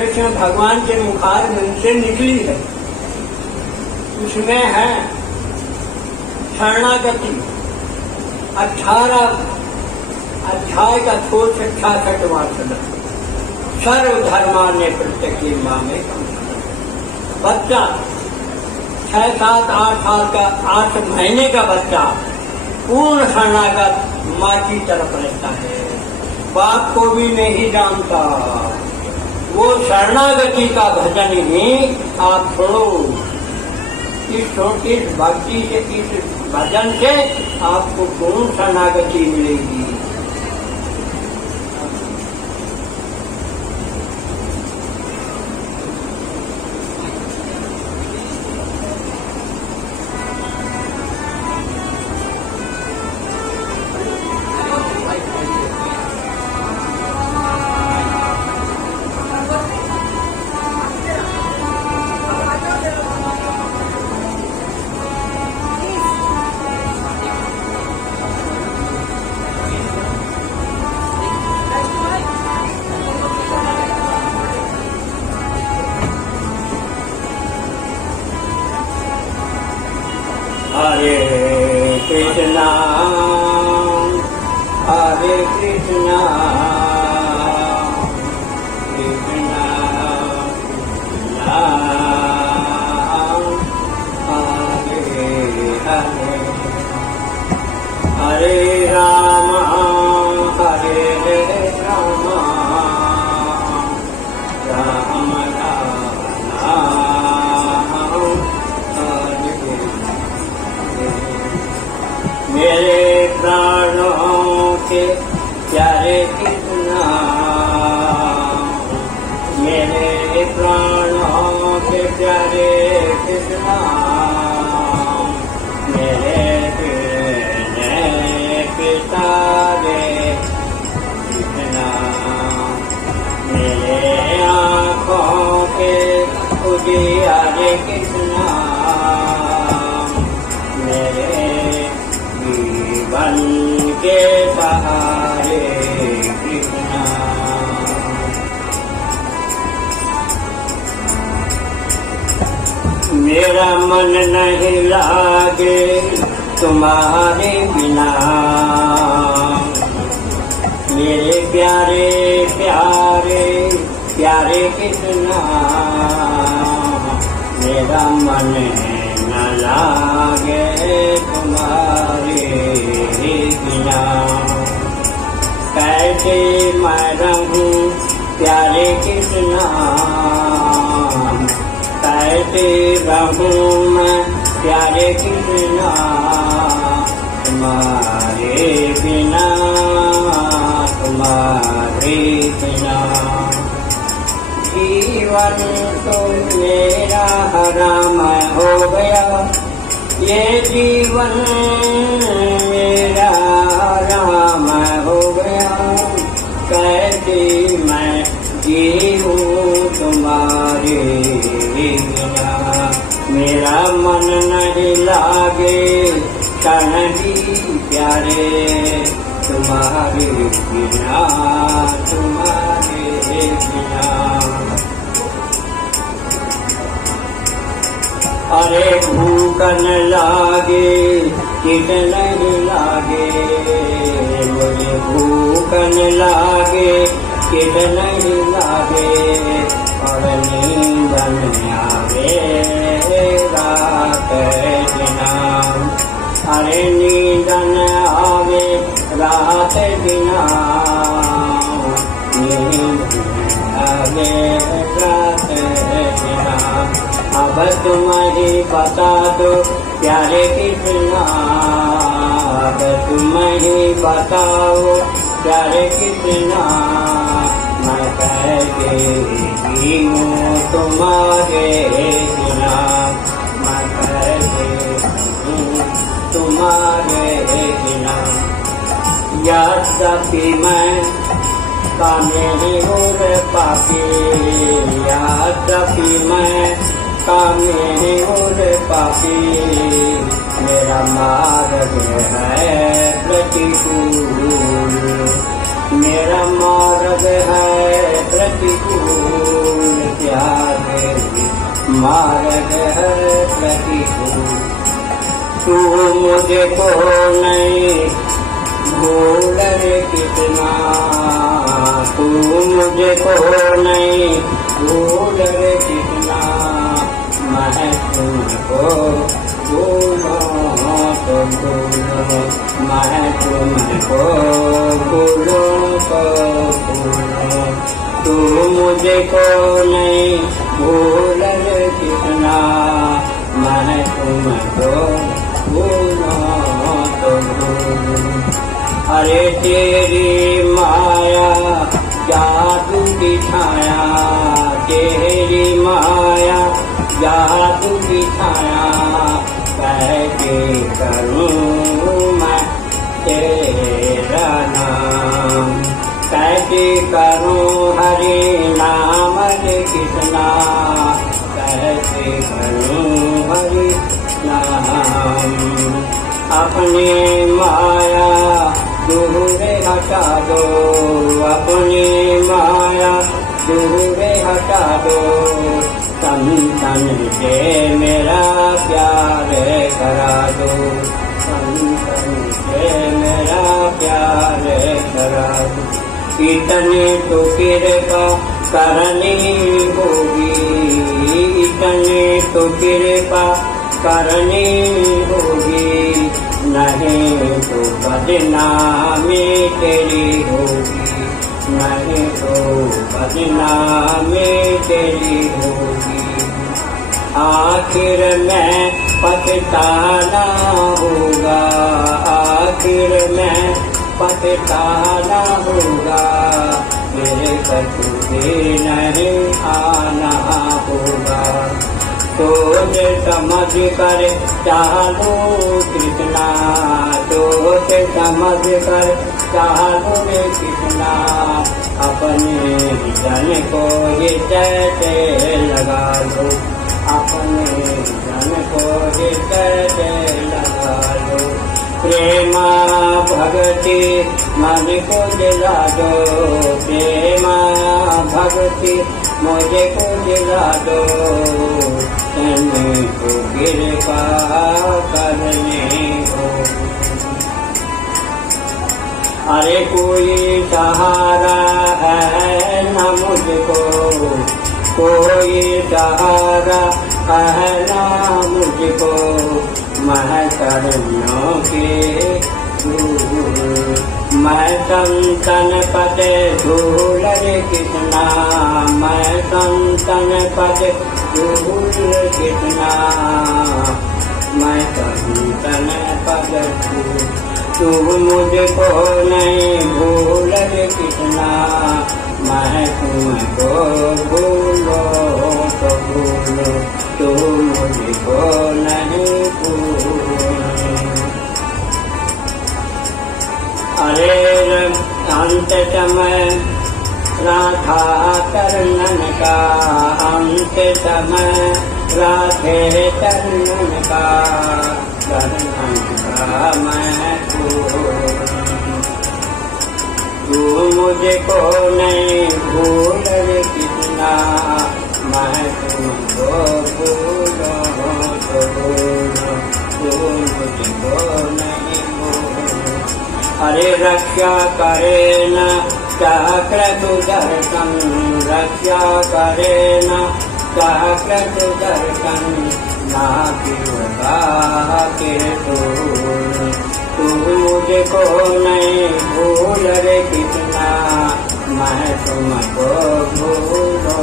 कृष्ण भगवान के मुखार मुंह से निकली है, उसमें है शरणागति। 18 अध्याय का 66वां श्लोक, सर्वधर्मान्य प्रत्यक्षिमा में बच्चा 6, 7, 8 साल का 8 महीने का बच्चा पूर्ण शरणागत माँ की तरफ रहता है, बाप को भी नहीं जानता। वो शरणागति का भजन ही आप सुनो। इस भक्ति से, इस भजन से आपको पूर्ण शरणागति मिलेगी। हरे कृष्णा हरे कृष्णा कृष्णा हरे हरे, हरे राम हरे राम राम मेरे प्राणों के प्यारे कृष्णा, मेरे प्राणों के प्यारे कृष्णा, मेरे पिता रे कृष्णा, मेरे आँखों के उजियारे कृष्णा, मेरे जीवन के सहारे कृष्णा। मेरा मन नहीं लागे तुम्हारे बिना, मेरे प्यारे प्यारे प्यारे कृष्णा, मेरा मन न लागे तुम्हारे बिना। कैसे मैं रहूं प्यारे कृष्णा, कैसे रहूं मैं प्यारे कृष्णा, तुम्हारे बिना तुम्हारे बिना। जीवन तो मेरा हरामय हो गया, ये जीवन मेरा हरामय हो गया। कैसे मैं जीऊं तुम्हारे बिना, मेरा मन नहीं लागे क्षण भी प्यारे तुम्हारे बिना तुम्हारे बिना। अरे भूख न लागे चित नहीं लागे, मुझे भूख न लागे चित नहीं लागे, और नींद न आवे रात दिना। अरे नींद न आवे रात दिना, नींद न आवे रात दिना। अब तुम ही बता दो प्यारे कृष्णा, अब तुम ही बताओ प्यारे कृष्णा, मैं कैसे जीऊं तुम्हारे बिना, मैं कैसे जीऊं तुम्हारे बिना। यद्यपि मैं कामे और पापी, यद्यपि मैं कामे और पापी, मेरा मार्ग है प्रतिकूल, मेरा मार्ग है प्रतिकूल। मार्ग हर प्रतिकूल। तू मुझको नहीं भूल रे कितना, तू मुझको नहीं भूल रे कितना, मैं तुमको भूलो तो भूलो, मैं तुमको भूलो तो भूलो। तू मुझको नहीं भूल रे कितना, मैं तुमको भूलो तो भूलो। अरे तेरी माया जादू दिखाया, तेरी माया जादू दिखाया, कैसे करूं मैं तेरा नाम, कैसे करूं हरि नाम रे कितना, कैसे करूं हरि नाम। अपनी माया दूर हटा दो, अपनी माया दूर हटा दो, तन तन से मेरा प्यार करा दो, तन तन से मेरा प्यार करा दो। इतनी तो कृपा करनी होगी, इतनी तो कृपा करनी होगी, नहीं तो बदनामी तेरी होगी, नहीं तो बदनामी तेरी होगी। आखिर में पछताना होगा, आखिर में पछताना होगा, मेरे कभी नहीं आना होगा। सोच समझ कर चालो कृष्णा, सोच समझ कर चालो रे कृष्णा, अपने जन को ये कैसे लगा लो, अपने जन को ये कैसे लगा लो। प्रेमा भक्ति मन को दिला दो, प्रेमा भक्ति मुझे को दिला दो, तने को कृपा करने हो। अरे कोई सहारा है न मुझको, कोई सहारा है न मुझको, मैं करनियों के धूल, मैं संतन पद धूल रे कितना, मैं संतन पद धूल कितना, मैं संतन पद धूल। तू मुझको नहीं भूल रे कितना, मैं तुमको भूलो तो भूलो, तू मुझको नहीं भूल। अरे अंत समय राधा चरणन का, अंत समय राधे चरणन का, चरणन का मैं तू मुझको नहीं भूल रे कितना, मैं तुमको भूलो तो भूलो, तू मुझको नहीं भूलो। अरे रक्षा करे न चक्रतु दर्शन, रक्षा करे न चक्रतु दर्शन, ना किवता के तू मुझको नहीं भूल रे कितना, मैं तुमको भूलो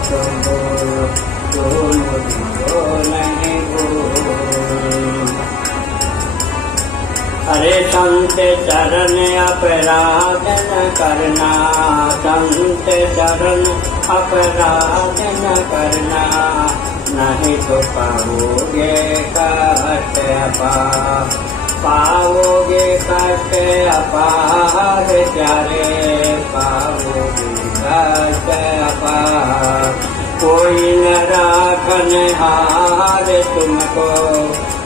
तो भूलो, तू मुझको नहीं भूल। अरे संत चरण अपराध न करना, संत चरण अपराध न करना, नहीं तो पाओगे कष्ट अपार, पाओगे कष्ट अपार प्यारे, पाओगे कष्ट अपार। कोई न राखन हार तुमको,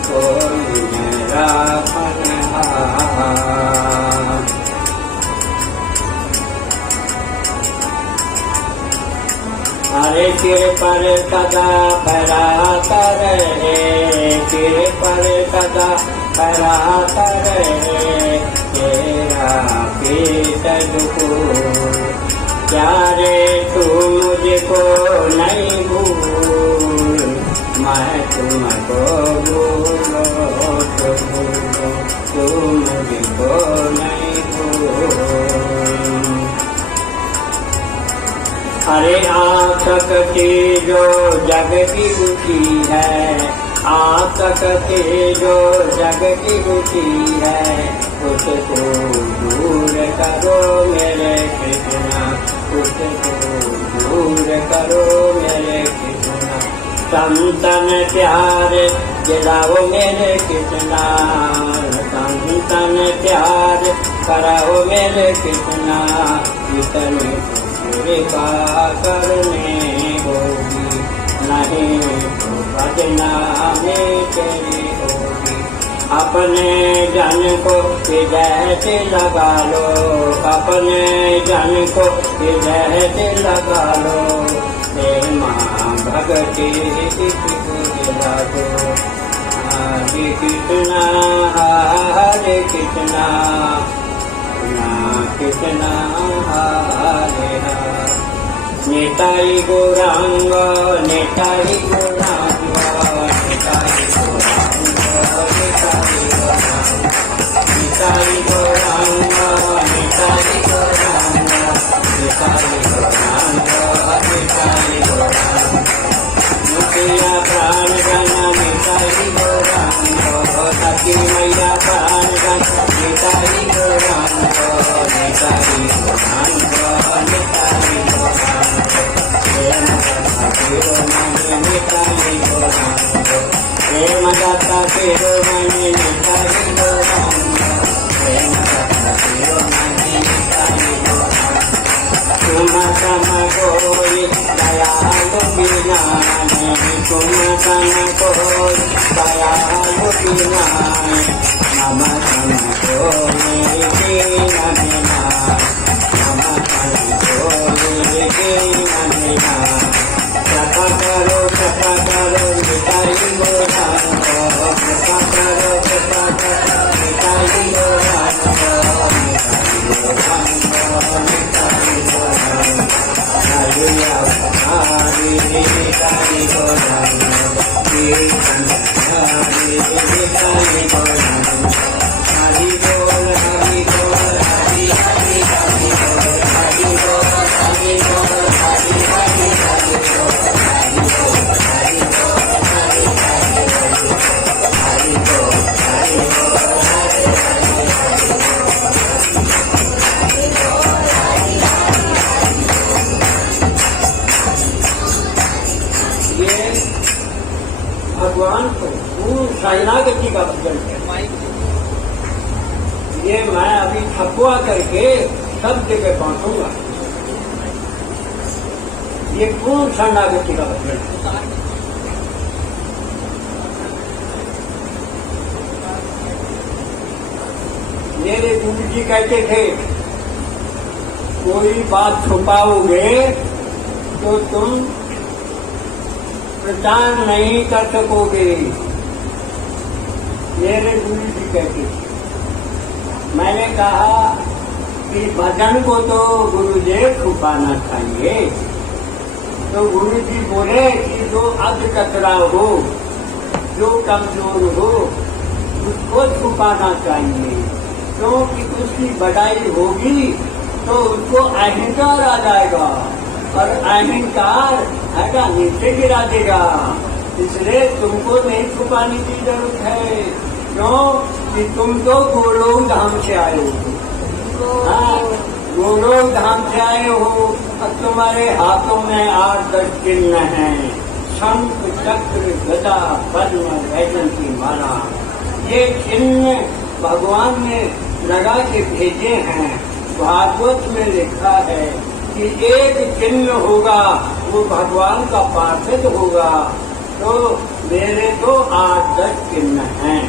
कोई न राखन हार। अरे सिर पर सदा फहराता रहे, सिर पर सदा फहराता रहे तेरा पीत दुख। प्यारे तू मुझको नहीं भूल, मैं तुमको भूलो तो भूलो, तू मुझको नहीं भूल। अरे आसक्ति जो जग की रुचि है, आसक्ति जो जग की रुचि है, उसको दूर करो मेरे कृष्णा, उसको दूर करो मेरे कृष्णा। संतन प्यार दिलाओ मेरे कृष्णा, संतन प्यार कराओ मेरे कृष्णा। इतनी कृपा करने होगी, नहीं तो बदनामी तेरी होगी। अपने जन को हृदय से लगा लो, अपने जन को हृदय से लगा लो, माँ भगती को दिला दो। हरे कृष्णा हरे कृष्णा, कृष्णा हरे हरे। निताई गौरांग निताई गौरांग, निताई गौरांग निताई गौरांग, निताई गौरांग निताई गौरांग, निताई गौरांग निताई गौरांग। मुखिया प्राण गण निताई गौरांग, सती मैया प्राण गण निताई गौरांग, निताई गौरांग निताई गौरांग। निताई गौरांग, प्रेम दाता शिरोमणि निताई गौरांग, प्रेम दाता शिरोमणि निताई गौरांग। तुम सम कोई दयालु बिना नहीं, तुम सम कोई दयालु बिना नहीं, नम सम कोई दीन बिना, नम सम कोई दीन बिना। कृपा करो निताई गौरांग, कृपा करो निताई गौरांग, निताई गौरांग निताई गौरांग। हरि हरि निताई गौरांग, हरि निताई गौरांग। हरि बोल हरि बोल हरि हरि हरि बोल, हरि बोल हरि बोल हरि हरि हरि बोल, हरि बोल हरि बोल हरि हरि हरि बोल, हरि बोल हरि बोल हरि हरि हरि बोल। ये भगवान को पूर्ण शरणागति का भजन है। ये मैं अभी ठकुआ करके सब जगह बांटूंगा। ये पूर्ण शरणागति का भजन है। मेरे गुरु जी कहते थे, कोई बात छुपाओगे तो तुम प्रचार नहीं कर सकोगे। मेरे गुरु जी कहते थे। मैंने कहा कि भजन को तो गुरुजी छुपाना चाहिए। तो गुरुजी बोले कि जो अध कचरा हो, जो कमजोर हो, उसको छुपाना चाहिए, क्योंकि उसकी बढ़ाई होगी तो उसको अहंकार आ जाएगा और अहंकार हटा नीचे गिरा देगा। इसलिए तुमको नहीं छुपाने की जरूरत है। क्यों कि तुम तो गोलोक धाम से आए हो। हाँ, गोलोक धाम से आए हो और तुम्हारे हाथों में 8-10 चिन्ह हैं, शंख चक्र गदा पद्म वैजन की माला। ये चिन्ह भगवान ने लगा के भेजे हैं। भागवत में लिखा है कि एक चिन्ह होगा वो भगवान का पार्षद होगा। तो मेरे तो 8-10 चिन्ह हैं।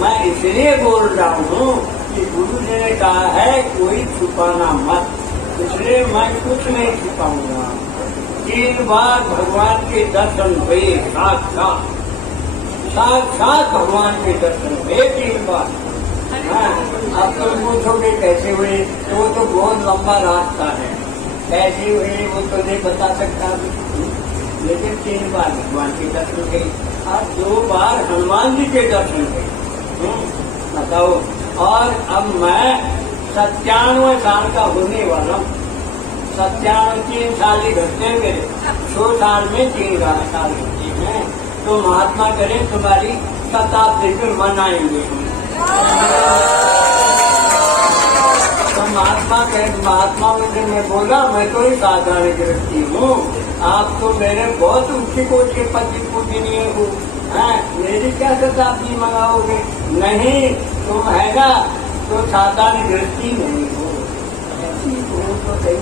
मैं इसलिए बोल रहा हूँ कि गुरु जी ने कहा है कोई छुपाना मत, इसलिए मैं कुछ नहीं छुपाऊंगा। 3 बार भगवान के दर्शन हुए, साक्षात साक्षात भगवान के दर्शन हुए 3 बार। हाँ, अब तुम पूछोगे कैसे हुए, तो वो तो बहुत लंबा रास्ता है, कैसे हुए वो तो नहीं बता सकता, लेकिन 3 बार भगवान के दर्शन हुए और 2 बार हनुमान जी के दर्शन हुए। बताओ। और अब मैं 97 साल का होने वाला हूँ। 97 3 साल ही घटते हैं मेरे, 100 साल में 3 साल घटते हैं। तो महात्मा करें तुम्हारी शताब्दी पे मनाएंगे। तो महात्मा मुझे मैं बोला, मैं तो ही साधारण व्यक्ति हूँ, आप तो मेरे बहुत ऊंची कोट के पति पूजनीय हो, मेरी क्या शताब्दी मंगाओगे? नहीं, तुम है ना तो साधारण व्यक्ति नहीं हो, ऐसी हो तो सही,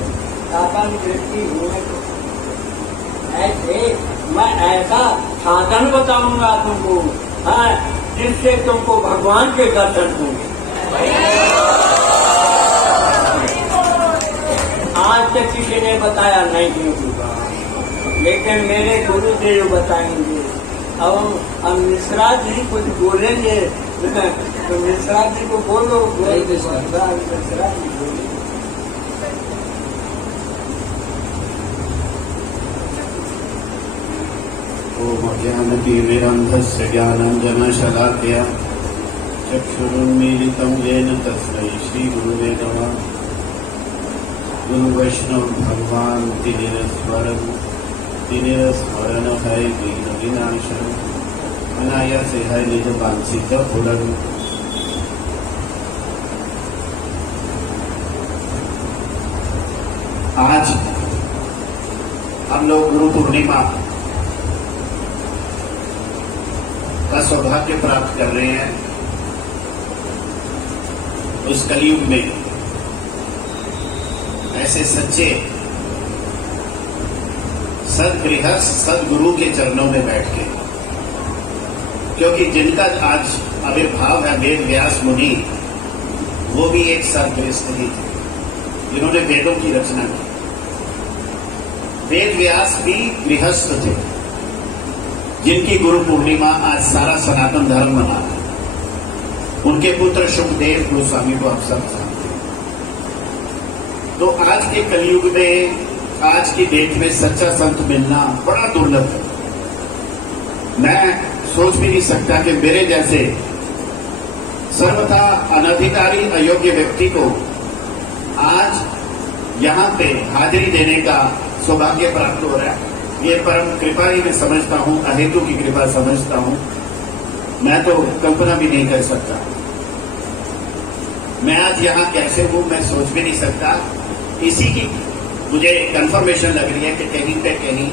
साधारण व्यक्ति हूँ मैं तो। ऐसे मैं ऐसा साधन बताऊंगा तुमको, जिससे तुमको भगवान के दर्शन होंगे। आज तक किसी ने बताया नहीं होगा, लेकिन मेरे गुरुदेव बताएंगे। अब मिश्रा जी कुछ बोलेंगे तो मिश्रा जी को बोलो, मिश्रा जी बोले। ओम ज्ञानतिमिरन्धस्य ज्ञानाञ्जनशलाकया चक्षुरुन्मीलितं येन तस्मै श्रीगुरुवे नमः। गुरु वैष्णव भगवान तिनिरस्मरण है दीन विनाशन, अनायास है निज वांछित फूलन। आज हम लोग गुरु पूर्णिमा का सौभाग्य प्राप्त कर रहे हैं। उस कलयुग में ऐसे सच्चे सदगृहस्थ सदगुरु के चरणों में बैठ के, क्योंकि जिनका आज आविर्भाव है वेद व्यास मुनि, वो भी एक सदगृहस्थ ही थे जिन्होंने वेदों की रचना की। वेद व्यास भी गृहस्थ थे, जिनकी गुरु पूर्णिमा आज सारा सनातन धर्म मना है। उनके पुत्र सुखदेव गोस्वामी को आप सब जानते हैं। तो आज के कलयुग में, आज की डेट में सच्चा संत मिलना बड़ा दुर्लभ है। मैं सोच भी नहीं सकता कि मेरे जैसे सर्वथा अनधिकारी अयोग्य व्यक्ति को आज यहां पे हाजिरी देने का सौभाग्य प्राप्त हो रहा है। ये परम कृपा ही मैं समझता हूं, अहेतु की कृपा समझता हूं। मैं तो कल्पना भी नहीं कर सकता। मैं आज यहां कैसे हूं मैं सोच भी नहीं सकता। इसी की मुझे कंफर्मेशन लग रही है कि कहीं पे कहीं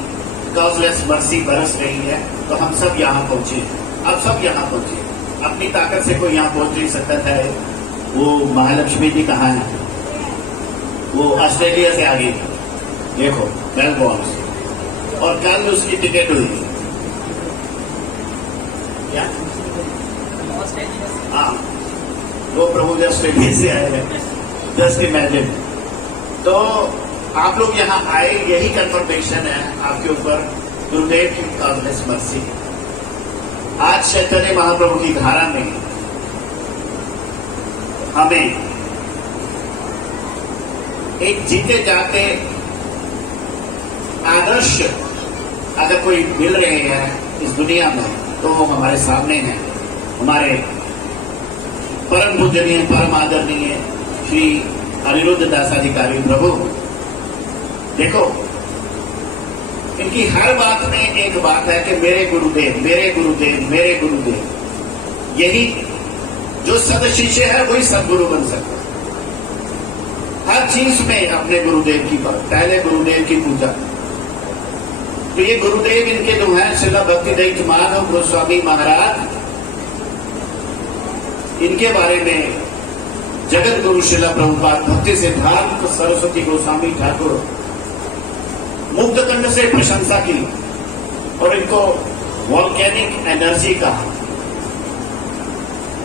कॉजलेस मर्सी बरस रही है, तो हम सब यहां पहुंचे। अब सब यहां पहुंचे, अपनी ताकत से कोई यहां पहुंच नहीं सकता था। वो महालक्ष्मी जी कहाँ है? वो ऑस्ट्रेलिया से आ गई, देखो मेलबोर्न से, और कल उसकी टिकट हुई क्या? हाँ, वो प्रभु ऑस्ट्रेलिया से आए हैं, जस्ट इमेजिन। तो आप लोग यहाँ आए, यही कंफर्मेशन है आपके ऊपर गुरुदेव की कॉजलेस मर्सी। आज चैतन्य महाप्रभु की धारा में हमें एक जीते जाते आदर्श अगर कोई मिल रहे हैं इस दुनिया में, तो वो हमारे सामने हैं। हमारे परम पूजनीय परम आदरणीय श्री अनिरुद्ध दासाधिकारी प्रभु। देखो, इनकी हर बात में एक बात है कि मेरे गुरुदेव, मेरे गुरुदेव, मेरे गुरुदेव। यही जो सदशिष्य है वही सदगुरु बन सकता है। हर चीज में अपने गुरुदेव की बात, पहले गुरुदेव की पूजा। तो ये गुरुदेव इनके जो हैं श्रील भक्तिदत्त माधव गोस्वामी महाराज, इनके बारे में जगत गुरु श्रील प्रभुपाद भक्ति सिद्धांत सरस्वती गोस्वामी ठाकुर मुग्धकंठ से प्रशंसा की और इनको वॉल्केनिक एनर्जी का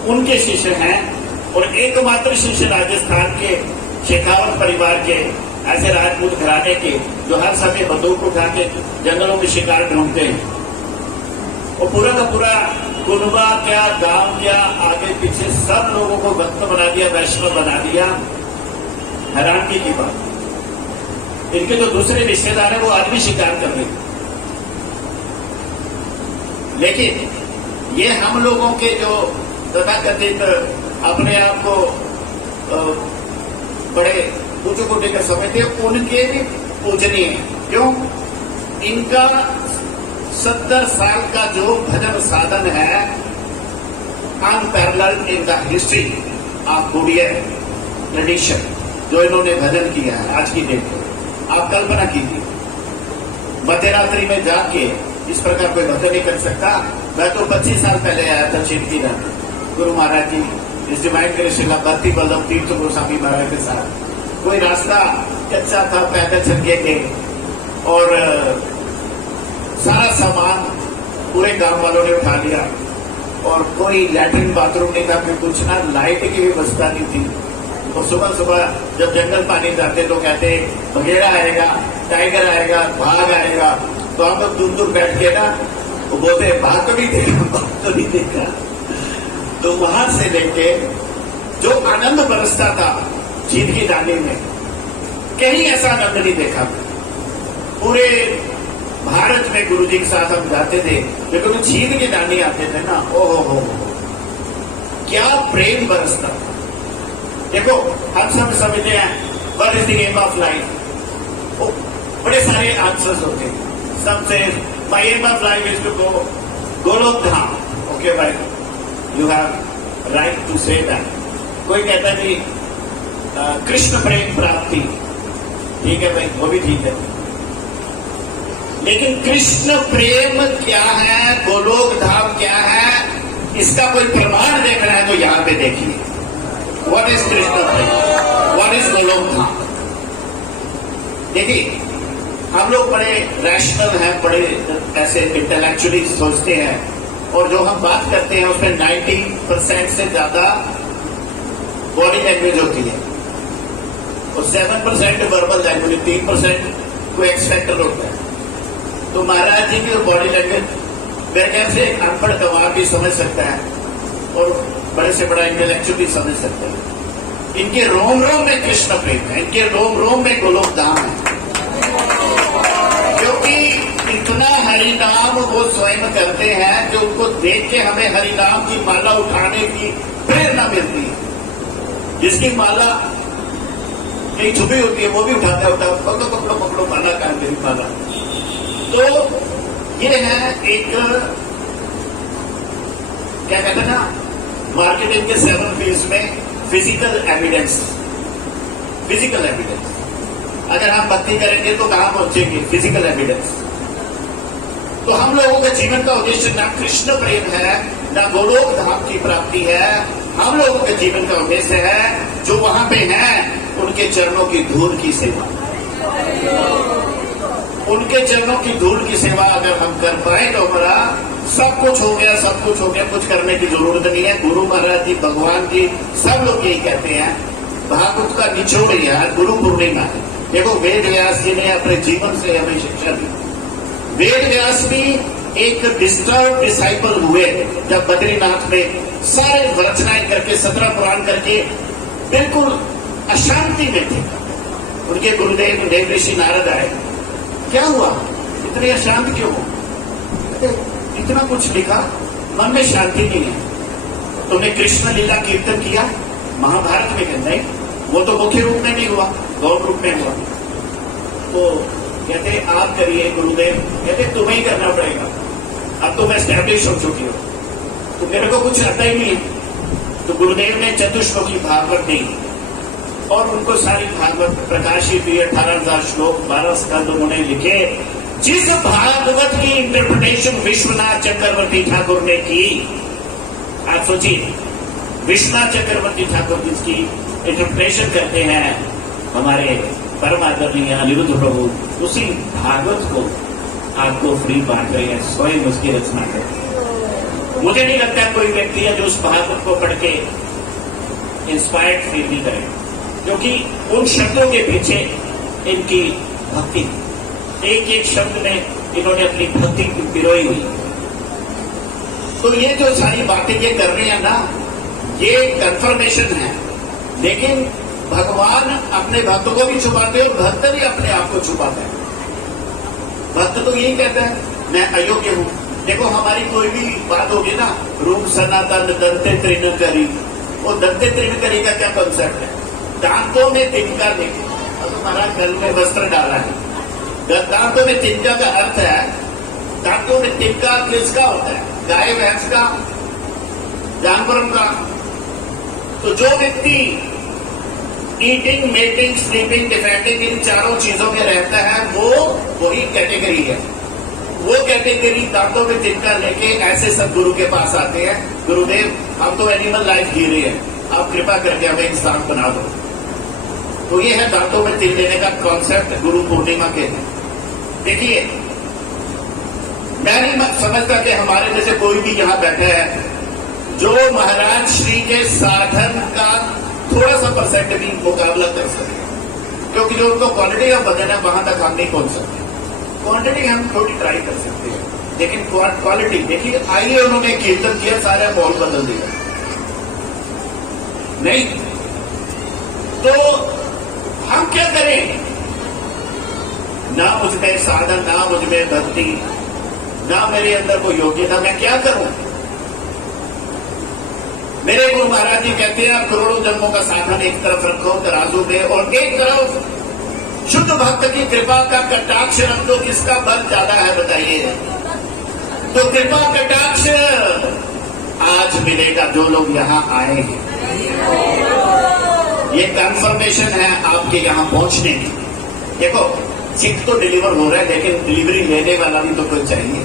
उनके शिष्य हैं। और एकमात्र शिष्य राजस्थान के शेखावत परिवार के, ऐसे राजपूत घराने के जो हर समय बंदूक उठा के जंगलों में शिकार ढूंढते हैं, वो पूरा का पूरा कुनबा क्या, गांव क्या, आगे पीछे सब लोगों को भक्त बना दिया, वैष्णव बना दिया। हैरानगी की बात, इनके जो दूसरे रिश्तेदार हैं वो आज भी शिकार कर रहे हैं। लेकिन ये हम लोगों के जो तथाकथित अपने आप को बड़े ऊंचे कोटि का समझते, उनके भी पूजनीय है। क्यों? इनका 70 साल का जो भजन साधन है, unparalleled in the history of बुडियन ट्रेडिशन, जो इन्होंने भजन किया है आज की डेट में, आप कल्पना कीजिए। मध्यरात्रि में जाके इस प्रकार कोई भजन नहीं कर सकता। मैं तो 25 साल पहले आया था चिंती में, गुरु महाराज जी इस डिवाइन कृष्ण भक्ति वल्लभ तीर्थ गोस्वामी महाराज के साथ। कोई रास्ता कच्चा था, पैदल चल के गए और सारा सामान पूरे गांव वालों ने उठा लिया और कोई लैट्रिन बाथरूम नहीं था, कोई कुछ ना, लाइट की व्यवस्था नहीं थी। और सुबह सुबह जब जंगल पानी जाते तो कहते बघेड़ा आएगा, टाइगर आएगा, बाघ आएगा, तो हम लोग दूर दूर बैठ के ना वो बोलते बाघ तो नहीं देखा, बाघ तो नहीं देखा। तो वहां से लेके जो आनंद बरसता था जीत की दानी में, कहीं ऐसा आनंद नहीं देखा। पूरे भारत में गुरु जी के साथ हम जाते थे, लेकिन छीन के दानी आते थे ना, ओहो हो, क्या प्रेम बरसता। देखो हम सब समझते हैं what is the aim of life, बड़े सारे आंसर्स होते हैं। सब से my aim of life is to go Golok Dham. Okay भाई, you have right to say that. कोई कहता है कि कृष्ण प्रेम प्राप्ति, ठीक है भाई, वो भी ठीक है, लेकिन कृष्ण प्रेम क्या है, गोलोक धाम क्या है, इसका कोई प्रमाण देखना है तो यहां पे देखिए। What is Krishna prem, what is Golok Dham. देखिए हम लोग बड़े रैशनल हैं, बड़े ऐसे इंटेलेक्चुअली सोचते हैं, और जो हम बात करते हैं उसमें 90% से ज्यादा बॉडी लैंग्वेज होती है और 7% वर्बल लैंग्वेज, 3% को एक्सपेक्टर होता है। तो महाराज जी की बॉडी लैंग्वेज मेरे ख्याल से एक अनपढ़ गंवार भी समझ सकता है और बड़े से बड़ा इंटेलेक्चुअल भी समझ सकता है। इनके रोम रोम में कृष्ण प्रेम है, इनके रोम रोम में गोलोक धाम है, क्योंकि इतना हरिनाम वो स्वयं करते हैं जो उनको देख के हमें हरिनाम की माला उठाने की प्रेरणा मिलती है। जिसकी माला कहीं छुपी होती है वो भी उठाता है, पकड़ो पकड़ो पकड़ो माला का मेरी माला। तो ये है एक क्या कहते हैं ना, मार्केटिंग के 7 फेज में फिजिकल एविडेंस। फिजिकल एविडेंस अगर हम भक्ति करेंगे तो कहां पहुंचेंगे? Physical evidence. तो हम लोगों के जीवन का उद्देश्य ना कृष्ण प्रेम है, ना गोलोक धाम की प्राप्ति है। हम लोगों के जीवन का उद्देश्य है जो वहां पे हैं उनके चरणों की धूल की सेवा। उनके चरणों की धूल की सेवा अगर हम कर पाए तो हमारा सब कुछ हो गया, सब कुछ हो गया, कुछ करने की जरूरत नहीं है। गुरु महाराज जी, भगवान जी, सब लोग यही कहते हैं। भागवत का निचोड़ है गुरु पूर्णिमा। देखो वेद व्यास जी ने अपने जीवन से हमें शिक्षा दी। वेद व्यास भी एक डिस्टर्ब डिसाइपल हुए जब बद्रीनाथ में सारे रचनाएं करके 17 पुराण करके बिल्कुल अशांति में थे। उनके गुरुदेव देव ऋषि नारद आए, क्या हुआ, इतने अशांत क्यों हो? इतना कुछ लिखा, मन में शांति नहीं है। तुमने कृष्ण लीला कीर्तन किया महाभारत में? कहते नहीं, वो तो मुख्य रूप में नहीं हुआ, गौण रूप में हुआ। तो कहते आप करिए गुरुदेव। कहते तुम्हें ही करना पड़ेगा, अब तो मैं एस्टैब्लिश हो चुकी हूं, तो मेरे को कुछ आता ही नहीं है। तो गुरुदेव ने चतुश्लोकी भागवत दी और उनको सारी भागवत प्रकाशित हुई। 18,000 श्लोक 12 स्कंद उन्होंने लिखे। जिस भागवत की इंटरप्रिटेशन विश्वनाथ चक्रवर्ती ठाकुर ने की, आप सोचिए, विश्वनाथ चक्रवर्ती ठाकुर जिसकी इंटरप्रिटेशन करते हैं हमारे परम आदरणीय अनिरुद्ध प्रभु, उसी भागवत को आपको फ्री बांट रहे हैं, स्वयं उसकी रचना करके। मुझे नहीं लगता कोई व्यक्ति है जो उस भागवत को पढ़ के इंस्पायर्ड फील नहीं करे, क्योंकि उन शब्दों के पीछे इनकी भक्ति। एक एक शब्द में इन्होंने अपनी भक्ति पिरोई हुई। तो ये जो सारी बातें ये कर रहे हैं ना, ये कंफर्मेशन है। लेकिन भगवान अपने भक्त को भी छुपाते हैं और भक्त भी अपने आप को छुपाते हैं। भक्त तो यही कहता है मैं अयोग्य हूं। देखो हमारी कोई भी बात होगी ना, रूप सनातन दंते त्रिनकरी, वो दंते त्रिनकरी का क्या कॉन्सेप्ट है? दांतों में तिनका लेके, और तुम्हारा गल में वस्त्र डाला है। दांतों में तिनका का अर्थ है, दांतों में तिनका किसका होता है? गाय भैंस का, जानवरों का। तो जो व्यक्ति ईटिंग, मेटिंग, स्लीपिंग, डिफेंडिंग इन चारों चीजों में रहता है, वो वही कैटेगरी है। वो कैटेगरी दांतों में तिनका लेके ऐसे सब गुरु के पास आते हैं, गुरुदेव हम तो एनिमल लाइफ जी रहे हैं, आप कृपा करके हमें इंसान बना दो। तो ये है दांतों में तिल लेने का कॉन्सेप्ट, गुरु पूर्णिमा के हैं। देखिए, मैं नहीं समझता कि हमारे जैसे कोई भी यहां बैठा है जो महाराज श्री के साधन का थोड़ा सा परसेंट भी मुकाबला कर सके, क्योंकि जो उनको क्वालिटी ऑफ बदन है वहां तक हम नहीं पहुंच सकते। क्वांटिटी हम थोड़ी ट्राई कर सकते हैं, लेकिन क्वालिटी देखिए, आइए उन्होंने कीर्तन किया, सारा माहौल बदल दिया। नहीं तो हम क्या करें? ना मुझमें साधन, ना मुझमें भक्ति, ना मेरे अंदर कोई योग्यता, मैं क्या करूं? मेरे गुरु महाराज जी कहते हैं आप करोड़ों जन्मों का साधन एक तरफ रखो तराजू में, और एक तरफ शुद्ध भक्त की कृपा का कटाक्ष रख दो। किसका बल ज्यादा है बताइए? तो कृपा कटाक्ष आज मिलेगा जो लोग यहां आए हैं। ये कंफर्मेशन है आपके यहां पहुंचने की। देखो, सिख तो डिलीवर हो रहा है, लेकिन डिलीवरी लेने वाला भी तो कोई चाहिए।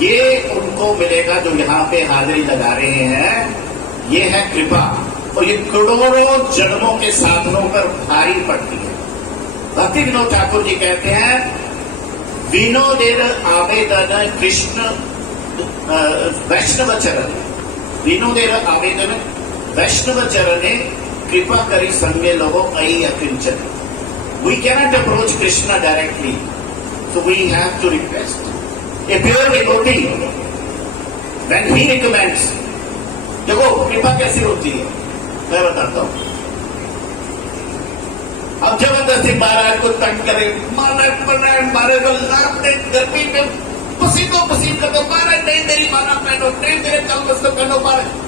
ये उनको मिलेगा जो यहां पे हाजिरी लगा रहे हैं। ये है कृपा, और ये करोड़ों जन्मों के साधनों पर भारी पड़ती है। भक्ति विनोद ठाकुर जी कहते हैं, विनोदेर आवेदन कृष्ण वैष्णव चरण, विनोदेर आवेदन वैष्णव चरणे कृपा करी संगे लोगो अई अकिंचन। We cannot approach Krishna directly, so we have to request a pure devotee when he recommends. देखो कृपा कैसी होती है मैं बताता हूं। अब जबरदस्ती महाराज को तंग करे, मारे तो लाते गर्मी में पसीनो पसीन कर दो, मारे नहीं मेरी माला पहनो, नहीं मेरे कलमस को पहनो,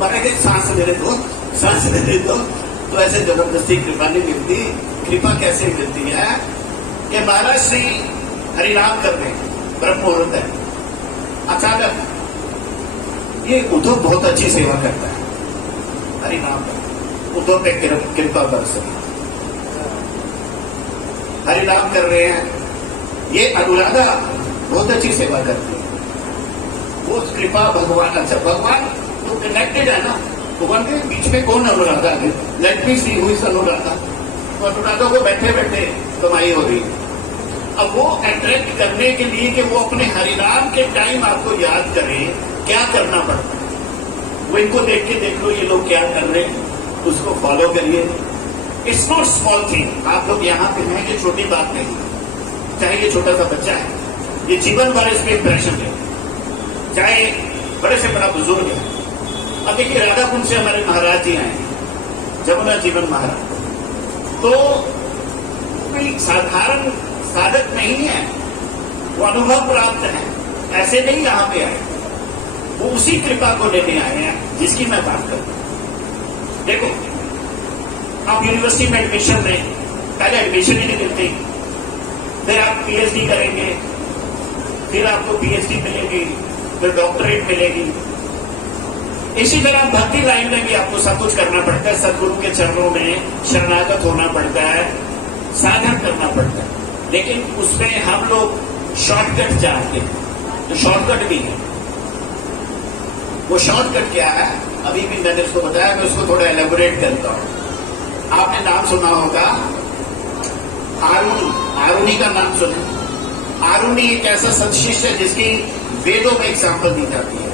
मारे के सांस लेने दो, सांस लेने दो। तो ऐसे जबरदस्ती कृपा नहीं मिलती। कृपा कैसे मिलती है कि महाराज श्री हरिनाम कर रहे, ब्रह्म मुहूर्त है, अचानक ये उद्धव बहुत अच्छी सेवा करता है, हरिनाम करता, उद्धव पे कृपा बरस रही, हरिनाम कर रहे हैं। ये अनुराधा बहुत अच्छी सेवा करती है, वो कृपा भगवान, अच्छा भगवान तो कनेक्टेड है ना, भगवान के बीच में कौन अनुराधा है? Let me see who is Anuradha. तो अनुराधा को बैठे बैठे कमाई हो रही है। अब वो अट्रैक्ट करने के लिए कि वो अपने हरिनाम के टाइम आपको याद करें, क्या करना पड़ता है? वो इनको देख के देख लो ये लोग क्या कर रहे हैं, उसको फॉलो करिए। It's not small thing. आप लोग यहाँ पे हैं, ये छोटी बात नहीं, चाहे ये छोटा सा बच्चा है, ये जीवन भर इसमें इंप्रेशन है, चाहे बड़े से बड़ा बुजुर्ग है। अब देखिए राधा कुंड से हमारे महाराज जी आए, जमुना जीवन महाराज, तो कोई साधारण साधक नहीं है, वो अनुभव प्राप्त है, ऐसे नहीं यहाँ पे आए, वो उसी कृपा को लेने आए हैं जिसकी मैं बात करता हूं। देखो आप यूनिवर्सिटी में एडमिशन में पहले एडमिशन ही नहीं मिलती, फिर आप पीएचडी करेंगे, फिर आपको पीएचडी मिलेगी, फिर डॉक्टरेट मिलेगी। इसी तरह भक्ति लाइन में भी आपको सब कुछ करना पड़ता है, सदगुरु के चरणों में शरणागत होना पड़ता है, साधन करना पड़ता है। लेकिन उसमें हम लोग शॉर्टकट चाहते हैं, तो शॉर्टकट भी है। वो शॉर्टकट क्या है अभी भी मैंने उसको बताया, मैं उसको थोड़ा एलेबोरेट करता हूं। आपने नाम सुना होगा आरुणि, आरुणि का नाम सुने। आरुणि एक ऐसा संशिष्य है जिसकी वेदों में एग्जाम्पल दी जाती है।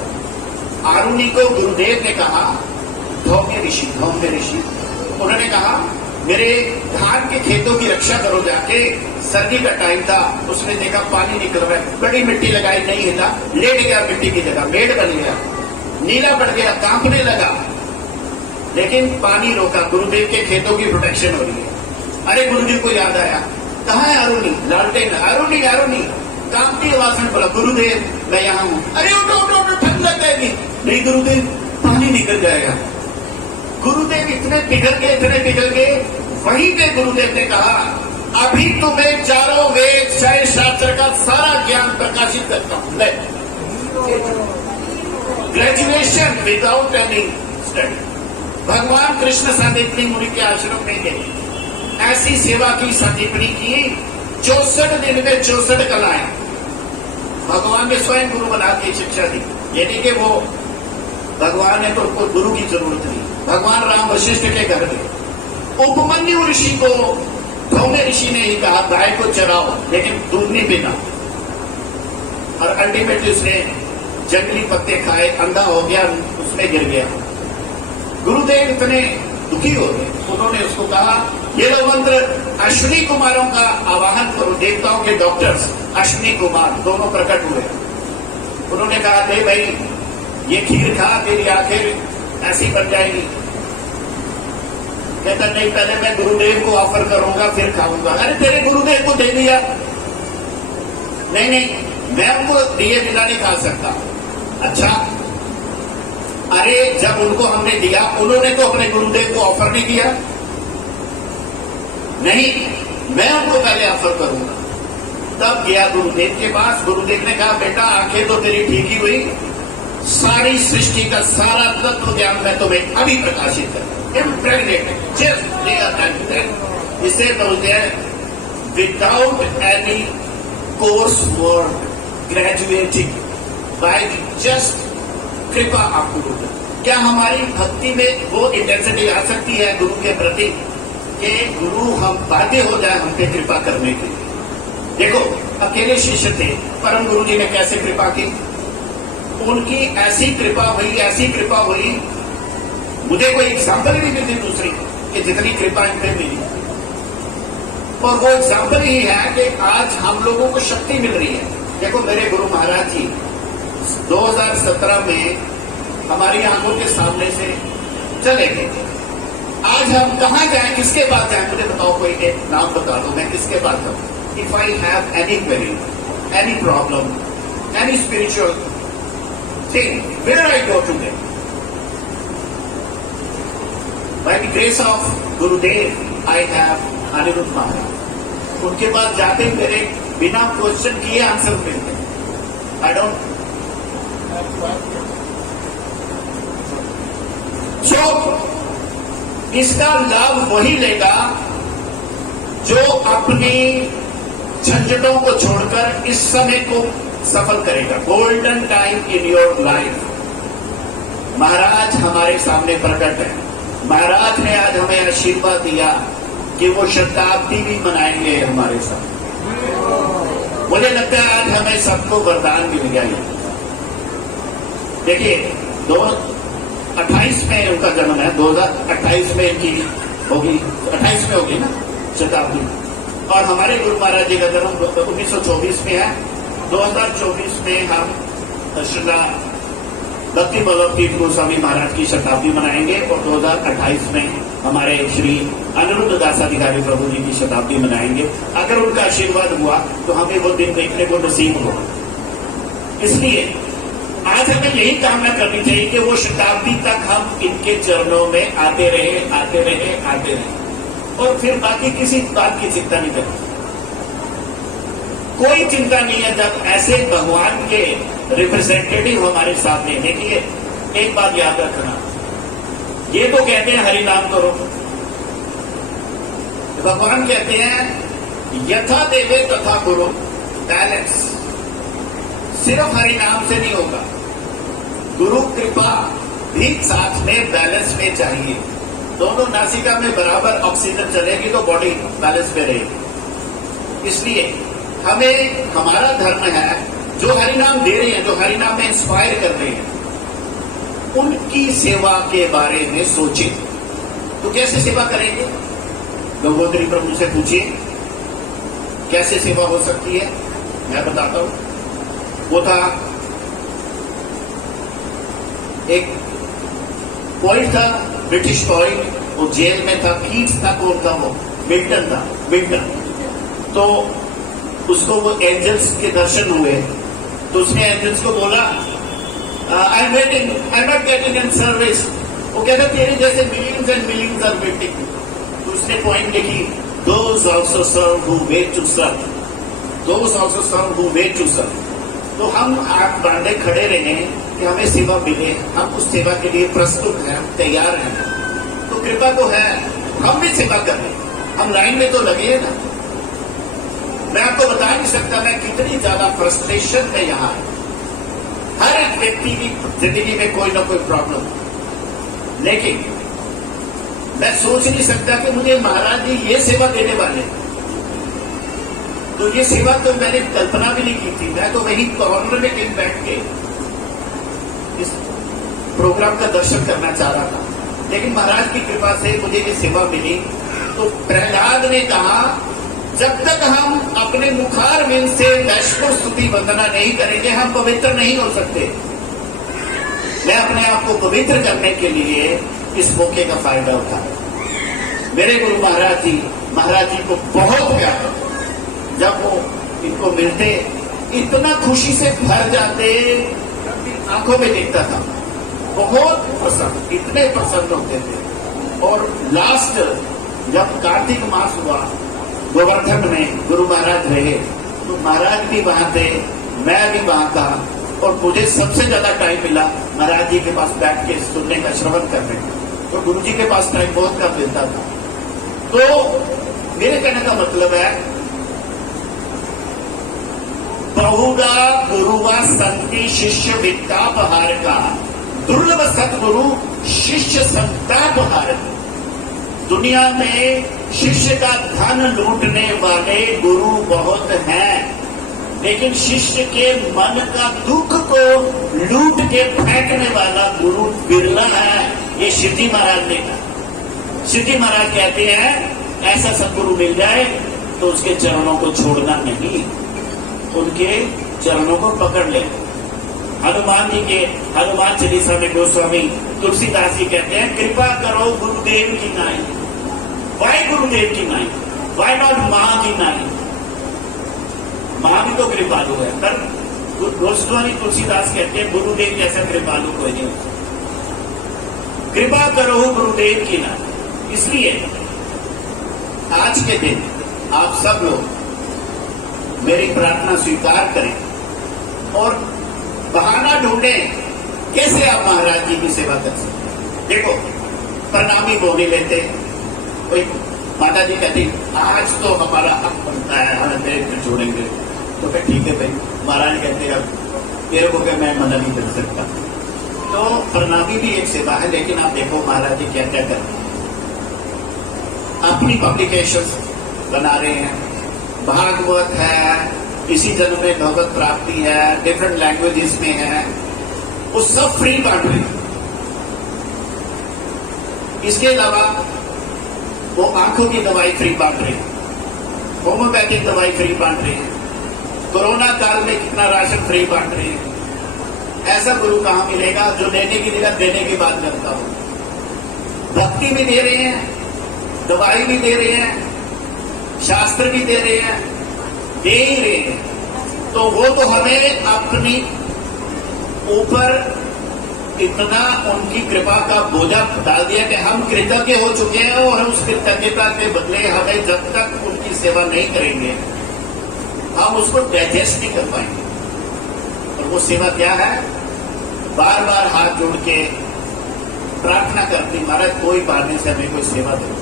आरुणि को गुरुदेव ने कहा, धौम्य ऋषि, उन्होंने कहा मेरे धान के खेतों की रक्षा करो जाके। सर्दी का टाइम था, उसने देखा पानी निकल रहा है, बड़ी मिट्टी लगाई, नहीं हिला, लेट गया मिट्टी की जगह, मेड़ बन गया, नीला पड़ गया, कांपने लगा, लेकिन पानी रोका। गुरुदेव के खेतों की प्रोटेक्शन हो रही है। अरे गुरुजी को याद आया, कहाँ है अरुणी? लालटेन, अरुणी अरुणी, कांपती आवाज में बोला, गुरुदेव मैं यहाँ हूँ। अरे उठो उठो उठो, ठंड लग जाएगी। नहीं गुरुदेव, पानी निकल जाएगा। गुरुदेव इतने पिघल गए। वहीं पे गुरुदेव ने कहा, अभी तुम्हें चारों वेद शय शास्त्र का सारा ज्ञान प्रकाशित करता हूं। Graduation without any study. भगवान कृष्ण संदीपनी मुनि के आश्रम में गए, ऐसी सेवा की संदीपनी की, 64 दिन में 64 कलाएं भगवान ने स्वयं गुरु बना के शिक्षा दी। यानी कि वो भगवान ने तो उनको गुरु की जरूरत नहीं। भगवान राम वशिष्ठ के घर गए। उपमन्यु ऋषि को धौम्य ऋषि ने ही कहा, गाय को चराओ लेकिन दूध नहीं पीना, और अल्टीमेटली उसने जंगली पत्ते खाए, अंधा हो गया, उसमें गिर गया। गुरुदेव इतने दुखी हो गए, उन्होंने उसको कहा, ये लो मंत्र, अश्विनी कुमारों का आवाहन करो। देवताओं के डॉक्टर्स अश्विनी कुमार दोनों प्रकट हुए। उन्होंने कहा, दे भाई ये खीर खा, तेरी आंखें ऐसी बन जाएगी। कहता नहीं, पहले मैं गुरुदेव को ऑफर करूंगा फिर खाऊंगा। अरे तेरे गुरुदेव को दे दिया। नहीं, मैं उनको दिए बिना नहीं खा सकता। अच्छा, अरे जब उनको हमने दिया, उन्होंने तो अपने गुरुदेव को ऑफर नहीं किया। नहीं, मैं उनको पहले ऑफर करूंगा। तब गया गुरुदेव के पास। गुरुदेव ने कहा, बेटा आंखें तो तेरी ठीक ही हुई, सारी सृष्टि का सारा तत्व ज्ञान मैं तुम्हें अभी प्रकाशित कर, इसे बोलते हैं without any course work, graduating by just कृपा ऑफ गुरु। क्या हमारी भक्ति में वो इंटेंसिटी आ सकती है गुरु के प्रति कि गुरु हम बाध्य हो जाए हम पे कृपा करने के लिए? देखो, अकेले शिष्य थे, परम गुरु जी ने कैसे कृपा की? उनकी ऐसी कृपा हुई, मुझे कोई एग्जाम्पल ही नहीं मिलती दूसरी कि जितनी कृपा इन पे मिली। और वो एग्जाम्पल ही है कि आज हम लोगों को शक्ति मिल रही है। देखो, मेरे गुरु महाराज जी 2017 में हमारी आंखों के सामने से चले गए। आज हम कहाँ जाएं, किसके पास जाएं? मुझे बताओ, कोई एक नाम बता दो, मैं किसके पास जाऊं? If I have any query, any problem, any spiritual thing, where I go to them? By the grace of Gurudev I have Anirudh महाराज। उनके पास जाते ही मेरे बिना क्वेश्चन किए आंसर मिलते। आई डोंट जो इसका लाभ वही लेगा जो अपनी झंझटों को छोड़कर इस समय को सफल करेगा। Golden time in your life. महाराज हमारे सामने प्रकट है। महाराज ने आज हमें आशीर्वाद दिया कि वो शताब्दी भी मनाएंगे हमारे साथ। मुझे लगता है आज हमें सबको वरदान मिल गया। देखिए, 2028 में उनका जन्म है, 2028 में इनकी होगी, 28 में होगी ना शताब्दी। और हमारे गुरु महाराज जी का जन्म 1924 में है। 2024 में हम श्री भक्ति वल्लभ तीर्थ गोस्वामी महाराज की शताब्दी मनाएंगे और 2028 में हमारे श्री अनिरुद्ध दासाधिकारी प्रभु जी की शताब्दी मनाएंगे। अगर उनका आशीर्वाद हुआ तो हमें वो दिन देखने को नसीब होगा। इसलिए आज हमें यही कामना करनी चाहिए कि वो शताब्दी तक हम इनके चरणों में आते रहे और फिर बाकी किसी बात की चिंता नहीं करनी। कोई चिंता नहीं है जब ऐसे भगवान के रिप्रेजेंटेटिव हमारे सामने। देखिए, एक बात याद रखना, ये तो कहते हैं हरि नाम करो, भगवान कहते हैं यथा देवे तथा गुरु, बैलेंस। सिर्फ हरि नाम से नहीं होगा, गुरु कृपा भी साथ में बैलेंस में चाहिए। दोनों नासिका में बराबर ऑक्सीजन चलेगी तो बॉडी बैलेंस में रहेगी। इसलिए हमें, हमारा धर्म है, जो हरिनाम दे रहे हैं, जो हरिनाम में इंस्पायर कर रहे हैं, उनकी सेवा के बारे में सोचें। तो कैसे सेवा करेंगे? गंगोत्री प्रभु से पूछिए कैसे सेवा हो सकती है, मैं बताता हूं। वो था एक पॉइंट था, ब्रिटिश पॉइंट, वो जेल में था, कीट्स था, कौन था वो, मिल्टन था, मिल्टन। तो उसको वो एंजल्स के दर्शन हुए, तो उसने एंजल्स को बोला I am waiting, I am not getting in service. वो कहता तेरे जैसे millions and millions are waiting. तो उसने पॉइंट लिखी, those also serve who wait to serve, those also serve who wait to serve. तो हम आप बांधे खड़े रहे कि हमें सेवा मिले, हम उस सेवा के लिए प्रस्तुत हैं, तैयार हैं, तो कृपा तो है, हम भी सेवा कर रहे हैं, हम लाइन में तो लगे हैं ना। मैं आपको बता नहीं सकता मैं कितनी ज्यादा फ्रस्ट्रेशन है यहाँ। हर एक व्यक्ति की जिंदगी में कोई ना कोई प्रॉब्लम, लेकिन मैं सोच नहीं सकता कि मुझे महाराज जी ये सेवा देने वाले, तो ये सेवा तो मैंने कल्पना भी नहीं की थी। मैं तो वही कॉर्नर में कहीं बैठ के इस प्रोग्राम का दर्शन करना चाह रहा था, लेकिन महाराज की कृपा से मुझे ये सेवा मिली। तो प्रहलाद ने कहा जब तक हम अपने मुखार विंद से वैष्णव स्तुति वंदना नहीं करेंगे हम पवित्र नहीं हो सकते। मैं अपने आप को पवित्र करने के लिए इस मौके का फायदा उठाया। मेरे गुरु महाराज जी को बहुत प्यार, जब वो इनको मिलते इतना खुशी से भर जाते, आंखों में देखता था, बहुत प्रसन्न, इतने प्रसन्न होते थे। और लास्ट जब कार्तिक मास हुआ, गोवर्धन में गुरु महाराज रहे, तो महाराज भी वहां थे, मैं भी वहां था, और मुझे सबसे ज्यादा टाइम मिला महाराज जी के पास बैठ के सुनने का, श्रवण करने का। तो गुरु जी के पास टाइम बहुत कम मिलता था। तो मेरे कहने का मतलब है, बहुगा गुरुवा संति शिष्य वित्तापहार का, दुर्लभ सतगुरु शिष्य संतापहार। दुनिया में शिष्य का धन लूटने वाले गुरु बहुत हैं, लेकिन शिष्य के मन का दुख को लूट के फेंकने वाला गुरु बिरला है। ये शिवजी महाराज ने कहा। शिवजी महाराज कहते हैं ऐसा सदगुरु मिल जाए तो उसके चरणों को छोड़ना नहीं, उनके चरणों को पकड़ ले। हनुमान जी के हनुमान चालीसा में गोस्वामी तुलसीदास जी कहते हैं, कृपा करो गुरुदेव की नाई। वाई गुरुदेव की नाई, वाई नॉट मां की नाई? मां भी तो कृपालु है, पर गोस्वामी तुलसीदास कहते हैं गुरुदेव जैसा कृपालु कोई नहीं हो सकता। कृपा करो गुरुदेव की नाई। इसलिए आज के दिन आप सब लोग मेरी प्रार्थना स्वीकार करें और बहाना ढूंढें कैसे आप महाराज जी की सेवा कर सकते। देखो, प्रणामी बोली लेते, कोई माता जी कहती आज तो हमारा हक बनता है, हमें देर छोड़ेंगे, तो फिर ठीक है भाई। महाराज कहते अब मेरे को क्या, मैं मना नहीं कर सकता। तो प्रणामी भी एक सेवा है, लेकिन आप देखो महाराज जी क्या क्या करते हैं। अपनी पब्लिकेशंस बना रहे हैं, भागवत है, इसी जन्म में भगवत प्राप्ति है, डिफरेंट लैंग्वेजेस में है, वो सब फ्री बांट रहे हैं। इसके अलावा वो आंखों की दवाई फ्री बांट रहे हैं, होम्योपैथिक दवाई फ्री बांट रहे हैं, कोरोना काल में कितना राशन फ्री बांट रहे हैं। ऐसा गुरु कहां मिलेगा जो लेने की जगह देने की बात करता हो। भक्ति भी दे रहे हैं, दवाई भी दे रहे हैं, शास्त्र भी दे रहे हैं, दे ही रहे हैं। तो वो तो हमें अपनी ऊपर इतना उनकी कृपा का बोझा डाल दिया कि हम कृतज्ञ हो चुके हैं, और उस कृतज्ञता के बदले हमें जब तक उनकी सेवा नहीं करेंगे हम उसको डाइजेस्ट नहीं कर पाएंगे। और वो सेवा क्या है? बार बार हाथ जोड़ के प्रार्थना करती, महाराज कोई बहाने से हमें कोई सेवा दे,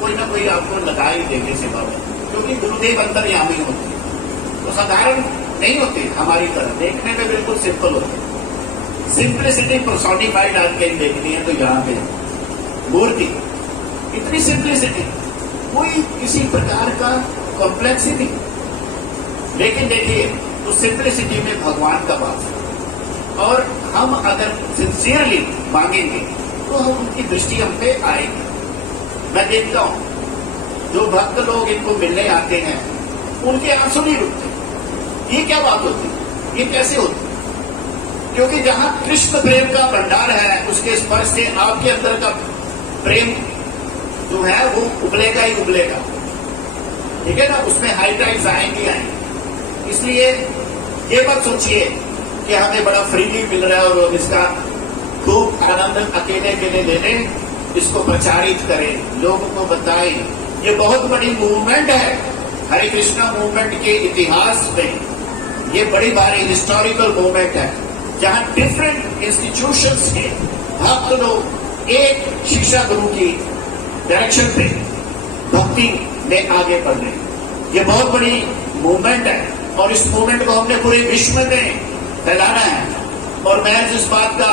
कोई ना कोई आपको लगा ही देंगे सेवा में, क्योंकि गुरुदेव अंतर्यामी होते हैं, तो साधारण नहीं होते, हमारी तरह देखने में बिल्कुल सिंपल होते। सिंप्लिसिटी पर्सोनिफाइड आज कहीं देखनी है तो यहाँ पे मूर्ति, इतनी सिंप्लिसिटी, कोई किसी प्रकार का कॉम्प्लेक्स ही नहीं। लेकिन देखिए, तो सिंप्लिसिटी में भगवान का वास है, और हम अगर सिंसियरली मांगेंगे तो हम उनकी दृष्टि हम पे आएगी। मैं देखता हूं जो भक्त लोग इनको मिलने आते हैं उनके आंसू नहीं रुकते। ये क्या बात होती है, ये कैसे होती है? क्योंकि जहां कृष्ण प्रेम का भंडार है उसके स्पर्श से आपके अंदर का प्रेम जो है वो उबलेगा ही उबलेगा, ठीक है ना। उसमें हाई टाइड्स आएंगे आएंगे। इसलिए ये मत सोचिए कि हमें बड़ा फ्रीली मिल रहा है और इसका खूब आनंद अकेले अकेले ले लें, इसको प्रचारित करें, लोगों को बताएं। ये बहुत बड़ी मूवमेंट है हरे कृष्णा मूवमेंट के इतिहास में। ये बड़ी भारी हिस्टोरिकल मूवमेंट है जहां डिफरेंट इंस्टीट्यूशंस के भक्त लोग एक शिक्षा गुरु की डायरेक्शन पे भक्ति में आगे बढ़ रहे हैं। ये बहुत बड़ी मूवमेंट है और इस मूवमेंट को हमने पूरे विश्व में फैलाना है। और मैं इस बात का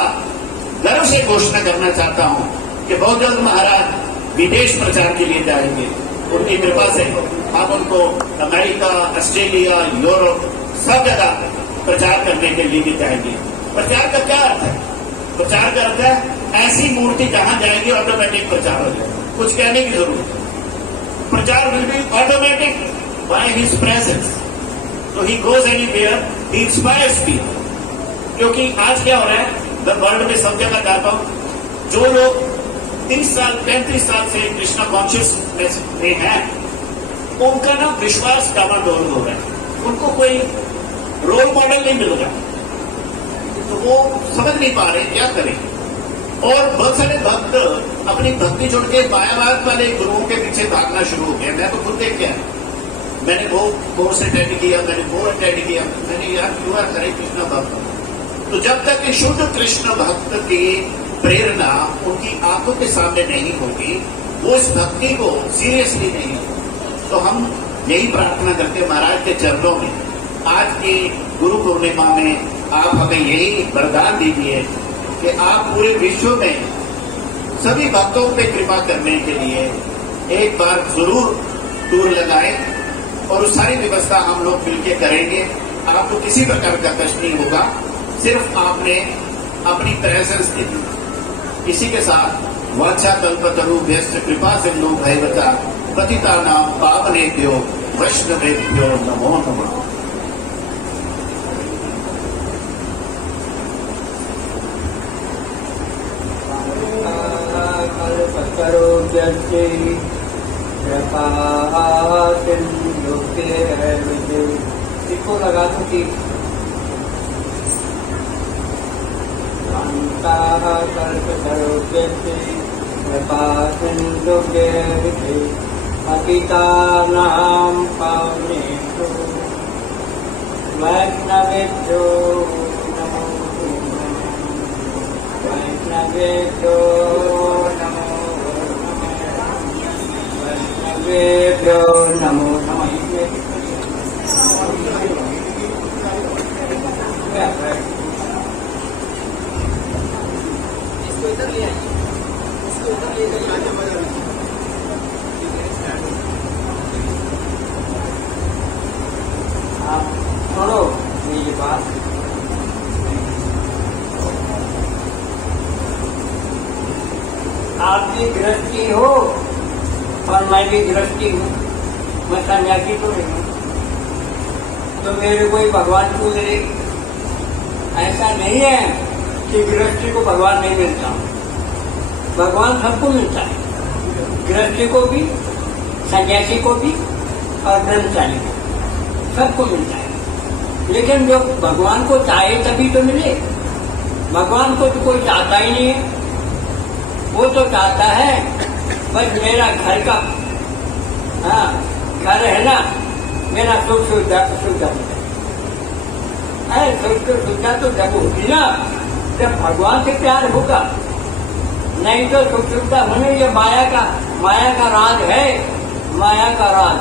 गर्व से घोषणा करना चाहता हूं कि बहुत जल्द महाराज विदेश प्रचार के लिए जाएंगे। उनकी कृपा से हम उनको अमेरिका, ऑस्ट्रेलिया, यूरोप सब जगह प्रचार करने के लिए जाएंगे। प्रचार का क्या अर्थ है? प्रचार का अर्थ है ऐसी मूर्ति जहां जाएगी ऑटोमेटिक प्रचार हो जाएगा, कुछ कहने की जरूरत है। Prachar will be automatic by his presence. तो he goes anywhere, he inspires people. क्योंकि आज क्या हो रहा है, मैं वर्ल्ड में सब जगह जाता हूं, जो लोग 30 साल 35 साल से कृष्णा कॉन्शियसनेस में है उनका ना विश्वास डामाडोल हो रहा है। उनको कोई रोल मॉडल नहीं मिल रहा, तो वो समझ नहीं पा रहे क्या करें। और बहुत सारे भक्त अपनी भक्ति छोड़ के मायावाद वाले गुरुओं के पीछे भागना शुरू हो गए। मैं तो खुद देख गया, मैंने वो कोर्स अटेंड किया, मैंने वो अटेंड किया, मैंने यार क्यों है हरे कृष्ण भक्त। तो जब तक कि शुद्ध कृष्ण भक्त की प्रेरणा उनकी आंखों के सामने नहीं होगी, वो इस भक्ति को सीरियसली नहीं। तो हम यही प्रार्थना करते महाराज के चरणों में आज की गुरु पूर्णिमा में आप हमें यही वरदान दीजिए कि आप पूरे विश्व में सभी भक्तों पे कृपा करने के लिए एक बार जरूर टूर लगाएं और उस सारी व्यवस्था हम लोग मिलकर करेंगे। आपको किसी प्रकार का कष्ट नहीं होगा, सिर्फ आपने अपनी प्रेजेंस देनी। इसी के साथ वाचा कल्पतरु व्यस्त कृपा सिंधु भयवता पतितानां पावनेभ्यो वैष्णवेभ्यो नमो नमः। इसको लगा दो कि पतितानां पावनेभ्यो वैष्णवेभ्यो नमो नमः। वैष्णवेभ्यो नमो वैष्णवेभ्यो नमो नमः। इसको इधर ले आइए, इसको इधर ले जाइए। आप सुनो मेरी बात, आप भी गृहस्थी हो और मैं भी गृहस्थी हूँ, मैं सन्यासी तो नहीं हूँ, तो मेरे को भगवान को मिले। ऐसा नहीं है कि गृहस्थी को भगवान नहीं मिलता, भगवान सबको मिलता है, गृहस्थी को भी, सन्यासी को भी और ब्रह्मचारी को, सबको मिलता है। लेकिन जो भगवान को चाहे तभी तो मिले। भगवान को तो कोई चाहता ही नहीं है, वो तो चाहता है बस मेरा घर का घर है ना, मेरा सुख सुविधा सुविधा तो जब होगी ना जब भगवान से प्यार होगा, नहीं तो सुख सुविधा होने। ये माया का राज है, माया का राज।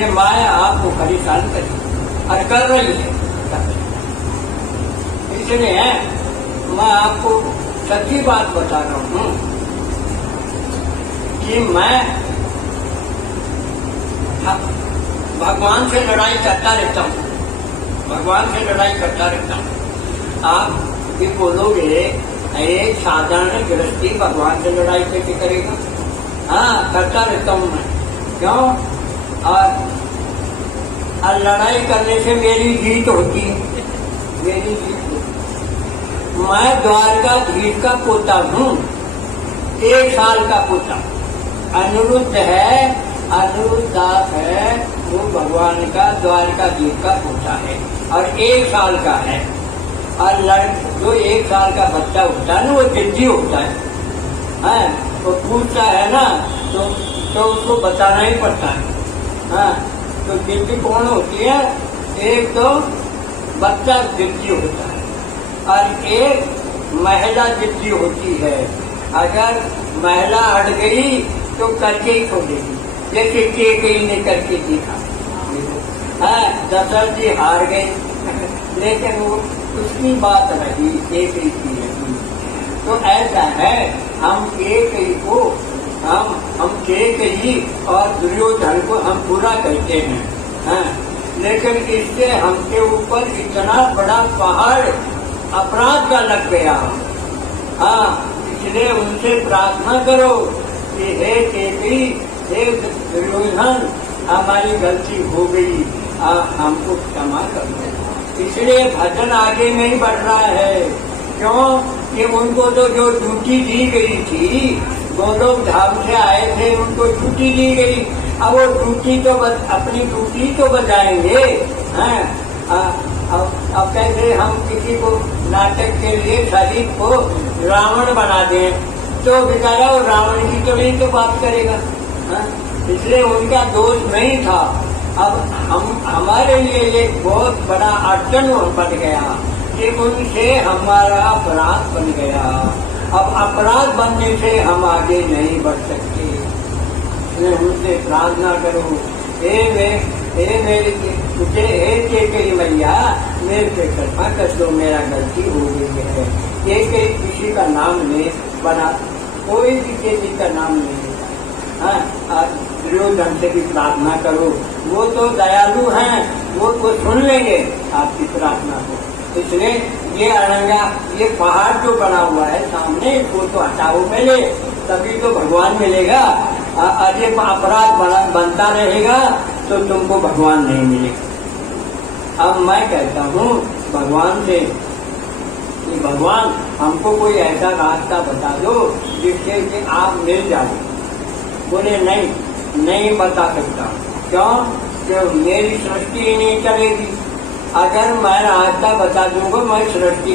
ये माया आपको परेशान करी और कर रही है। इसलिए मैं आपको सच्ची बात बता रहा हूँ कि मैं भगवान से लड़ाई करता रहता हूँ, भगवान से लड़ाई करता रहता हूँ। आप भी बोलोगे एक साधारण गृहस्थी भगवान से लड़ाई कैसे करेगा? हाँ, करता रहता हूँ मैं। क्यों? और लड़ाई करने से मेरी जीत होती है, मेरी जीत होती। मैं द्वारकाधीश का पोता हूँ, 1 साल का पोता। अनिरुद्ध है, अनिरुद्ध दास है, वो भगवान का द्वारकाधीश का पोता है और 1 साल का है। और जो 1 साल का बच्चा होता है ना, वो जिद्दी होता है, वो पूछता है ना तो उसको बताना ही पड़ता है। हाँ, तो जिद्दी कौन होती है? एक तो बच्चा जिद्दी होता है और एक महिला जिद्दी होती है। अगर महिला अड़ गई तो करके ही छोड़ेगी, जैसे केकई ने करके देखा। दशरथ जी हार गए लेकिन वो उसकी बात रही, केकई की रही। तो ऐसा है, हम केकई को हम केकई और दुर्योधन को हम पूरा करते हैं, लेकिन इससे हमके ऊपर इतना बड़ा पहाड़ अपराध का लग गया। इसलिए उनसे प्रार्थना करो कि हे केकई, हे दुर्योधन, हमारी गलती हो गई, हमको क्षमा कर दो। इसलिए भजन आगे नहीं बढ़ रहा है। क्यों? कि उनको तो जो ड्यूटी दी गई थी, गोलोक धाम से आए थे, उनको ड्यूटी दी गई। अब वो ड्यूटी तो अपनी ड्यूटी तो बजाएंगे। अब कैसे हम किसी को नाटक के लिए शरीर को रावण बना दें, तो बेचारा वो रावण की तो नहीं तो बात करेगा। इसलिए उनका दोष नहीं था। अब हमारे लिए एक बहुत बड़ा अड़चन बन गया कि उनसे हमारा अपराध बन गया। अब अपराध बनने से हम आगे नहीं बढ़ सकते। उनसे प्रार्थना करो, मेरी तुझे केकई मैया, मेरे पे कृपा कर दो, मेरा गलती हो गई है। केकई किसी का नाम नहीं बना, कोई भी केकई का नाम नहीं लेता। दुर्योधन से भी प्रार्थना करो, वो तो दयालु हैं, वो सुन लेंगे आपकी प्रार्थना को। इसलिए ये अड़ंगा, ये पहाड़ जो बना हुआ है सामने, वो तो हटाओ पहले, तभी तो भगवान मिलेगा। और ये अपराध बनता रहेगा तो तुमको भगवान नहीं मिलेगा। अब मैं कहता हूँ भगवान से कि भगवान हमको कोई ऐसा रास्ता बता दो जिससे कि आप मिल जाओ। बोले नहीं बता सकता। क्यों? कि मेरी सृष्टि ही नहीं चलेगी। अगर मैं रास्ता बता दूंगा, मैं सृष्टि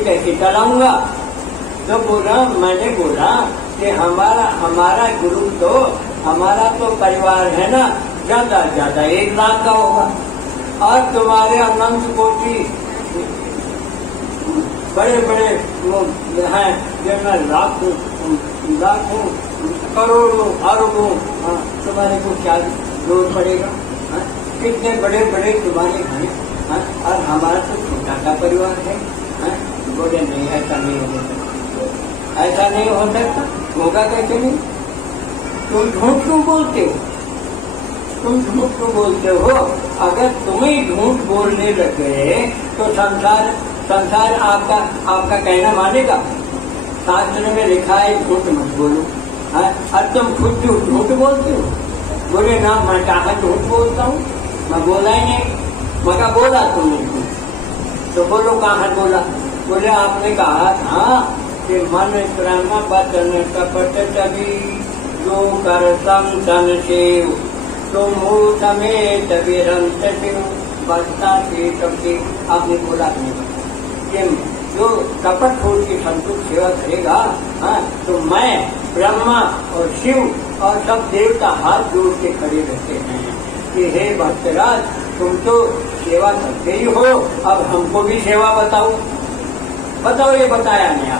कैसे चलाऊंगा? तो मैंने बोला कि हमारा गुरु तो, हमारा तो परिवार है ना, ज्यादा 1 लाख का होगा, और तुम्हारे अनंत कोटि बड़े वो हैं, जिनमें लाखों करोड़ों अरबों, तुम्हारे को क्या जोर पड़ेगा? कितने बड़े बड़े तुम्हारे हैं, और हमारा तो छोटा सा परिवार है। बोले नहीं, ऐसा नहीं हो सकता, ऐसा नहीं हो सकता। होगा कैसे नहीं? तुम झूठ क्यों बोलते हो? तुम झूठ क्यों बोलते हो? अगर तुम्हें झूठ बोलने लग गए तो संसार आपका कहना मानेगा? शास्त्र में लिखा है झूठ मत बोलो, अब तुम खुद झूठ बोलते हो। बोले ना, मैं कहा झूठ बोलता हूँ, मैं बोला ही नहीं। मगर बोला तुमने, तो बोलो कहाँ बोला? बोले आपने कहा था कि मन क्रम वचन कपट तभी जो कर समन सेव, तो मूल समेत विरंत बसता से कभी। आपने बोला नहीं कि जो कपट छोड़ के संतुष्ट सेवा करेगा, तो मैं ब्रह्मा और शिव और सब देवता हाथ जोड़ के खड़े रहते हैं कि हे भक्तराज, तुम तो सेवा करते ही हो, अब हमको भी सेवा बताओ। ये बताया नहीं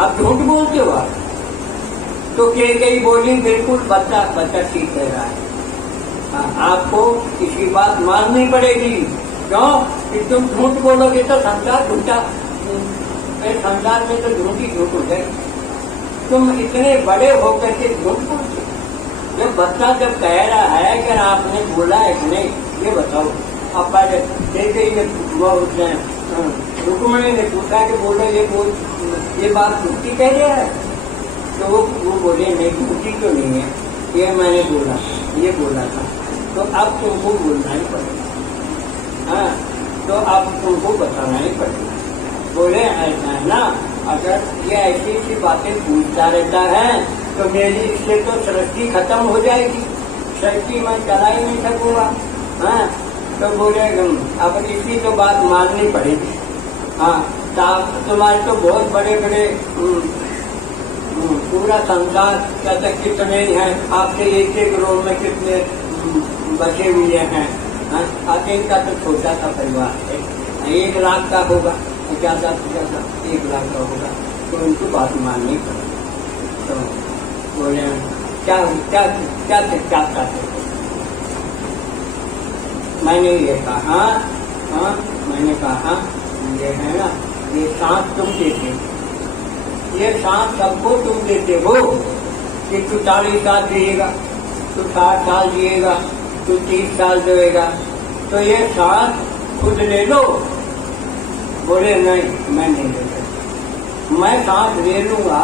आप झूठ बोलते हो। आप तो केकई बोली बिल्कुल बच्चा ठीक कह रहा है। आपको किसी बात माननी पड़ेगी। क्यों? कि तुम झूठ बोलोगे तो संसार झूठा, संसार में तो झूठी झूठ हो जाएगी। तुम इतने बड़े होकर के झूठ बोलते, जब बच्चा जब कह रहा है कि आपने बोला है कि नहीं, ये बताओ। अब रुक्मणी ने पूछा कि बोलो ये बात झूठी कह रहा है? तो वो बोले नहीं, झूठी तो नहीं है, ये मैंने बोला, ये बोला था, तो अब तुमको बोलना ही पड़ेगा। हाँ, तो अब तुमको बताना ही पड़ेगा। बोले ऐसा है ना, अगर ये ऐसी ऐसी बातें पूछता रहता है तो मेरी इससे तो सृष्टि खत्म हो जाएगी, सृष्टि मैं चला ही नहीं सकूंगा। हाँ, तो बोले अब इसकी तो बात माननी पड़ेगी। हाँ, तुम्हारे तो बहुत बड़े बड़े पूरा संसार कहते कितने हैं, आपके एक एक रोल में कितने बचे हुए हैं। आते इनका तो छोटा सा परिवार है, 1 लाख का होगा, ज्यादा से ज्यादा 1 लाख का होगा, तो उनको बात माननी पड़ेगी। तो बोले क्या क्या क्या क्या चाहते थे? मैंने ये कहा, हाँ मैंने कहा ये है ना, ये सांस तुम देते, ये सांस सबको तुम देते हो कि तू 40 साल जिएगा, तू 60 साल जिएगा, तू 30 साल जिएगा, तो ये सांस खुद ले लो। बोले नहीं, मैं नहीं ले सकता, मैं सांस ले लूंगा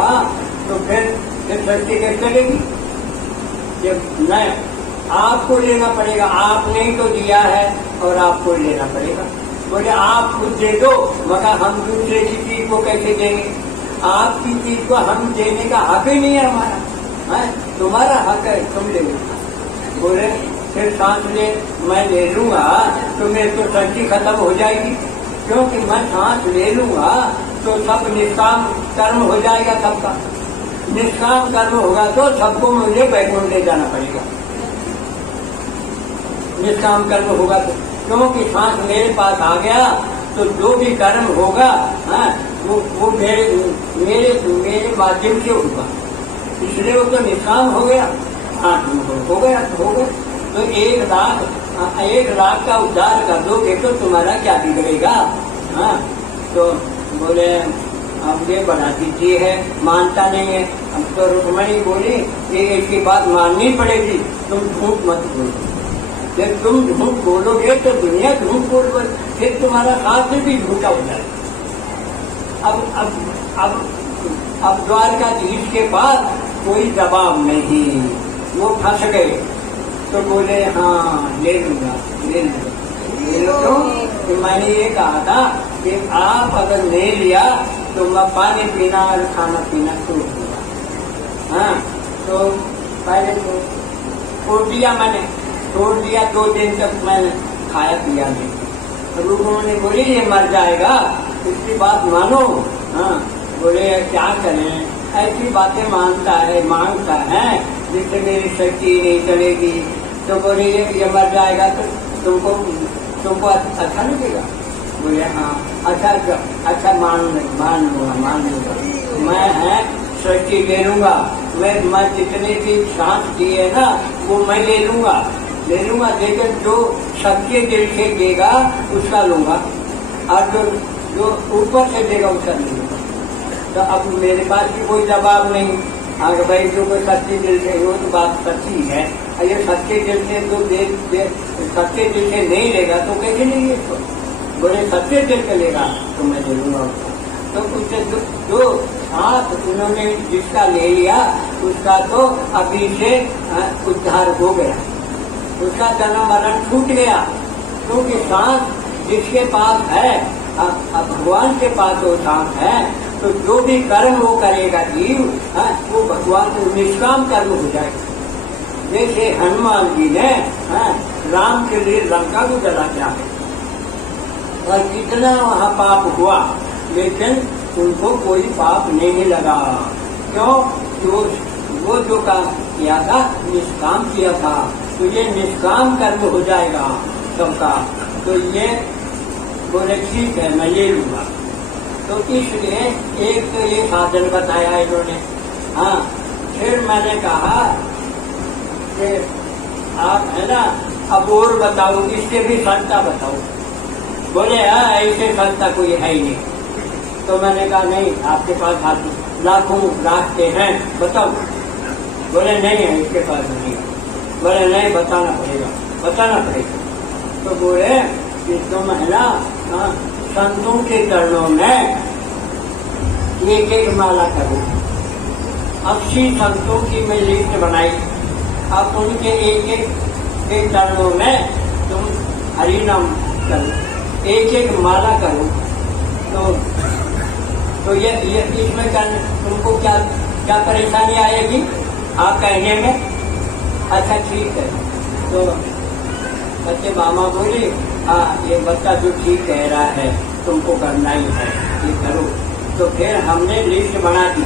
तो फिर सृष्टि कैसे चलेगी? जब नहीं, आपको लेना पड़ेगा, आपने ही तो दिया है और आपको लेना पड़ेगा। बोले आप खुद दे दो, मगर हम दूसरे की चीज को कैसे देंगे? आपकी चीज को हम देने का हक ही नहीं है हमारा, है तुम्हारा हक है, तुम ले लो। बोले फिर सांस ले, मैं ले लूंगा तो मेरे तो सृष्टि खत्म हो जाएगी, क्योंकि मैं सांस ले लूंगा तो सब निष्काम कर्म हो जाएगा सबका। निष्काम कर्म होगा तो सबको मुझे वैकुंठ ले जाना पड़ेगा, निष्काम कर्म होगा तो, क्योंकि सांस मेरे पास आ गया तो जो भी कर्म होगा वो मेरे माध्यम से होगा, इसलिए वो तो निष्काम हो गया। हाँ हो गया तो हो गया। तो 1 लाख का उद्धार कर दोगे तो तुम्हारा क्या बिगड़ेगा? हाँ, तो बोले अब ये बड़ा दीजिए है, मानता नहीं है। अब तो रुक्मणी बोली ये इसकी बात माननी पड़ेगी, तुम झूठ मत बोलो। जब तुम झूठ बोलोगे तो दुनिया झूठ बोल, फिर तुम्हारा शास्त्र भी झूठा हो जाएगा। अब द्वारकाधीश के पास कोई जवाब नहीं, वो फंस गए। तो बोले हाँ ले लूंगा, ले लो। तो मैंने ये कहा था कि आप अगर ले लिया तो मैं पानी पीना और खाना पीना छोड़ दूंगा। हाँ, तो पहले तो छोड़ दिया, मैंने छोड़ दिया। 2 दिन तक मैंने खाया पिया नहीं। रुक्मणी बोली ये मर जाएगा, इसकी बात मानो। हाँ, बोले क्या करें, ऐसी बातें मांगता है जिससे मेरी शक्ति नहीं चलेगी। तो बोले ये मर जाएगा तो तुमको अच्छा लगेगा? बोले हाँ अच्छा मान लूंगा, मैं शक्ति ले लूंगा, मैं जितने की सांस दी है ना वो मैं ले लूंगा, लेकिन जो सबके दिल से देगा उसका लूंगा, और जो ऊपर से देगा उसका नहीं लूंगा। तो अब मेरे पास भी कोई जवाब नहीं। अगर भाई जो कोई सच्चे दिल से हो तो बात सच्ची है, ये सच्चे दिल से तो सच्चे दिल से नहीं लेगा तो कैसे लेंगे इसको? बोले सच्चे दिल से लेगा तो मैं ले लूंगा उसको। तो उससे जो साथ उन्होंने जिसका ले लिया उसका तो अभी से उद्धार हो गया, उसका जन्म मरण छूट गया। क्योंकि सांस जिसके पास है, अब भगवान के पास वो सांस है, तो जो भी कर्म वो करेगा जीव वो भगवान को निष्काम कर्म हो जाएगा। जैसे हनुमान जी ने राम के लिए लंका को जला दिया और कितना वहाँ पाप हुआ, लेकिन उनको कोई पाप नहीं लगा। क्यों? वो जो काम किया था निष्काम किया था, तो ये निष्काम कर्म हो जाएगा सबका। तो ये बोले ठीक है मैं ले लूंगा। तो इसलिए एक तो ये साधन बताया इन्होंने। हाँ, फिर मैंने कहा कि आप है ना अब और बताओ, इससे भी संता बताओ। बोले हाँ ऐसे संता कोई है ही नहीं। तो मैंने कहा नहीं, आपके पास लाखों रास्ते हैं, बताओ। बोले नहीं है इसके पास नहीं। बोले नहीं, बताना पड़ेगा। तो बोले कि तुम है ना संतों के चरणों में एक माला करो। 80 संतों की मैं लिस्ट बनाई, अब उनके एक चरणों में तुम हरि नाम करो, एक माला करो, तो ये इसमें तुमको क्या परेशानी आएगी आप कहने में? अच्छा ठीक है। तो बच्चे मामा बोले हाँ ये बच्चा जो ठीक कह रहा है तुमको करना ही है, ये करो। तो फिर हमने लिस्ट बना दी,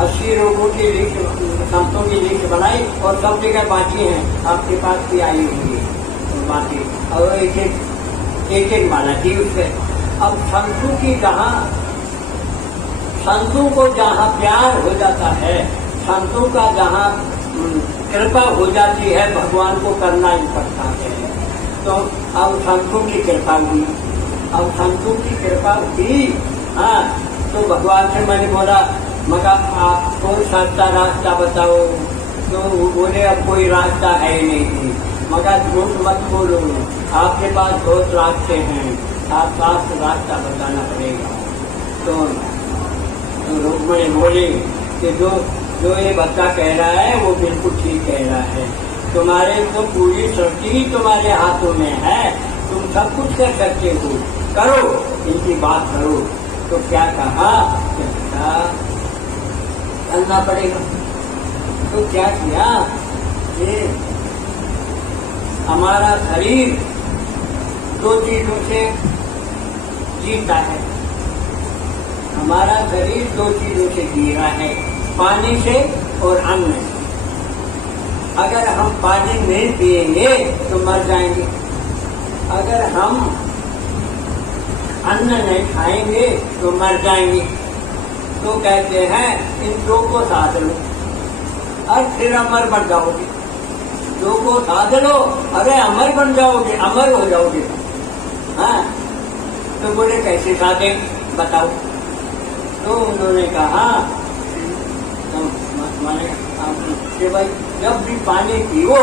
80 लोगों की लिस्ट, संतों की लिस्ट बनाई और सब जगह बाकी हैं, आपके पास भी आई हुई है बाकी, और एक माला थी उससे। अब संतों को जहाँ प्यार हो जाता है, संतों का जहाँ कृपा हो जाती है, भगवान को करना ही पड़ता है। तो अब संतों की कृपा हुई, अब संतों की कृपा हुई, हाँ। तो भगवान से मैंने बोला मगर आपको सच्चा रास्ता बताओ, तो बोले अब कोई रास्ता है नहीं, मगर झूठ मत बोलो, आपके पास बहुत रास्ते हैं, आप रास्ता बताना पड़ेगा। तो रुक्मिणी बोली कि जो ये बच्चा कह रहा है वो बिल्कुल ठीक कह रहा है, तुम्हारे तो पूरी सृष्टि तुम्हारे हाथों में है, तुम सब कुछ कर सकते हो, करो इनकी बात करो। तो क्या कहा, करना पड़ेगा। तो क्या किया, ये हमारा शरीर 2 चीजों से जीता है, हमारा शरीर 2 चीजों से जी रहा है, पानी से और अन्न से। अगर हम पानी नहीं पिएंगे तो मर जाएंगे, अगर हम अन्न नहीं खाएंगे तो मर जाएंगे। तो कहते हैं इन 2 को साध लो और फिर अमर बन जाओगे, 2 को साध लो, अरे अमर बन जाओगे, अमर हो जाओगे। हाँ, तो बोले कैसे साधे बताओ। तो उन्होंने कहा माने कि भाई जब भी पानी पियो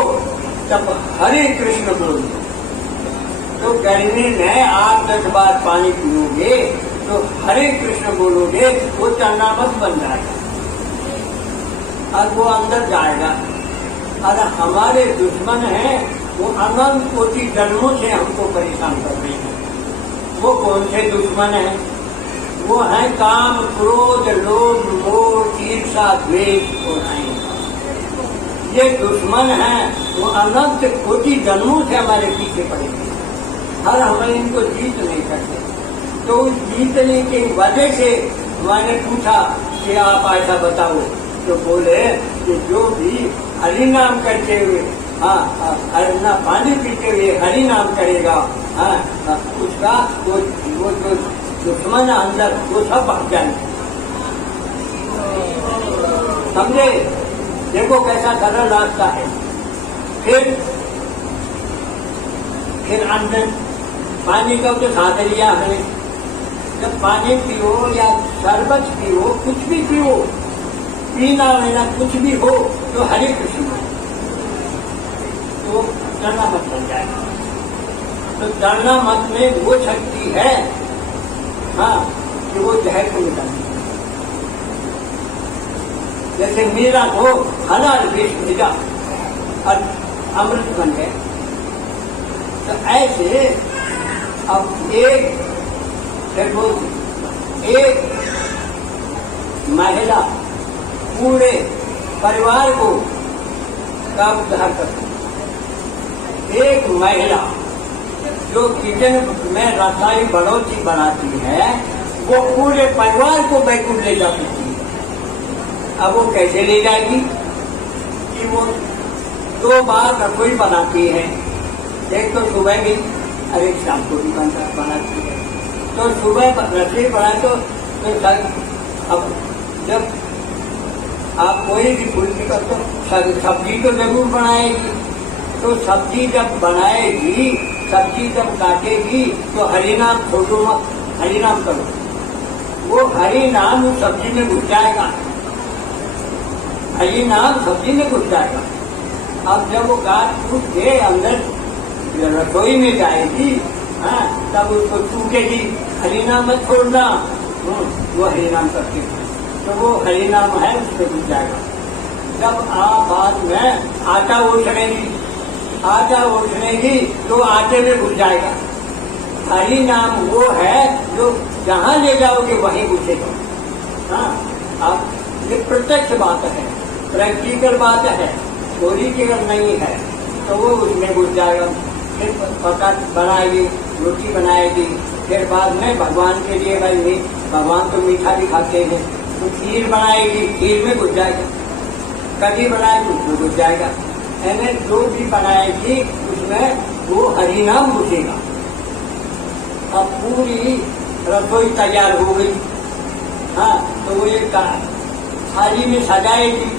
तब हरे कृष्ण बोलो। तो गर्मी में आप 10 बार पानी पियोगे तो हरे कृष्ण बोलोगे, वो चरणामत बन जाएगा और वो अंदर जाएगा। और हमारे दुश्मन हैं वो अनंत कोटि जन्मों से हमको परेशान कर रहे हैं। वो कौन से दुश्मन हैं? वो है काम, क्रोध, लोभ, मोह, ईर्षा, द्वेष और अहिंसा। ये दुश्मन हैं, वो अनंत कोटि जन्मों से हमारे पीछे पड़े हैं और हमें इनको जीत नहीं सकते। तो जीतने की वजह से मैंने पूछा कि आप ऐसा बताओ। तो बोले कि जो भी हरि नाम करते हुए, हाँ, हरना पानी पीते हुए हरि नाम करेगा, हाँ, उसका वो जो दुश्मन अंदर वो सब भाग जाएंगे। समझे? देखो कैसा सरल रास्ता है। फिर अंदर पानी का तो साध लिया है। जब पानी पियो या शरबत पियो, कुछ भी पियो, पीना लेना कुछ भी हो, तो हरे कृष्ण तो चरना मत बन जाएगा। तो चरना मत में वो शक्ति है, हाँ, कि वो जहर को निकालती है। जैसे मेरा को हलाल विष मिला और अमृत बन गए, तो ऐसे अब एक महिला पूरे परिवार को का उद्धार करती है। एक महिला जो किचन में रसोई बढ़ोतरी बनाती है, वो पूरे परिवार को बैकुंठ ले जा सकती है। अब वो कैसे ले जाएगी कि वो 2 बार रसोई बनाती है, एक तो सुबह भी और एक शाम को भी बनाती है। तो सुबह रसोई बनाए तो अब जब आप कोई भी पूरी कर तो सब्जी तो जरूर बनाएगी। तो सब्जी जब बनाएगी, सब्जी जब काटेगी, तो हरि नाम छोड़ो मत, हरि नाम करो। वो हरि नाम उस सब्जी में घुस जाएगा, हरि नाम सब्जी में घुस जाएगा। अब जब वो काट कूट के अंदर रसोई में जाएगी, हाँ, तब उसको चूकेगी, हरि नाम मत छोड़ना, वो हरि नाम करते हैं। तो वो हरि नाम है, उसको घुस जाएगा। जब आप बाद में आटा उछलेगी, आटा उछलेगी तो आटे में घुस जाएगा। हरि नाम वो है जो जहाँ ले जाओगे वहीं घुसेगा। हाँ, अब ये प्रत्यक्ष बात है, प्रैक्टिकल बात है, थ्योरिटिकल नहीं है। तो वो उसमें घुस जाएगा। फिर पका बनाएगी, रोटी बनाएगी, फिर बाद में भगवान के लिए भाई भगवान तो मीठा भी खाते हैं, तो खीर बनाएगी, खीर में घुस जाएगा। कढ़ी बनाएगी उसमें घुस जाएगा। यानी जो भी बनाएगी उसमें वो हरि नाम घुसेगा। अब पूरी रसोई तैयार हो गई। हाँ, तो वो एक थाली में सजाएगी,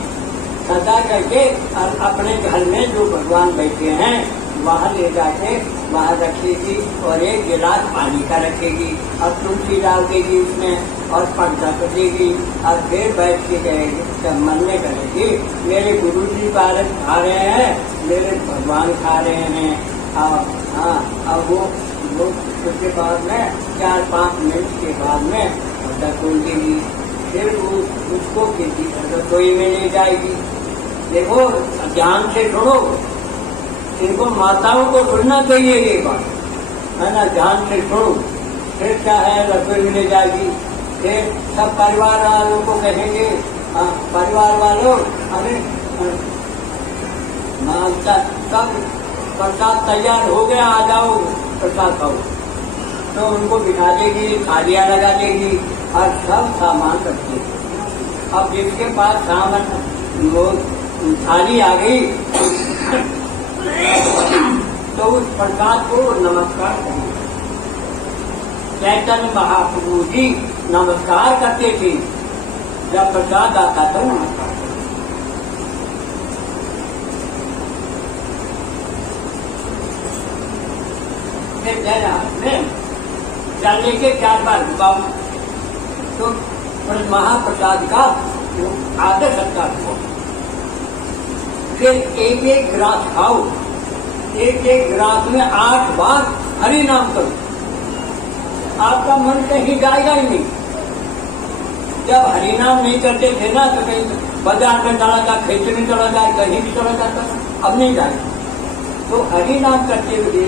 सजा करके और अपने घर में जो भगवान बैठे हैं वहाँ ले जाके वहाँ रखेगी और एक गिलास पानी का रखेगी और तुलसी डाल देगी उसमें और पंखा करेगी और फिर बैठ के कहेगी, जब मन में करेगी मेरे गुरु जी भारत खा रहे हैं, मेरे भगवान खा रहे हैं। हाँ, अब वो उसके बाद में 4-5 मिनट के बाद में पर्दा खोल देगी। फिर वो उसको किसी रसोई में ले जाएगी। देखो ध्यान से सुनो, इनको माताओं को सुनना चाहिए ये बात, है ना, ध्यान से सुनो। फिर क्या है, रसोई में ले जाएगी। फिर सब परिवार वालों को कहेंगे, परिवार वालों हमें सब प्रसाद तैयार हो गया, आ जाओ प्रसाद खाओ। तो उनको बिठा देगी, थालियां लगा देगी और सब सामान रख देगी। अब जिसके पास सामान वो थाली आ गई तो उस प्रसाद को नमस्कार करेंगे। चैतन्य महाप्रभु जी नमस्कार करते थे, जब प्रसाद आता था नमस्कार करते। जल लेके 4 बार झुकाओ तो महाप्रसाद का आदर सत्कार हो। फिर एक गिलास खाओ, एक गिलास में 8 बार हरि नाम करो। आपका मन कहीं जाएगा ही नहीं। जब हरि नाम नहीं करते थे ना तो कहीं बाजार में चला जाए, खेत में चला जाए, कहीं भी चला जाता, अब नहीं जाएगा। तो हरि नाम करते हुए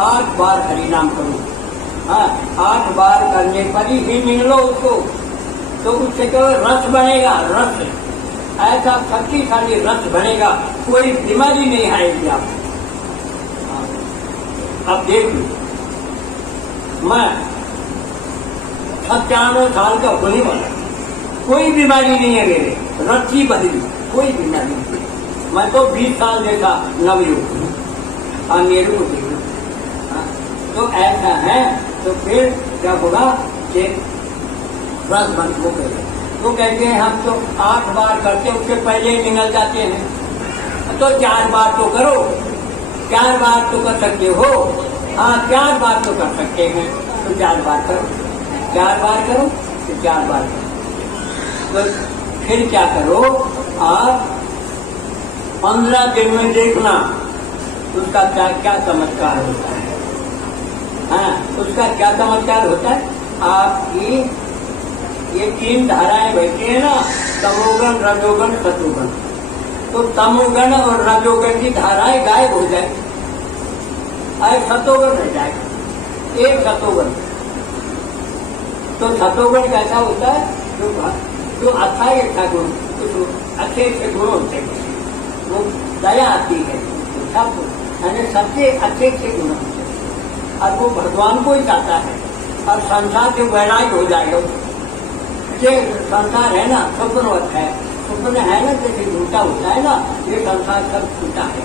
8 बार हरि नाम करो। हाँ, 8 बार करने पर ही निकलो उसको, तो उससे केवल रस बनेगा, रस ऐसा शक्तिशाली रस बनेगा, कोई बीमारी नहीं आएगी आपको। अब देख लो, मैं 97 साल का होने वाला, कोई बीमारी नहीं है मेरे, रस ही बदली, कोई बीमारी नहीं। मैं तो 20 साल जैसा नवयुवक हूँ, और मेरे को देखो। तो ऐसा है, तो फिर क्या होगा कि रस बंद हो गए। तो कहते हैं हम तो 8 बार करते, उससे पहले ही निकल जाते हैं। तो 4 बार तो करो, 4 बार तो कर सकते हो। हाँ, 4 बार तो कर सकते हैं, तो 4 बार करो, 4 बार करो, तो 4 बार करो। तो फिर क्या करो आप 15 दिन में देखना उसका क्या चमत्कार होता है। हाँ, उसका क्या चमत्कार होता है। आपकी ये 3 धाराएं बैठी है ना, तमोगण, रजोगण, सतोगण। तो तमोगण और रजोगण की धाराएं गायब हो जाएगी, और सतोगण रह जाएगा, एक सतोगण। तो सतोगण कैसा होता है, जो अच्छा गुण, अच्छे गुण होते हैं, वो दया आती है, सब यानी सबसे अच्छे गुण होते हैं, और वो भगवान को ही चाहता है, और संसार से वैराग्य हो जाएगा। ये संसार है ना, स्वप्नवत है, स्वप्न है ना, जैसे झूठा होता है ना, ये संसार सब झूठा है।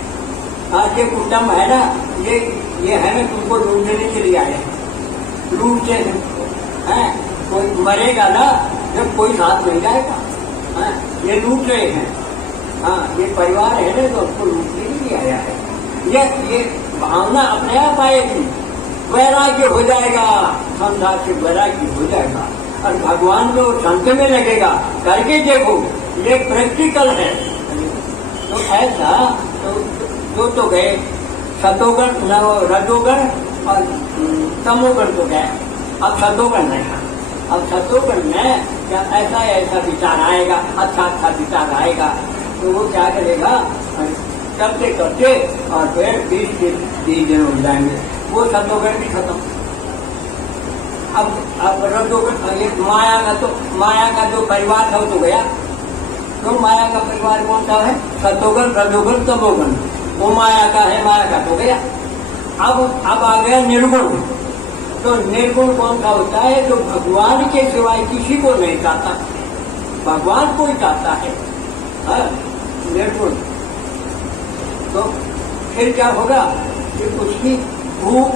आज ये कुटुंब है ना, ये है ना, तुमको लूटने के लिए आए हैं, लूटते हैं। कोई मरेगा ना जब कोई साथ नहीं जाएगा, ये लूट रहे हैं। हाँ, ये परिवार है ना, तो उसको लूटने के लिए आया है। ये भावना अपने आप आएगी, वैराग्य हो जाएगा, संसार से वैराग्य हो जाएगा, और भगवान को संत में लगेगा। करके देखो, ये प्रैक्टिकल है। तो ऐसा तो गए सतोगण, रजोगण और तमोगण तो गए, अब सतोगण है। अब सतोगण में क्या ऐसा विचार आएगा, अच्छा विचार आएगा, तो वो क्या करेगा, करते करते और फिर 20 दिन हो जाएंगे, वो सतोगुण भी खत्म। अब रजोगुण, ये माया का जो परिवार था वो तो गया। तो माया का परिवार कौन सा है? सतोगुण, रजोगुण, तमोगुण। वो माया का है, माया का तो गया। अब आ गया निर्गुण। तो निर्गुण कौन सा होता है? जो भगवान के सिवाय किसी को नहीं चाहता, भगवान को ही चाहता है, निर्गुण। तो फिर क्या होगा कि उसकी भूख,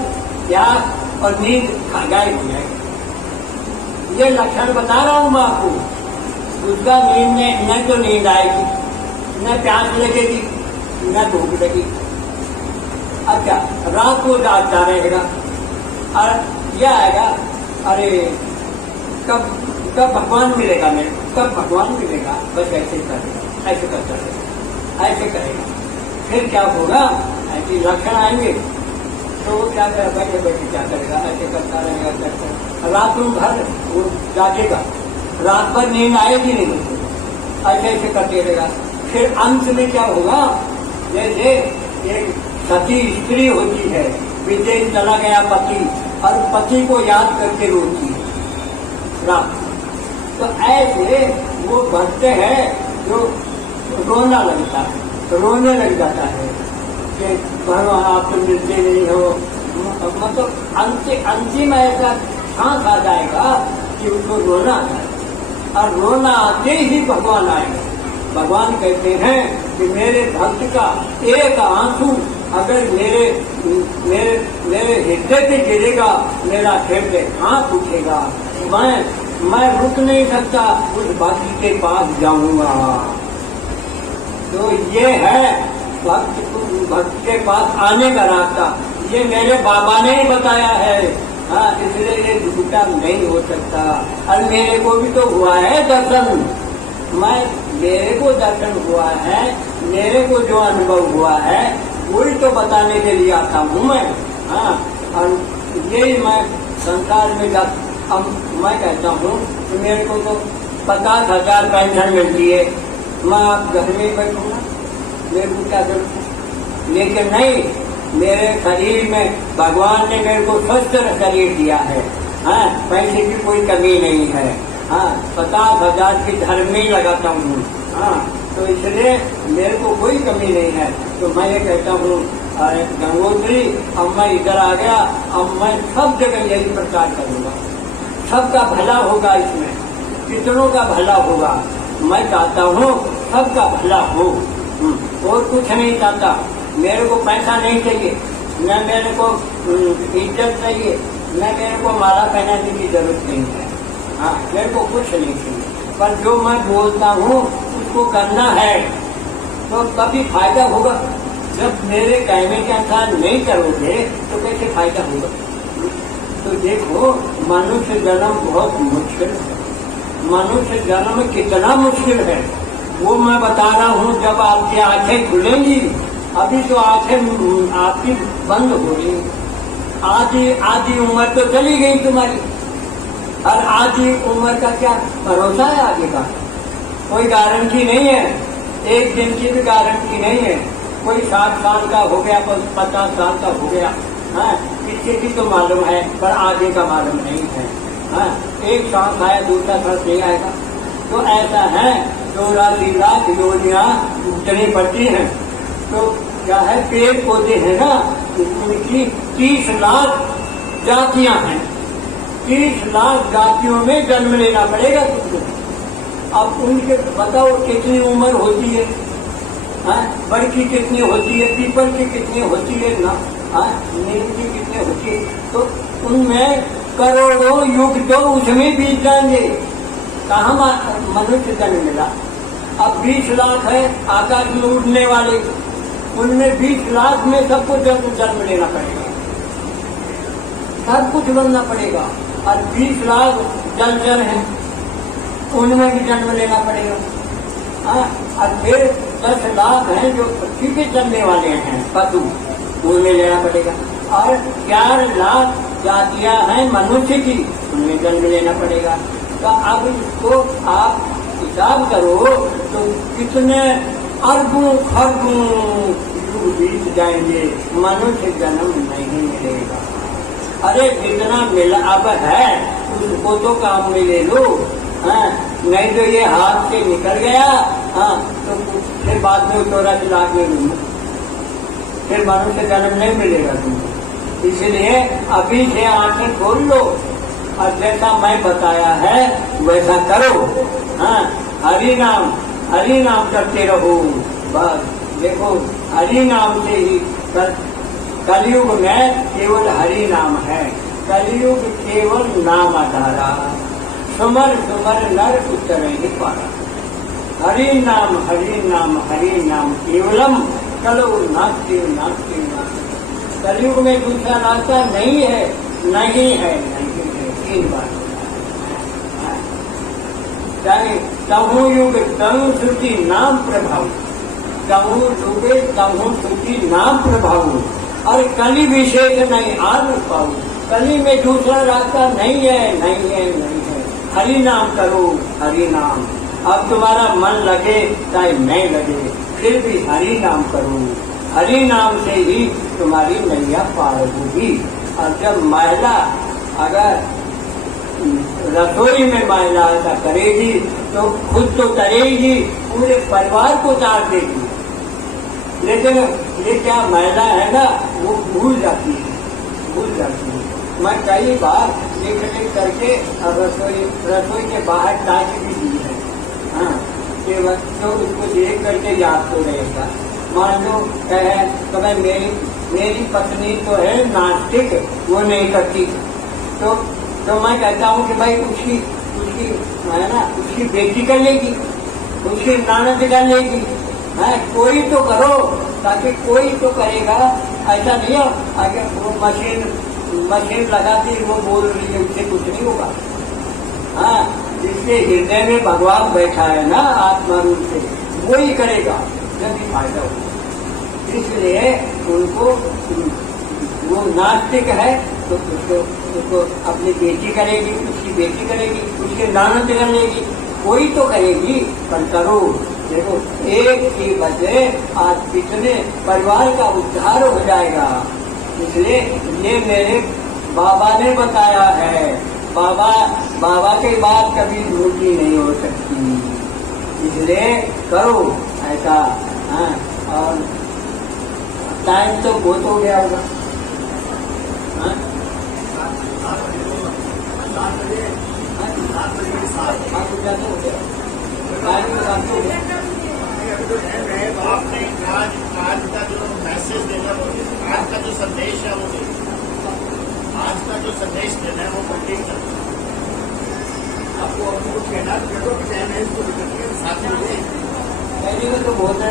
प्यास और नींद गायब हो जाएगी। ये लक्षण बता रहा हूं मैं आपको। उसका नींद में न तो नींद आएगी, न प्यास लगेगी, न भूख लगेगी। अच्छा, रात को जागता रहेगा और यह आएगा, अरे कब भगवान मिलेगा मेरे, कब भगवान मिलेगा, बस ऐसे करेगा, ऐसे करता रहेगा, ऐसे करेगा। फिर क्या होगा, ऐसे लक्षण आएंगे तो वो क्या करेगा, बैठे बैठे क्या करेगा, ऐसे करता रहेगा। रात में भर वो जागेगा, रात भर नींद आएगी नहीं उसको, ऐसे ऐसे करते रहेगा। फिर अंत में क्या होगा, जैसे एक सती स्त्री होती है, विदेश चला गया पति और पति को याद करके रोती है रात। तो ऐसे वो भटते हैं जो रोना लगता है, रोने लग जाता है कि भगवान आप तो मिलते नहीं हो। मतलब अंतिम ऐसा सांस आ जाएगा कि उसको रोना आ जाएगा, और रोना आते ही भगवान आएगा। भगवान कहते हैं कि मेरे भक्त का एक आंसू अगर मेरे हृदय पे गिरेगा, मेरा हृदय हाथ उठेगा, मैं रुक नहीं सकता, उस भक्त के पास जाऊंगा। तो ये है भक्त के पास आने का रास्ता। ये मेरे बाबा ने ही बताया है, इसलिए ये झूठा नहीं हो सकता। और मेरे को भी तो हुआ है दर्शन, मेरे को दर्शन हुआ है, मेरे को जो अनुभव हुआ है वही तो बताने के लिए आता हूँ मैं। और यही मैं संसार में अब मैं कहता हूँ कि मेरे को तो 50,000 पेंशन मिलती है, मैं आप घर में बैठूंगा, मेरे को क्या जरूरत है? लेकिन नहीं, मेरे शरीर में भगवान ने मेरे को स्वस्थ शरीर दिया है, पैसे की कोई कमी नहीं है। 50,000 की धर्म में लगाता हूँ, तो इसलिए मेरे को कोई कमी नहीं है। तो मैं ये कहता हूँ, अरे गंगोत्री, अब मैं इधर आ गया, अब मैं सब जगह यही प्रचार करूंगा, सबका भला होगा, इसमें कितनों का भला होगा। मैं चाहता हूँ सबका भला हो, और कुछ नहीं चाहता। मेरे को पैसा नहीं चाहिए, न मेरे को इज्जत चाहिए, न मेरे को माला पहनाने की जरूरत नहीं है। मेरे को कुछ नहीं चाहिए, पर जो मैं बोलता हूँ उसको करना है, तो तभी फायदा होगा। जब मेरे कहने के अनुसार नहीं करोगे तो कैसे फायदा होगा? तो देखो, मनुष्य जन्म बहुत मुश्किल है। मनुष्य जन्म कितना मुश्किल है वो मैं बता रहा हूँ। जब आपकी आंखें खुलेंगी, अभी तो आंखें आपकी बंद हो रही, आधी उम्र तो चली गई तुम्हारी, और आधी उम्र का क्या भरोसा है आगे का? कोई गारंटी नहीं है, एक दिन की भी गारंटी नहीं है। कोई 60 साल का हो गया, 50 साल का हो गया, किसी की तो मालूम है, पर आगे का मालूम नहीं है। एक सांस आया, दूसरा सांस नहीं आएगा। तो ऐसा है, 84 लाख योनियां उतनी पड़ती हैं। तो क्या है, पेड़ पौधे हैं ना, उनकी 30 लाख जातियां हैं। 30 लाख जातियों में जन्म लेना पड़ेगा तुमको। अब उनके बताओ कितनी उम्र होती है, बड़ की कितनी होती है, पीपल की कितनी होती है ना, नीम की कितनी होती है। तो उनमें करोड़ों युग तो उसमें बीत जाएंगे। कहाँ मनुष्य जन्म मिला? अब 20 लाख है आकाश में उड़ने वाले, उनमें 20 लाख में सबको जन्म लेना पड़ेगा, सब कुछ बनना पड़ेगा। और 20 लाख जलचर हैं, उनमें भी जन्म लेना पड़ेगा। और फिर 10 लाख हैं जो पृथ्वी पे चलने वाले हैं पशु, उनमें लेना पड़ेगा। और 4 लाख जातियां हैं मनुष्य की, उनमें जन्म लेना पड़ेगा। तो अब इसको आप हिसाब करो तो कितने अरबों खरबों युग बीत जाएंगे, मनुष्य जन्म नहीं मिलेगा। अरे जितना मिला अब है उसको तो काम में ले लो, हाँ, नहीं तो ये हाथ से निकल गया, हाँ, तो फिर बाद में चोरा चला के फिर मनुष्य जन्म नहीं मिलेगा तुमको। इसलिए अभी से आंखें खोल लो और जैसा मैं बताया है वैसा करो। हाँ, हरि नाम करते रहो बस। देखो हरि नाम से ही कलयुग में केवल हरि नाम है, कलयुग केवल नाम आधारा, सुमर सुमर नर उतर ही पारा। हरि नाम केवलम कलो नास्ति नास्ति नास्ति। कलयुग में दूसरा रास्ता नहीं है, नहीं है, नहीं है, तीन बात। चाहे तहु युग तहु श्रुति नाम प्रभाव, तहु युगे तहु श्रुति नाम प्रभाव, और कली विषेक नहीं आन पाऊ। कली में दूसरा रास्ता नहीं है, नहीं है, नहीं है। हरि नाम करो, हरि नाम। अब तुम्हारा मन लगे चाहे नहीं लगे, फिर भी हरि नाम करो। हरि नाम से ही तुम्हारी नैया पार होगी। और जब महिला अगर रसोई में महिला ऐसा करेगी तो खुद तो करेगी, पूरे परिवार को तार देगी। लेकिन ये क्या महिला है ना, वो भूल जाती है। मैं कई बार लिख करके अब रसोई के बाहर टाँच भी दी है, हाँ, कि बच्चों उसको देख करके याद तो रहेगा। मान लो कहे तो मैं मेरी पत्नी तो है नास्तिक, वो नहीं करती, तो मैं कहता हूँ कि भाई उसकी है ना, उसकी बेटी कर लेगी, उसकी ननद कर लेगी, है, कोई तो करो, ताकि कोई तो करेगा। ऐसा नहीं हो अगर वो मशीन लगाती वो बोल रही है, उससे कुछ नहीं होगा। हाँ, जिसके हृदय में भगवान बैठा है ना आत्मा रूप से, वो ही करेगा जब भी फायदा हो। इसलिए उनको वो नास्तिक है तो उसको अपनी बेटी करेगी, उसकी बेटी करेगी, उसके ननद कर लेगी, कोई तो करेगी, पर करो। देखो एक की वजह आज कितने परिवार का उद्धार हो जाएगा। इसलिए ये मेरे बाबा ने बताया है। बाबा की बात कभी झूठी नहीं हो सकती, इसलिए करो ऐसा। हाँ, और टाइम तो बहुत हो गया होगा। हाँ? आपने आज का जो मैसेज देना, आज का जो संदेश है वो आज का जो संदेश देना है वो कंप्लीट कर। आपको अपने को कहना है इसको साथ में तो बहुत है,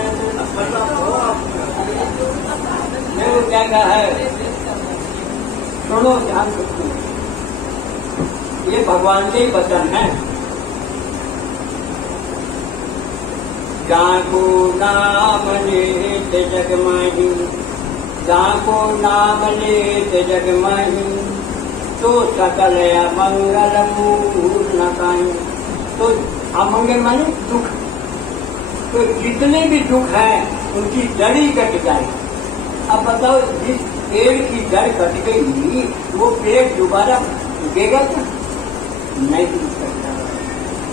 वो क्या कहा है सुनो, ध्यान रखो, ये भगवान के ही वचन है। जाको नाम लेत जग माही, जाको नाम लेत जग माही, तो सकल अमंगल पूर्ण काई। तो अमंगल माने दुख, तो जितने भी दुख हैं उनकी जड़ी कट जाए। अब बताओ, जिस पेड़ की जड़ कट गई वो पेड़ दोबारा उगेगा क्या? नहीं उग सकता।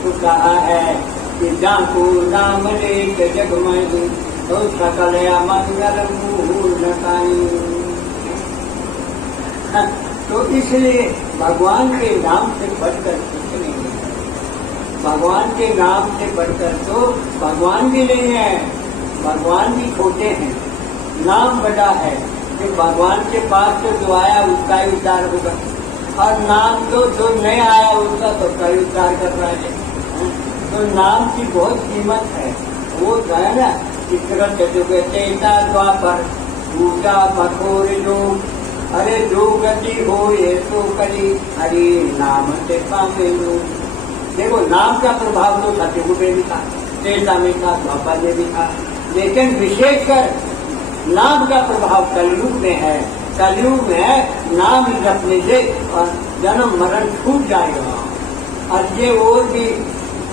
तो कहा है कि जाको नाम लेत जग माही, तो सकल अमंगल पूर्ण काई। तो इसलिए भगवान के नाम से बढ़कर कुछ नहीं है। भगवान के नाम से बढ़कर तो भगवान भी नहीं है, भगवान भी छोटे हैं, नाम बड़ा है। कि भगवान के पास तो जो आया उसका ही उद्धार होगा, और नाम तो जो नहीं आया उसका तो कई उद्धार कर रहा है। तो नाम की बहुत कीमत है। वो जो है ना, चित्रगत जुगे चेता द्वापर पूजा मठोर योग, अरे जो गति हो ये तो करी, हरि नाम से पावे लोग। देखो नाम का प्रभाव तो सतयुग में भी था, त्रेता में था, द्वापर में भी था, लेकिन विशेषकर नाम का प्रभाव कलयुग में है। कलयुग में नाम रखने से और जन्म मरण छूट जाएगा। और ये और भी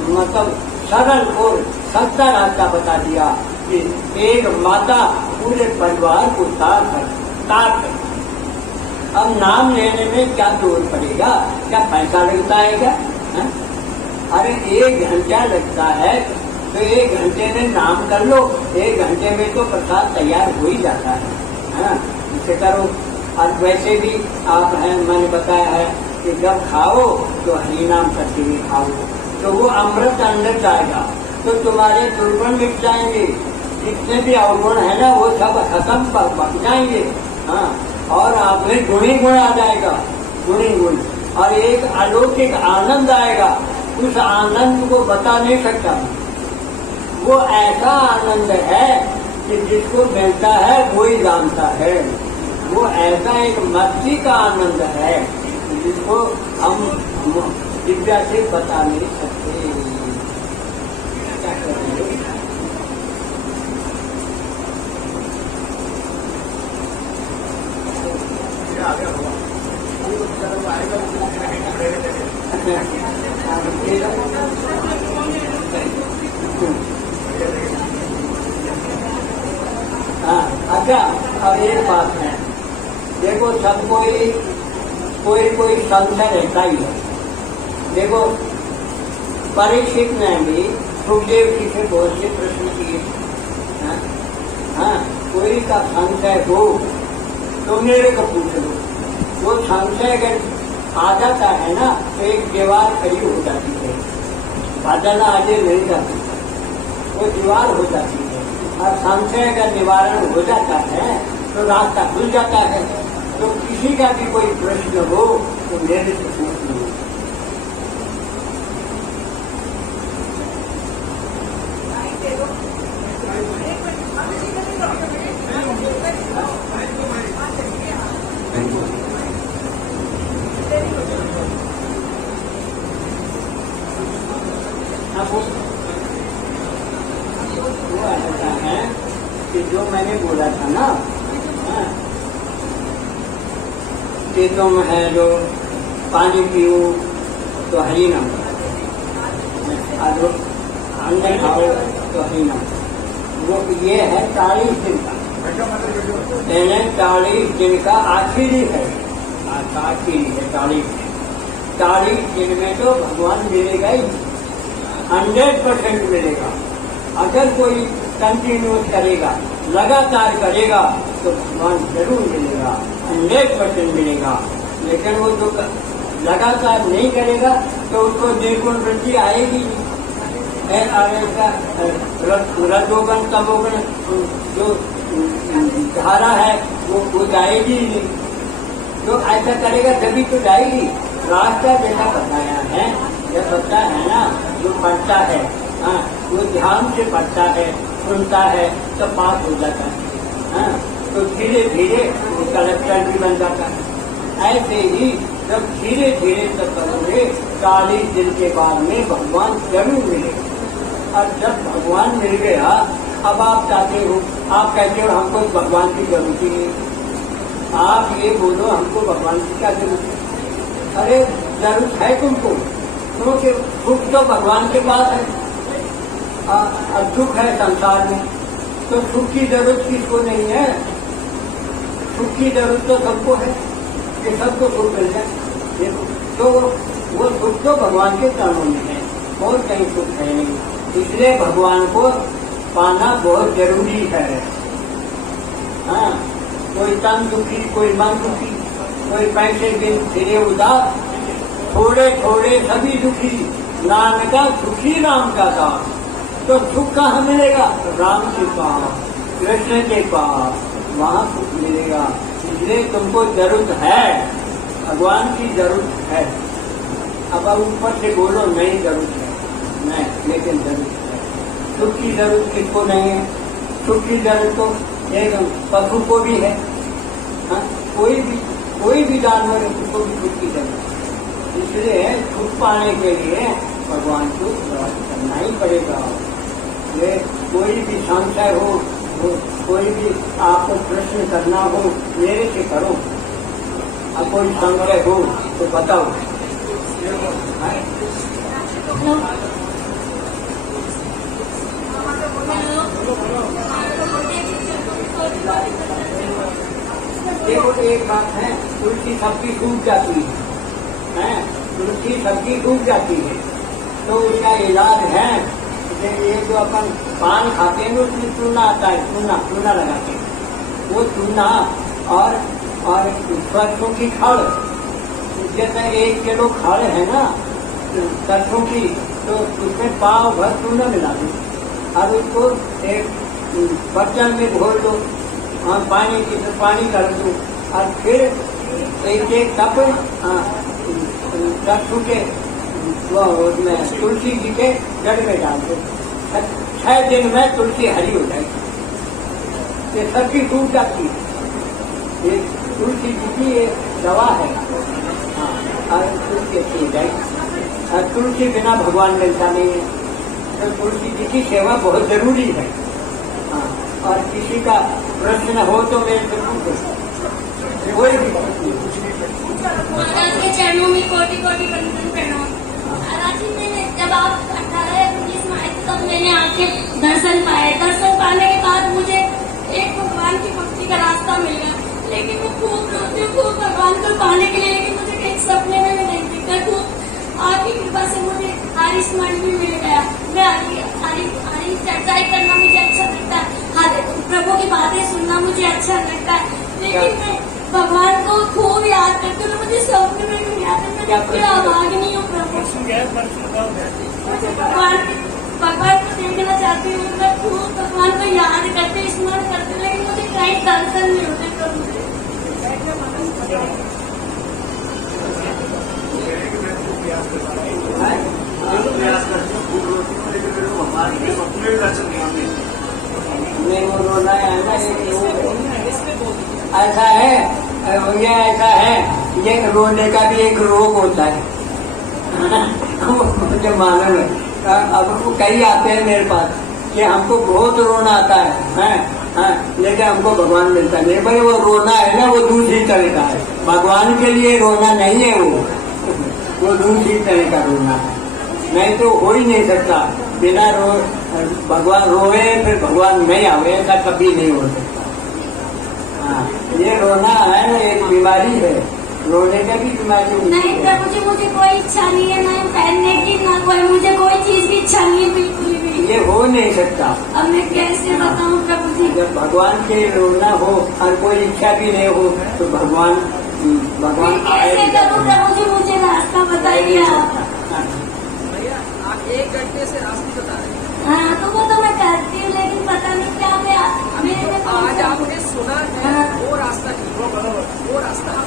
मतलब सरल और सस्ता रास्ता बता दिया कि एक माता पूरे परिवार को तार अब नाम लेने में क्या जोर पड़ेगा, क्या पैसा लगता है क्या? है? अरे 1 घंटा लगता है तो 1 घंटे में नाम कर लो, 1 घंटे में तो प्रसाद तैयार हो ही जाता है। इसे करो। और वैसे भी आप हैं, मैंने बताया है कि जब खाओ तो हरि नाम करके भी खाओ, तो वो अमृत अंदर जाएगा, तो तुम्हारे दुर्गुण मिट जाएंगे, जितने भी अवगुण है ना वो सब खत्म पक जाएंगे। हाँ, और आप में गुणी गुण आ जाएगा, गुणी गुण, और एक अलौकिक आनंद आएगा। उस आनंद को बता नहीं सकता, वो ऐसा आनंद है कि जिसको मिलता है वो ही जानता है। वो ऐसा एक मस्ती का आनंद है जिसको हम दिव्या से बता नहीं सकते। क्या करेंगे? अच्छा, अब एक बात है, देखो सब कोई संशय रहता ही है। देखो परीक्षित ने भी सुखदेव जी से बहुत से प्रश्न किए। कोई का संशय हो तो मेरे को पूछ लो। वो संशय अगर आ जाता है ना तो एक दीवार खड़ी हो जाती है, बादल आगे नहीं जाती, वो दीवार हो जाती है। और संशय अगर निवारण हो जाता है तो रास्ता खुल जाता है। तो किसी का भी कोई प्रश्न हो तो मेरे से पूछ लो। वो ऐसा है कि जो मैंने बोला था ना कि तुम है जो पानी पियो तो हरि नाम, अन्न खाओ तो हरि नाम, वो ये है 40 दिन का, 40 दिन का आखिरी है, 40 दिन में तो भगवान मिलेगा ही, 100% मिलेगा। अगर कोई कंटिन्यूस करेगा, लगातार करेगा तो भगवान जरूर मिलेगा, 100% मिलेगा। लेकिन वो जो लगातार नहीं करेगा तो उसको निर्गुण वृद्धि आएगी नहीं, आएगा रजोगुण तमोगुण जो धारा है वो जाएगी ही नहीं। तो ऐसा करेगा तभी तो जाएगी। रास्ता जैसा बताया है, यह बच्चा है ना जो पढ़ता है, वो ध्यान से पढ़ता है, सुनता है तो पास हो जाता है। तो धीरे धीरे वो कलेक्टर भी बन जाता है। ऐसे ही जब धीरे धीरे तब करोगे 40 दिन के बाद में भगवान जरूर मिलेगा। और जब भगवान मिल गया, अब आप चाहते हो, आप कहते हो हमको भगवान की जरूरत ही नहीं। आप ये बोलो हमको भगवान की क्या जरूरत है? अरे जरूरत है तुमको, क्योंकि सुख तो भगवान के पास है, दुख है संसार में, तो सुख की जरूरत किसको नहीं है? सुख की जरूरत तो सबको है कि सबको सुख मिल जाए। देखो तो वो सुख तो भगवान के चरणों में है और कहीं सुख है नहीं, इसलिए भगवान को पाना बहुत जरूरी है। कोई तन दुखी, कोई मन दुखी, कोई पैसे बिन फिरे उदास, थोड़े थोड़े सभी दुखी, नानका सुखी राम का दास। तो सुख कहाँ मिलेगा? राम के पास, कृष्ण के पास, वहाँ सुख मिलेगा। इसलिए तुमको जरूरत है, भगवान की जरूरत है। अब ऊपर से बोलो नहीं जरूरत है, नहीं, लेकिन जरूरत है। सुख की जरूरत किसको नहीं है? सुख की जरूरत तो एक पशु को भी है, कोई भी जानवर उसको भी सुख की जरूरत है। इसलिए सुख पाने के लिए भगवान को प्राप्त करना ही पड़ेगा। ये कोई भी संशय हो, कोई भी आपको प्रश्न करना हो, मेरे से करो। अब कोई संशय हो तो बताओ। देखो एक बात है, तुलसी सबकी सूख जाती है, तुलसी सबकी सूख जाती है, तो उसका इलाज है। ये जो अपन पान खाते हैं उसमें चूना आता है, चूना लगाते हैं, वो चूना और सरसों की खड़, जैसे 1 किलो खड़ है ना सरसों की, तो उसमें पाव भर चूना मिला दो और उसको एक बर्तन में घोल दो और पानी कर दो और फिर एक कप सरसों के उसमें तुलसी जी के जड़ में डाल दो। 6 दिन में तुलसी हरी हो जाएगी, ये सबकी टूट जाती है। ये तुलसी जी की ये दवा है। और तुलसी अच्छी हो जाएगी। और तुलसी बिना भगवान मिलता नहीं है, तो तुलसी जी की सेवा बहुत जरूरी है। और किसी का प्रश्न हो तो मेरे से पूछो। कोई भी महाराज के चरणों में कोटि-कोटि वंदन प्रणाम। महाराज जी, मैंने जब आप 18 या 19 में आए थे तब मैंने आपके दर्शन पाए। दर्शन पाने के बाद मुझे एक भगवान की भक्ति का रास्ता मिल गया, लेकिन मैं खूब रोती हूँ खूब भगवान को पाने के लिए, लेकिन मुझे कहीं सपने में भी नहीं दिखता। खूब आपकी कृपा से मुझे हरी स्मरण भी मिल गया। मैं हरी चर्चाएं करना मुझे अच्छा लगता है, प्रभु की बातें सुनना मुझे अच्छा लगता है, लेकिन मैं भगवान को खूब याद करती हूँ। मुझे सपने में भी याद है, मैं आपके आभागी हूँ प्रभु। मुझे भगवान को देखना चाहती हूँ, मैं खूब भगवान को याद करते स्मरण करती हूँ, लेकिन मुझे कहीं दर्शन नहीं होते प्रभु। रोना है ना, ऐसा है, ये ऐसा है, ये रोने का भी एक रोग होता है। मुझे मालूम है। अब वो कई आते हैं मेरे पास कि हमको बहुत रोना आता है, लेकिन हमको भगवान मिलता नहीं। भाई वो रोना है ना, वो दूसरी तरह का है, भगवान के लिए रोना नहीं है, वो दूसरी तरह का रोना है। नहीं तो हो ही नहीं सकता बिना भगवान रोए फिर भगवान नहीं आवे, ऐसा कभी नहीं हो सकता। ये रोना है ना, एक बीमारी है, रोने का भी बीमारी नहीं प्रभु जी, मुझे कोई इच्छा नहीं है, ना पहनने की, ना मुझे कोई चीज की इच्छा नहीं है बिल्कुल भी। ये हो नहीं सकता। अब मैं कैसे बताऊँ प्रभु जी? जब भगवान के रोना हो और कोई इच्छा भी नहीं हो तो भगवान कैसे करूँ प्रभु जी? मुझे रास्ता बताइए आप। आप 1 घंटे से रास्ते बता रहे हैं। हाँ, तो वो तो मैं करती हूँ, लेकिन पता नहीं क्या मेरे में आज आपने सुना है वो रास्ता नहीं, वो रास्ता ही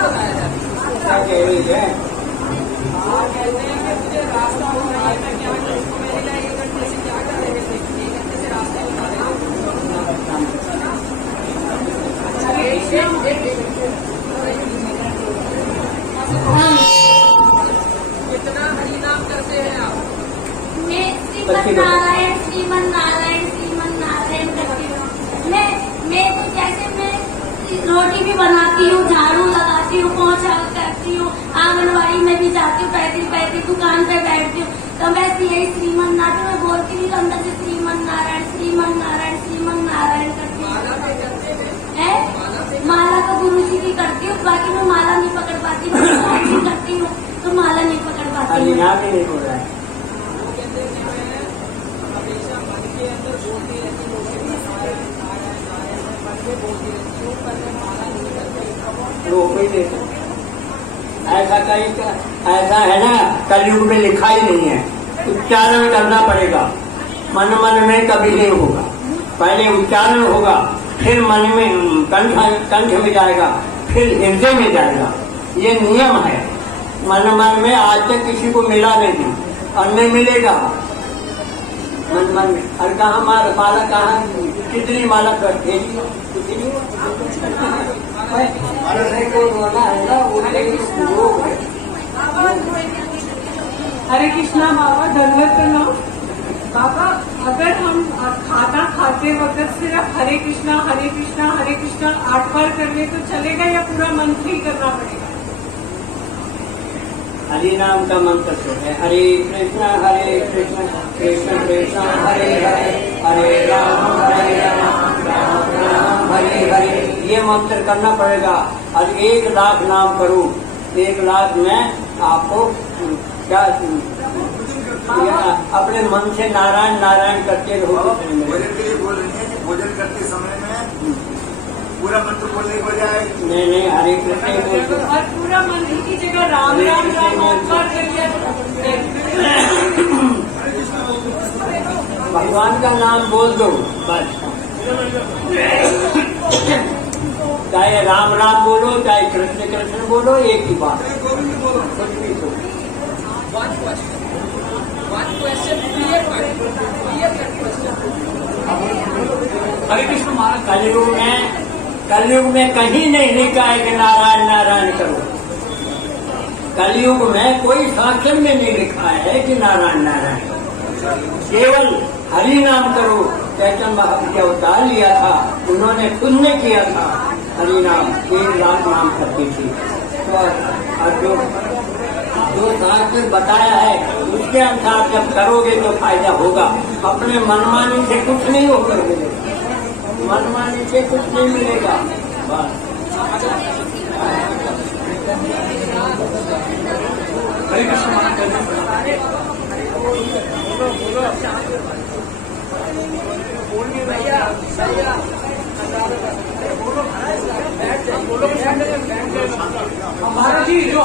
बताया जाता है। आप कहते हैं कि मुझे रास्ता बताया था, क्या मेरे लिए 1 घंटे से क्या कर रहे थे? 1 घंटे से रास्ते बता रहे कितना हरिनाम करते हैं आप? मैं श्रीमन नारायण करती हूँ। मैं तो जैसे मैं रोटी भी बनाती हूँ, झाड़ू लगाती हूँ, पोछा करती हूँ, आंगनबाड़ी में भी जाती हूँ, पैदल दुकान पे बैठती हूँ, तो मैं यही श्रीमन नारायण में बोलती हूँ, अंदर से श्रीमन नारायण करती हूँ। माला तो गुरु जी की करती हूँ, बाकी मैं माला नहीं पकड़ पाती, मैं करती हूँ तो माला नहीं पकड़ पाती हूँ। नहीं हो रहा है। हमेशा मन के अंदर बोलती रहती हूँ, बोलती रहती हूँ, पर मैं माला नहीं करती। वो कोई नहीं, ऐसा है ना, कलयुग में लिखा ही नहीं है, उच्चारण करना पड़ेगा। मन में कभी नहीं होगा, पहले उच्चारण होगा, फिर मन में कंठ में जाएगा, फिर हृदय में जाएगा। ये नियम है। मन में आज तक किसी को मिला नहीं और नहीं मिलेगा। मन में और कहाँ माला कहाँ, कितनी माला भेजी को रोना है ना, वो हरे कृष्णा बाबा, दंडवत प्रणाम बाबा। अगर हम खाना खाते वक्त सिर्फ हरे कृष्णा 8 बार कर ले तो चलेगा या पूरा मंत्र ही करना पड़ेगा? हरि नाम का मंत्र तो है हरे कृष्ण कृष्ण कृष्ण हरे हरे हरे राम राम राम हरे हरे। ये मंत्र करना पड़ेगा और 1 लाख नाम करूं। 1 लाख में आपको क्या अपने मन से नारायण नारायण करते रहो। भोजन के लिए बोल रही है कि भोजन करते समय में पूरा मंत्र बोलने की बजाय नहीं हरे कृष्ण बोलते और पूरा मंत्र की जगह राम राम राम ओंकार कर लिया। भगवान का नाम बोल दो बस। चाहे राम राम बोलो चाहे कृष्ण कृष्ण बोलो, एक ही बात है। कुछ भी बोलो। One question, clear question. हरे कृष्ण महाराज कलयुग में कहीं नहीं लिखा है कि नारायण नारायण करो। कलयुग में कोई शास्त्र में नहीं लिखा है कि नारायण नारायण करो। केवल हरि नाम करो। चैतन्य महाप्रभु का अवतार लिया था, उन्होंने खुद ने किया था हरि नाम। 1 लाख नाम करती थी। तो और जो शास्त्र बताया है उसके अनुसार जब करोगे तो फायदा होगा। अपने मनमानी से कुछ नहीं होकर मिलेगा, मनमानी से कुछ नहीं मिलेगा। बस हरे कृष्ण महाराज महाराज जी, जो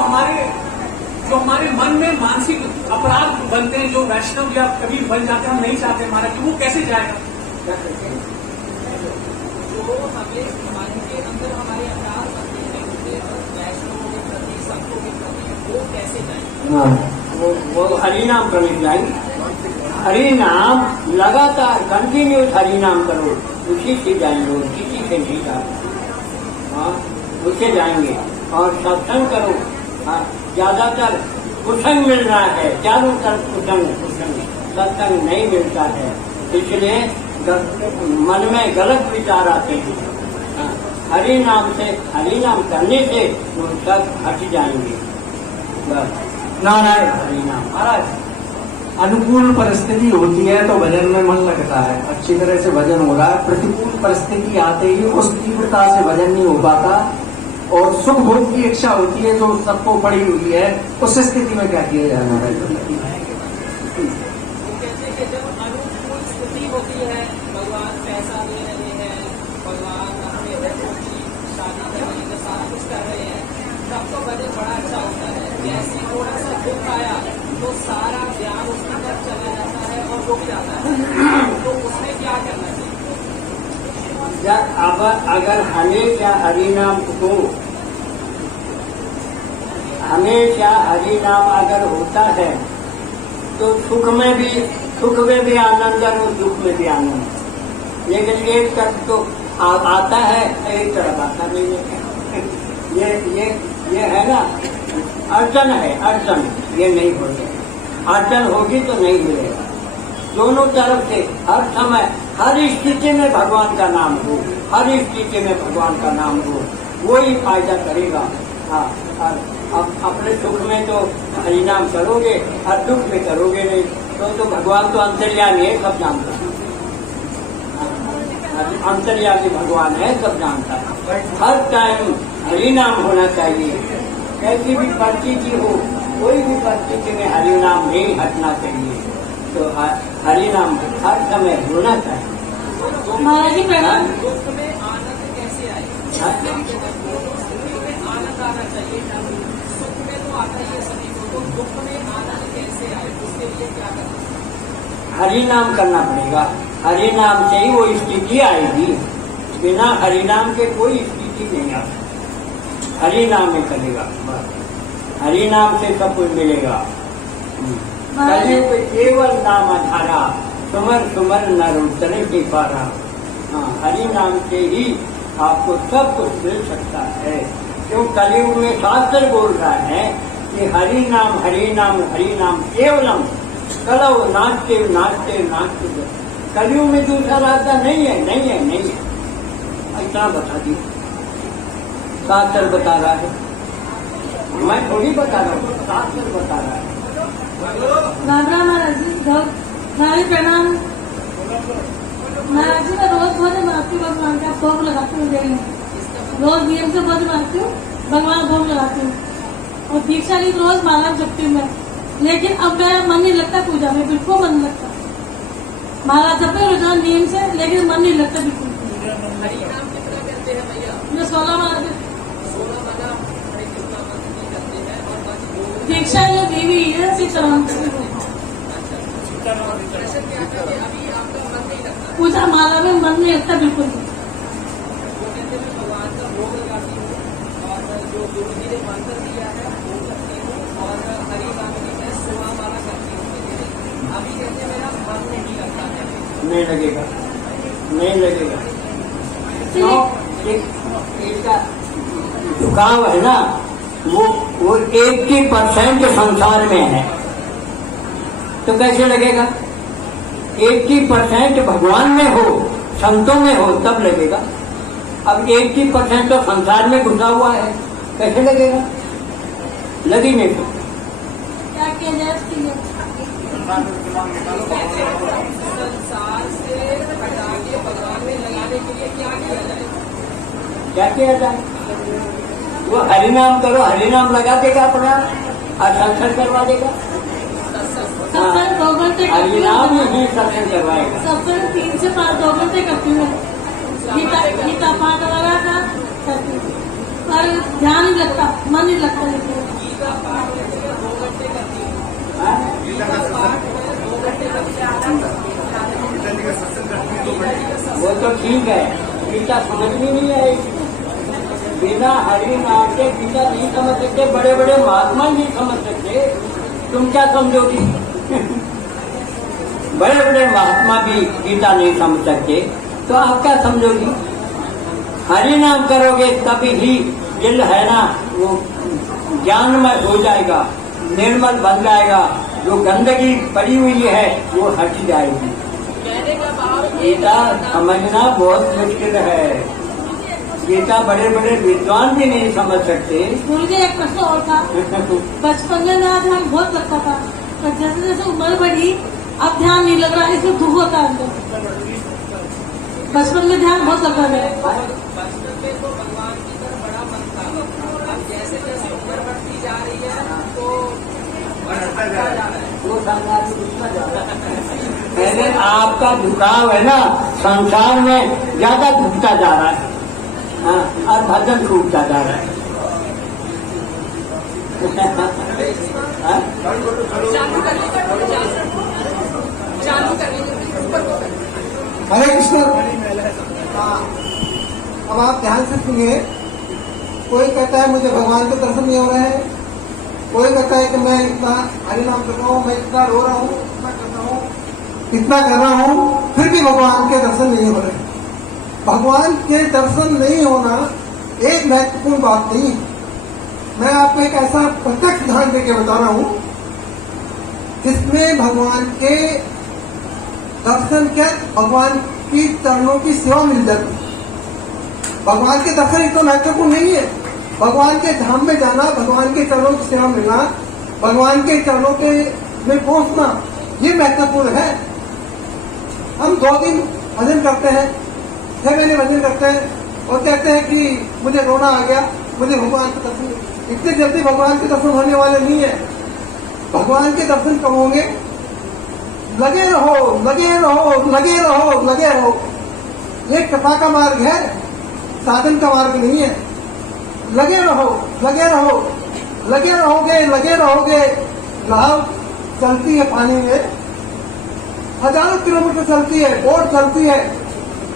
हमारे मन में मानसिक अपराध बनते हैं, जो वैष्णव या कभी बन जाते हैं, हम नहीं चाहते महाराज जी, वो कैसे जाएगा? जो हमें मन के अंदर हमारे अपराध बनते हैं वैष्णवों के प्रति, सबको के प्रति, वो कैसे जाएंगे? वो हरि नाम करने जाएंगे। हरि नाम लगातार कंटिन्यूस हरि नाम करो, उसी से जाएंगे, किसी से नहीं जाएंगे। हाँ, उससे जाएंगे। और सत्संग करो। हाँ, ज्यादातर कुसंग मिल रहा है, चारों तरफ कुसंग सत्संग नहीं मिलता है, इसलिए मन में गलत विचार आते हैं। हाँ, हरि नाम करने से वो सब हट जाएंगे। बस नारायण। हरि नाम। महाराज, अनुकूल परिस्थिति होती है तो भजन में मन लगता है, अच्छी तरह से भजन हो रहा है। प्रतिकूल परिस्थिति आते ही उस तीव्रता से भजन नहीं हो पाता और सुख भोग की इच्छा होती है जो सबको पड़ी हुई है। उस स्थिति में क्या किया जाना है? वो कहते हैं कि जब अनुकूल स्थिति होती है, भगवान पैसा दे रहे हैं, भगवान अपने बच्चों की शादी कर रहे हैं, सारा कुछ कर रहे हैं, तब तो भजन बड़ा अच्छा होता है। जैसे थोड़ा सा दुख आया तो सारा ध्यान उसकी तरफ चला जाता है और रुक जाता है। तो उसमें क्या करना चाहिए? अब अगर हमेशा हरि नाम हो, हमेशा हरि नाम अगर होता है तो सुख में भी आनंद है और दुख में भी आनंद है। लेकिन एक तरफ तो आता है, एक तरफ आता नहीं है। ये है ना, अड़चन है, अड़चन ये नहीं होगी। अड़चन होगी तो नहीं मिलेगा। दोनों तरफ से हर समय हर स्थिति में भगवान का नाम हो, हर स्थिति में भगवान का नाम हो, वो ही फायदा करेगा। हाँ, और अपने सुख में तो हरि नाम करोगे और दुख में करोगे नहीं तो भगवान तो अंतर्यामी है, सब जानता है। अंतर्यामी भगवान है, सब जानता है। हर टाइम हरि नाम होना चाहिए। कैसी भी परिस्थिति हो, कोई भी परिस्थिति में हरि नाम नहीं हटना चाहिए। तो हरि नाम हर समय होना चाहिए। महाराज जी प्रणाम। दुख में आनंद कैसे आए? स्थिति में आनंद आना चाहिए। सुख में तो आता ही है सभी को, तो दुख में आनंद कैसे आए? उसके लिए क्या करना? हरि नाम करना पड़ेगा। हरि नाम से ही वो स्थिति आएगी। बिना हरि नाम के कोई स्थिति नहीं आती। हरि नाम में करेगा, हरि नाम से सब कुछ मिलेगा। कलयुग केवल नाम आधारा, सुमर सुमर नर उतरे के पारा। हाँ, हरि नाम से ही आपको सब कुछ मिल सकता है। क्यों कलयुग में शास्त्र बोल रहा है कि हरि नाम हरि नाम हरि नाम केवलम कलव नाचते नाचते नाचते। कलयुग में दूसरा रास्ता नहीं है, नहीं है, नहीं है। इतना बता दी, शास्त्र बता रहा है। मैं थोड़ी बता रहा हूँ, शास्त्र बता रहा है। राम राम महाराज जी, भाई प्रणाम। महाराज जी मैं रोज भोजन बनाती हूँ, भगवान का भोग लगाती हूँ डेली, रोज नियम से भोजन बनाती हूँ, भगवान भोग लगाती हूँ और दीक्षा ली रोज माला जपती हूँ मैं। लेकिन अब मेरा मन नहीं लगता पूजा में, बिल्कुल मन नहीं लगता। माला जपे रुझान नियम से, लेकिन मन नहीं लगता बिल्कुल। हरि नाम कितना करते हैं भैया? मैं 16 माला 16 माला हरे कृष्णा मंत्र की करते हैं और बस दीक्षा जो देवी है सीताराम ऑपरेशन क्या करते हैं? अभी आपका मन नहीं लगता? पूजा माला में मन नहीं लगता बिल्कुल भी। वो कहते हैं भगवान का भोग लगाती हूँ और जो गुरु जी ने मंत्र दिया है वो करती हूँ और हरि नाम की मैं 16 माला करती हूँ। अभी कहते हैं मेरा मन नहीं लगता है। नहीं लगेगा, नहीं लगेगा। क्यों? इसका झुकाव है ना, वो 80% संसार में है, तो कैसे लगेगा? 80% भगवान में हो, संतों में हो, तब लगेगा। अब 80% तो संसार में घुसा हुआ है, कैसे लगेगा? लग ही नहीं सकता। क्या किया जाए इसके लिए? संसार से हटा के भगवान में लगाने के लिए क्या किया जाए? क्या किया जाए? वो हरिनाम करो, हरिनाम लगा देगा अपना और सत्संग करवा देगा। सत्संग 2 घंटे करती हरिनाम हूँ, ही सत्संग करवाएगा। सत्संग 3 से 5 2 घंटे करती हूँ। गीता पाठ वगैरह का करती हूँ, पर ध्यान नहीं लगता, मन नहीं लगता। गीता पाठ 2 घंटे करती हूँ। हाँ? गीता पाठ 2 घंटे करती पिताजी का सत्संग करती है 2 घंटे। वो तो ठीक है, गीता समझ में नहीं आएगी। बिना हरि नाम के गीता नहीं समझ सकते, बड़े बड़े महात्मा नहीं समझ सकते, तुम क्या समझोगी? बड़े बड़े महात्मा भी गीता नहीं समझ सकते, तो आप क्या समझोगी? हरि नाम करोगे तभी ही दिल है ना वो ज्ञानमय हो जाएगा, निर्मल बन जाएगा, जो गंदगी पड़ी हुई है वो हट जाएगी। कहने का भाव गीता समझना बहुत मुश्किल है, गीता बड़े बड़े विद्वान भी नहीं समझ सकते। गुरु जी एक प्रश्न और था, बचपन में मेरा ध्यान बहुत लगता था, पर जैसे जैसे उम्र बढ़ी अब ध्यान नहीं लग रहा, इसमें दुख होता है अंदर। बचपन में ध्यान बहुत लगता है। बचपन में तो भगवान की तरफ बड़ा मन था, अब जैसे जैसे उम्र बढ़ती जा रही है तो बढ़ता जा रहा है। वो संसार में घुसता जा रहा है। पहले आपका झुकाव है ना संसार में ज्यादा झुकता जा रहा है, हाँ, और भजन छूटता जा रहा है। हाँ? चालू कर लीजिए ऊपर को। हरे कृष्ण। अब आप ध्यान से सुनिए। कोई कहता है मुझे भगवान के दर्शन नहीं हो रहे हैं, कोई कहता है कि मैं इतना हरिनाम कर रहा हूँ, मैं इतना रो रहा हूँ, इतना कर रहा हूँ, इतना कर रहा हूँ, फिर भी भगवान के दर्शन नहीं हो रहे। भगवान के दर्शन नहीं होना एक महत्वपूर्ण बात नहीं है। मैं आपको एक ऐसा प्रत्यक्ष उदाहरण देके बता रहा हूँ जिसमें भगवान के दर्शन क्या, भगवान की चरणों की सेवा मिल जाती है। भगवान के दर्शन इतना महत्वपूर्ण नहीं है। भगवान के धाम में जाना, भगवान के चरणों की सेवा मिलना, भगवान के चरणों के में पहुंचना, ये महत्वपूर्ण है। हम 2 दिन भजन करते हैं, 6 महीने भजन करते हैं और कहते हैं कि मुझे रोना आ गया, मुझे भगवान के दर्शन। इतने जल्दी भगवान के दर्शन होने वाले नहीं है। भगवान के दर्शन कब होंगे? लगे रहो, लगे रहो, लगे रहो, लगे रहो। ये कृपा का मार्ग है, साधन का मार्ग नहीं है। लगे रहो, लगे रहो, लगे रहोगे, लगे रहोगे। नाव चलती है पानी में, हजारों किलोमीटर चलती है, बोट चलती है,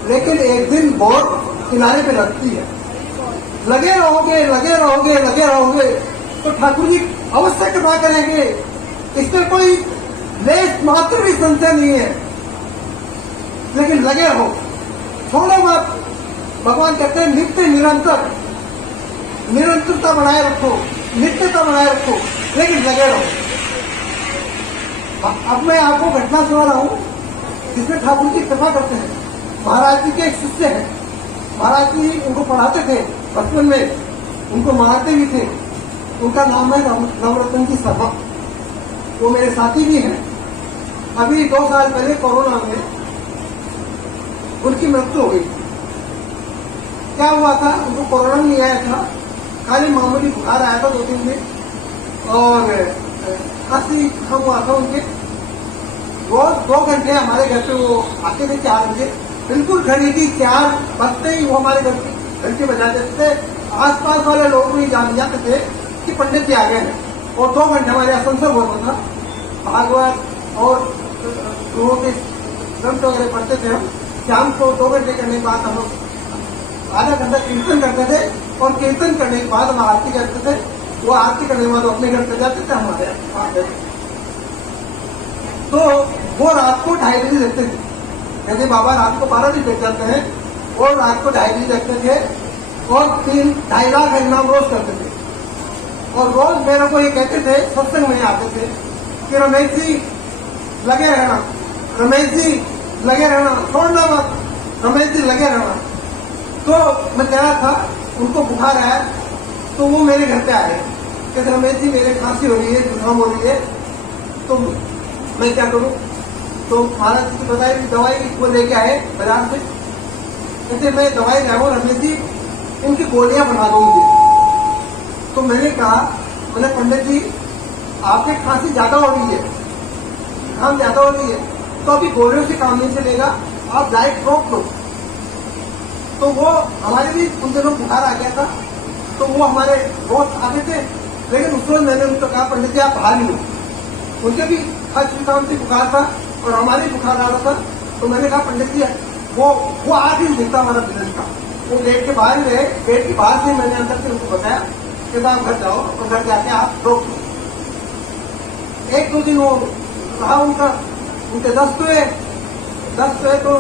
लेकिन एक दिन बोट किनारे पे लगती है। लगे रहोगे, लगे रहोगे, लगे रहोगे, तो ठाकुर जी अवश्य कृपा करेंगे। इसमें कोई लेस मात्र भी संशय नहीं है, लेकिन लगे रहो, छोड़ो मत। भगवान कहते हैं नित्य निरंतर, निरंतरता बनाए रखो, नित्यता बनाए रखो, लेकिन लगे रहो। अब मैं आपको घटना सुना रहा हूँ जिसमें ठाकुर जी कृपा करते हैं। महाराज जी के एक शिष्य हैं, महाराज जी उनको पढ़ाते थे बचपन में, उनको मारते भी थे। उनका नाम है नवरत्न की शर्मा। वो मेरे साथी भी हैं। अभी 2 साल पहले कोरोना में उनकी मृत्यु हो गई। क्या हुआ था, उनको कोरोना नहीं आया था, खाली मामूली बुखार आया था 2-3 दिन और खांसी कम हुआ था उनके। रोज 2 घंटे हमारे घर पे वो आते थे 4 बजे, बिल्कुल घड़ी की 4 बजते ही वो हमारे घर की घंटे बजा देते थे। आसपास वाले लोग भी जान जाते थे कि पंडित जी आ गए हैं। और 2 घंटे हमारे यहाँ संसर्ग होता था, भागवत और गुरुओं के ग्रंथ वगैरह पढ़ते थे हम। शाम को 2 घंटे करने के बाद हम आधा घंटा कीर्तन करते थे और कीर्तन करने के बाद हम आरती करते थे। वो आरती करने के बाद अपने घर पे जाते थे, हमारे आते थे। तो वो रात को 2:30 बजे देखते थे। कहते बाबा रात को 12 बजे देख जाते हैं और रात को 2:30 बजे देखते थे और 3-2.5 लाख हरिनाम रोज करते थे। और रोज मेरे को ये कहते थे, सत्संग में आते थे कि रमेश जी लगे रहना, रमेश जी लगे रहना, छोड़ना मत, रमेश जी लगे रहना। तो मैं कह रहा था, उनको बुखार आया तो वो मेरे घर पे आए, कहते रमेश जी मेरे खांसी हो रही है, जुकाम हो रही है, तो मैं क्या करूं। तो महाराज जी को बताया कि दवाई वो लेके आए बाजार से। कहते मैं दवाई लाया हूं रमेश जी, इनकी गोलियां बना दूंगी। तो मैंने कहा, मैंने पंडित जी आपके खांसी ज्यादा हो रही है, जुकाम ज्यादा हो रही है, तो अभी गोलियों से काम नहीं चलेगा, आप डाइट रोक लो। तो वो हमारे भी उन दिनों बुखार आ गया था, तो वो हमारे रोज आते थे। लेकिन उस रोज मैंने उनको कहा पंडित जी आप बाहर ही हो, उनके भी खांसी जुकाम से बुखार था और हमारे बुखार आ रहा था। तो मैंने कहा पंडित जी वो आज ही दिखता हमारा बिजनेस का। वो गेट के बाहर गए, गेट के बाहर से मैंने अंदर से उनको बताया कि आप घर जाओ और घर जाके आप रोक लो। 1-2 दिन वो रहा उनके दस्त हुए तो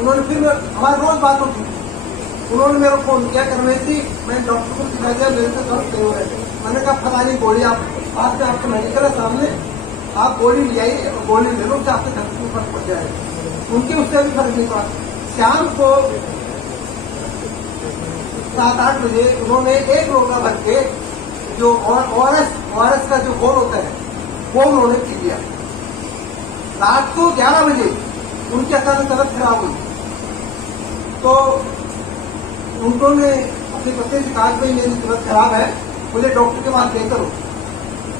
उन्होंने फिर हमारी रोज बात होती, उन्होंने मेरे को फोन किया कि रमेश जी मैं डॉक्टर को दिखा दिया, मेरे से दर्द नहीं हो रहे। मैंने कहा फलानी गोली आप आज से आपको मेडिकल है सामने, आप गोली ले आइए और गोली ले लो, उससे आपके घर में फर्क पड़ जाएगा। उनके उससे भी फर्क नहीं पड़ा। शाम को 7-8 बजे उन्होंने 1 रोगा भर के जो ORS का जो घोल होता है वो उन्होंने पी लिया। रात को 11 बजे उनकी अचानक तबीयत खराब हुई, तो उन्होंने अपने पति से कहा कि मेरी तबीयत खराब है, मुझे डॉक्टर के पास लेकर हो।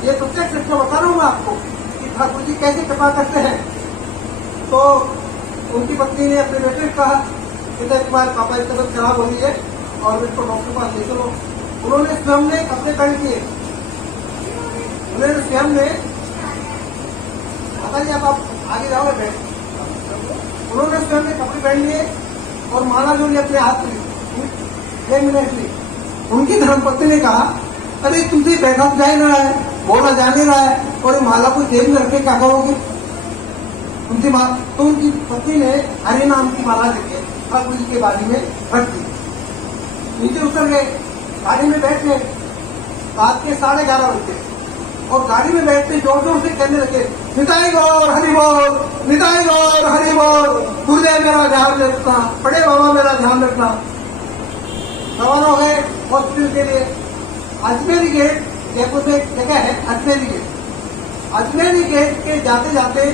ये प्रत्यक्ष घटना बता रहा हूँ मैं आपको कि ठाकुर जी कैसे कृपा करते हैं। तो उनकी पत्नी ने अपने बेटे से कहा कि तुम्हारे पापा की तबीयत खराब हो रही है और इसको डॉक्टर के पास ले चलो। उन्होंने स्वयं ने कपड़े पहन किए, उन्होंने स्वयं ने बताइए आप आगे जाओगे बैठ। उन्होंने स्वयं ने कपड़े पहन लिए और माला जो अपने हाथ में 1 मिनट ली। उनकी धर्मपत्नी ने कहा अरे तुमसे बैठा जा ही रहा है, बोला जा नहीं रहा है और ये माला को जेब में रखे क्या करोगे। उनकी बात तो उनकी पत्नी ने हरि नाम की माला लेके ठाकुर जी के बारी में रख दी। नीचे उतर गए, गाड़ी में बैठ गए। रात के 11:30 बजे और गाड़ी में बैठते जोर जोर से कहने लगे निताई गौर हरि बोल, निताई गौर हरि बोल, गुरुदेव मेरा ध्यान रखना, बड़े बाबा मेरा ध्यान रखना। रवाना हो गए हॉस्पिटल के लिए। अजमेरी गेट जयपुर में एक जगह है अजमेरी गेट। अजमेरी गेट के जाते जाते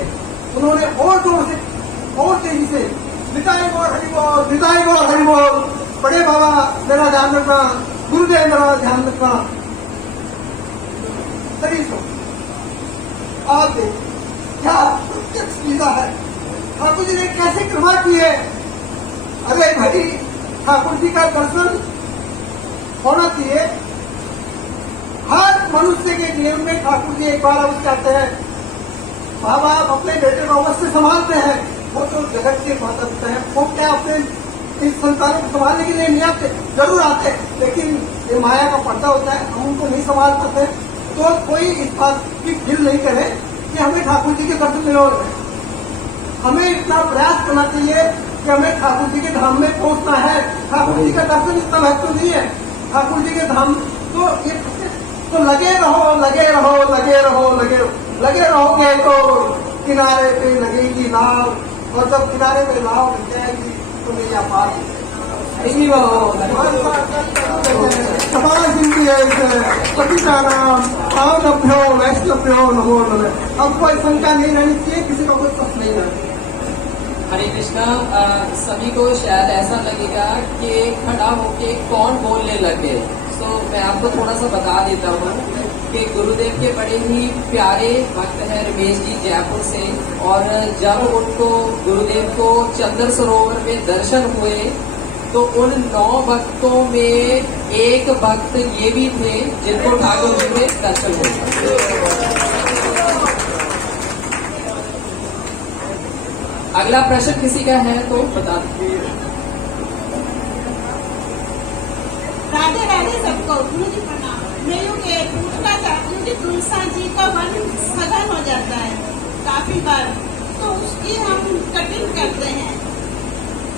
उन्होंने और जोर से और तेजी से निताई गौर हरि बोल, निताई गौर हरि बोल, बड़े बाबा मेरा ध्यान रखना, गुरुदेव मेरा ध्यान रखना। आप देखिए क्या प्रत्यक्ष लीला है, ठाकुर जी ने कैसे कृपा की है। अरे भाई ठाकुर जी का दर्शन होना चाहिए। हर मनुष्य के जीवन में ठाकुर जी एक बार अवश्य आते हैं। माँ बाप अपने बेटे को अवश्य संभालते हैं, वो तो जगत के माता पिता है, वो क्या अपने इस संतानों को संभालने के लिए नहीं आते, जरूर आते, लेकिन ये माया का पर्दा होता है, हम उनको नहीं संभाल पाते। तो कोई इस बात की गिल नहीं करे कि हमें ठाकुर जी के दर्शन मिलो। हमें इतना प्रयास करना चाहिए कि हमें ठाकुर जी के धाम में पहुंचना है। ठाकुर जी का दर्शन इतना महत्व नहीं है, ठाकुर जी के धाम तो ये तो लगे रहो लगे रहो लगे रहो लगे रहोगे तो किनारे पे लगेगी नाव, और जब किनारे पे नाव लग जाएगी तो नैया पार हो जाएगी। सदा सिंधु पतितानाम पावनभ्यो वैष्णव्यो नमो नमः। अब कोई शंका नहीं रहनी चाहिए, किसी को कोई प्रश्न नहीं रहना। हरे कृष्णा। सभी को शायद ऐसा लगेगा कि खड़ा होके कौन बोलने लगे। तो मैं आपको थोड़ा सा बता देता हूँ कि गुरुदेव के बड़े ही प्यारे भक्त हैं रमेश जी जयपुर से, और जब उनको गुरुदेव को चंद्र सरोवर में दर्शन हुए तो उन 9 भक्तों में एक भक्त ये भी थे जिनको ठाकुर जी ने दर्शन हुए। अगला प्रश्न किसी का है तो बता दीजिए। राधे राधे सबको, मुझे प्रणाम। मैं ये पूछना चाहती हूँ कि तुलसा जी का वन सघन हो जाता है काफी बार, तो उसकी हम कटिंग करते हैं,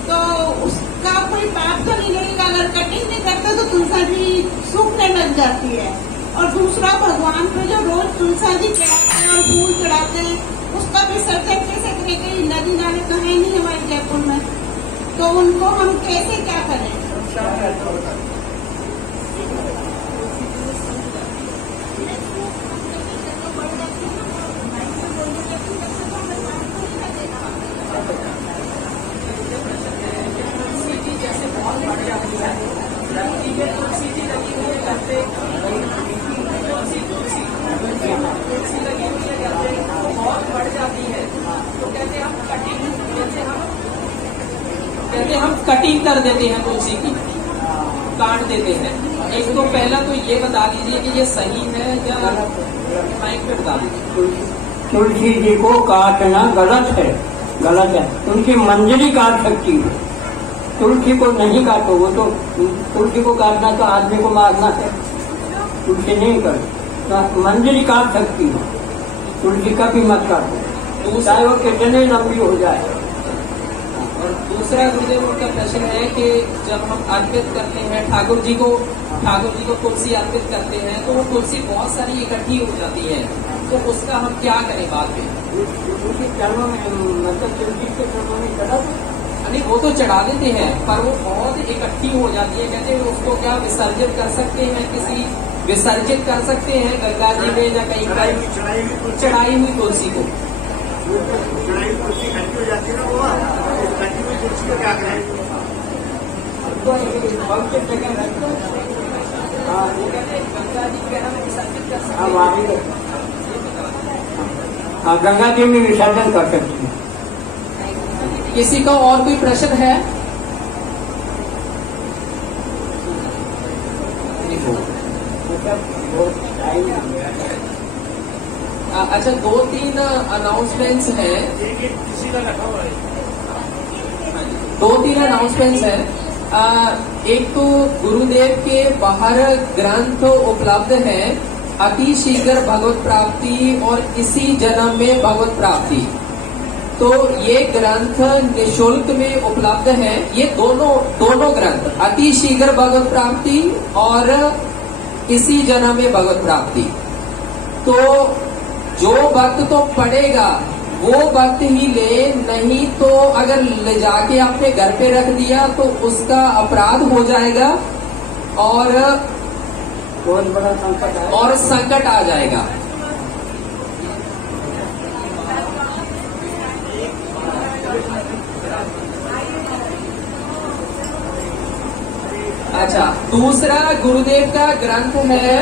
तो उसका कोई पाप तो नहीं लगेगा? अगर कटिंग नहीं करते तो तुलसा जी सूखने लग जाती है। और दूसरा, भगवान पे जो रोज तुलसा जी चढ़ाते हैं और फूल चढ़ाते हैं, उसका विसर्जन कैसे करेंगे? नदी नाले तो है नहीं हमारे जयपुर में, तो उनको हम कैसे क्या करें? हम कटिंग कर देते हैं, तुलसी की काट देते हैं। एक तो पहला तो ये बता दीजिए कि ये सही है या माइक पे बता दीजिए। तुलसी जी को काटना गलत है, गलत है। उनकी मंजरी काट सकती है, तुलसी को नहीं काटो। वो तो तुलसी को काटना तो आदमी को मारना है, तुलसी नहीं कर, तो मंजरी काट सकती है, तुलसी का भी मत काटो, चाहे वो कितने लंबी हो जाए। और दूसरा गुरुदेव का प्रश्न है कि जब हम अर्पित करते हैं ठाकुर जी को तुलसी अर्पित करते हैं, तो वो तुलसी बहुत सारी इकट्ठी हो जाती है, तो उसका हम क्या करें बाद में? चरणों में, मतलब तुलसी के चरणों में चढ़ा, नहीं वो तो चढ़ा देते हैं, पर वो बहुत इकट्ठी हो जाती है। कहते हैं उसको क्या विसर्जित कर सकते हैं? विसर्जित कर सकते हैं गंगा जी में या कहीं पर चढ़ाई हुई तुलसी को? चढ़ाई तुलसी इकट्ठी हो जाती है ना, वो इकट्ठी हुई तुलसी को क्या करें? हाँ, गंगा जी में विसर्जन कर सकती है। किसी का और कोई प्रश्न है? अच्छा, 2-3 अनाउंसमेंट्स हैं। 2-3 अनाउंसमेंट्स हैं। एक तो गुरुदेव के बाहर ग्रंथ उपलब्ध है, अति शीघ्र भगवत प्राप्ति और इसी जन्म में भगवत प्राप्ति। तो ये ग्रंथ निशुल्क में उपलब्ध है। ये दोनों ग्रंथ, अति शीघ्र भगवत प्राप्ति और इसी जन्म में भगवत प्राप्ति। तो जो भक्त तो पढ़ेगा वो भक्त ही ले, नहीं तो अगर ले जाके अपने घर पे रख दिया तो उसका अपराध हो जाएगा और बहुत बड़ा संकट है, और संकट आ जाएगा। अच्छा, दूसरा गुरुदेव का ग्रंथ है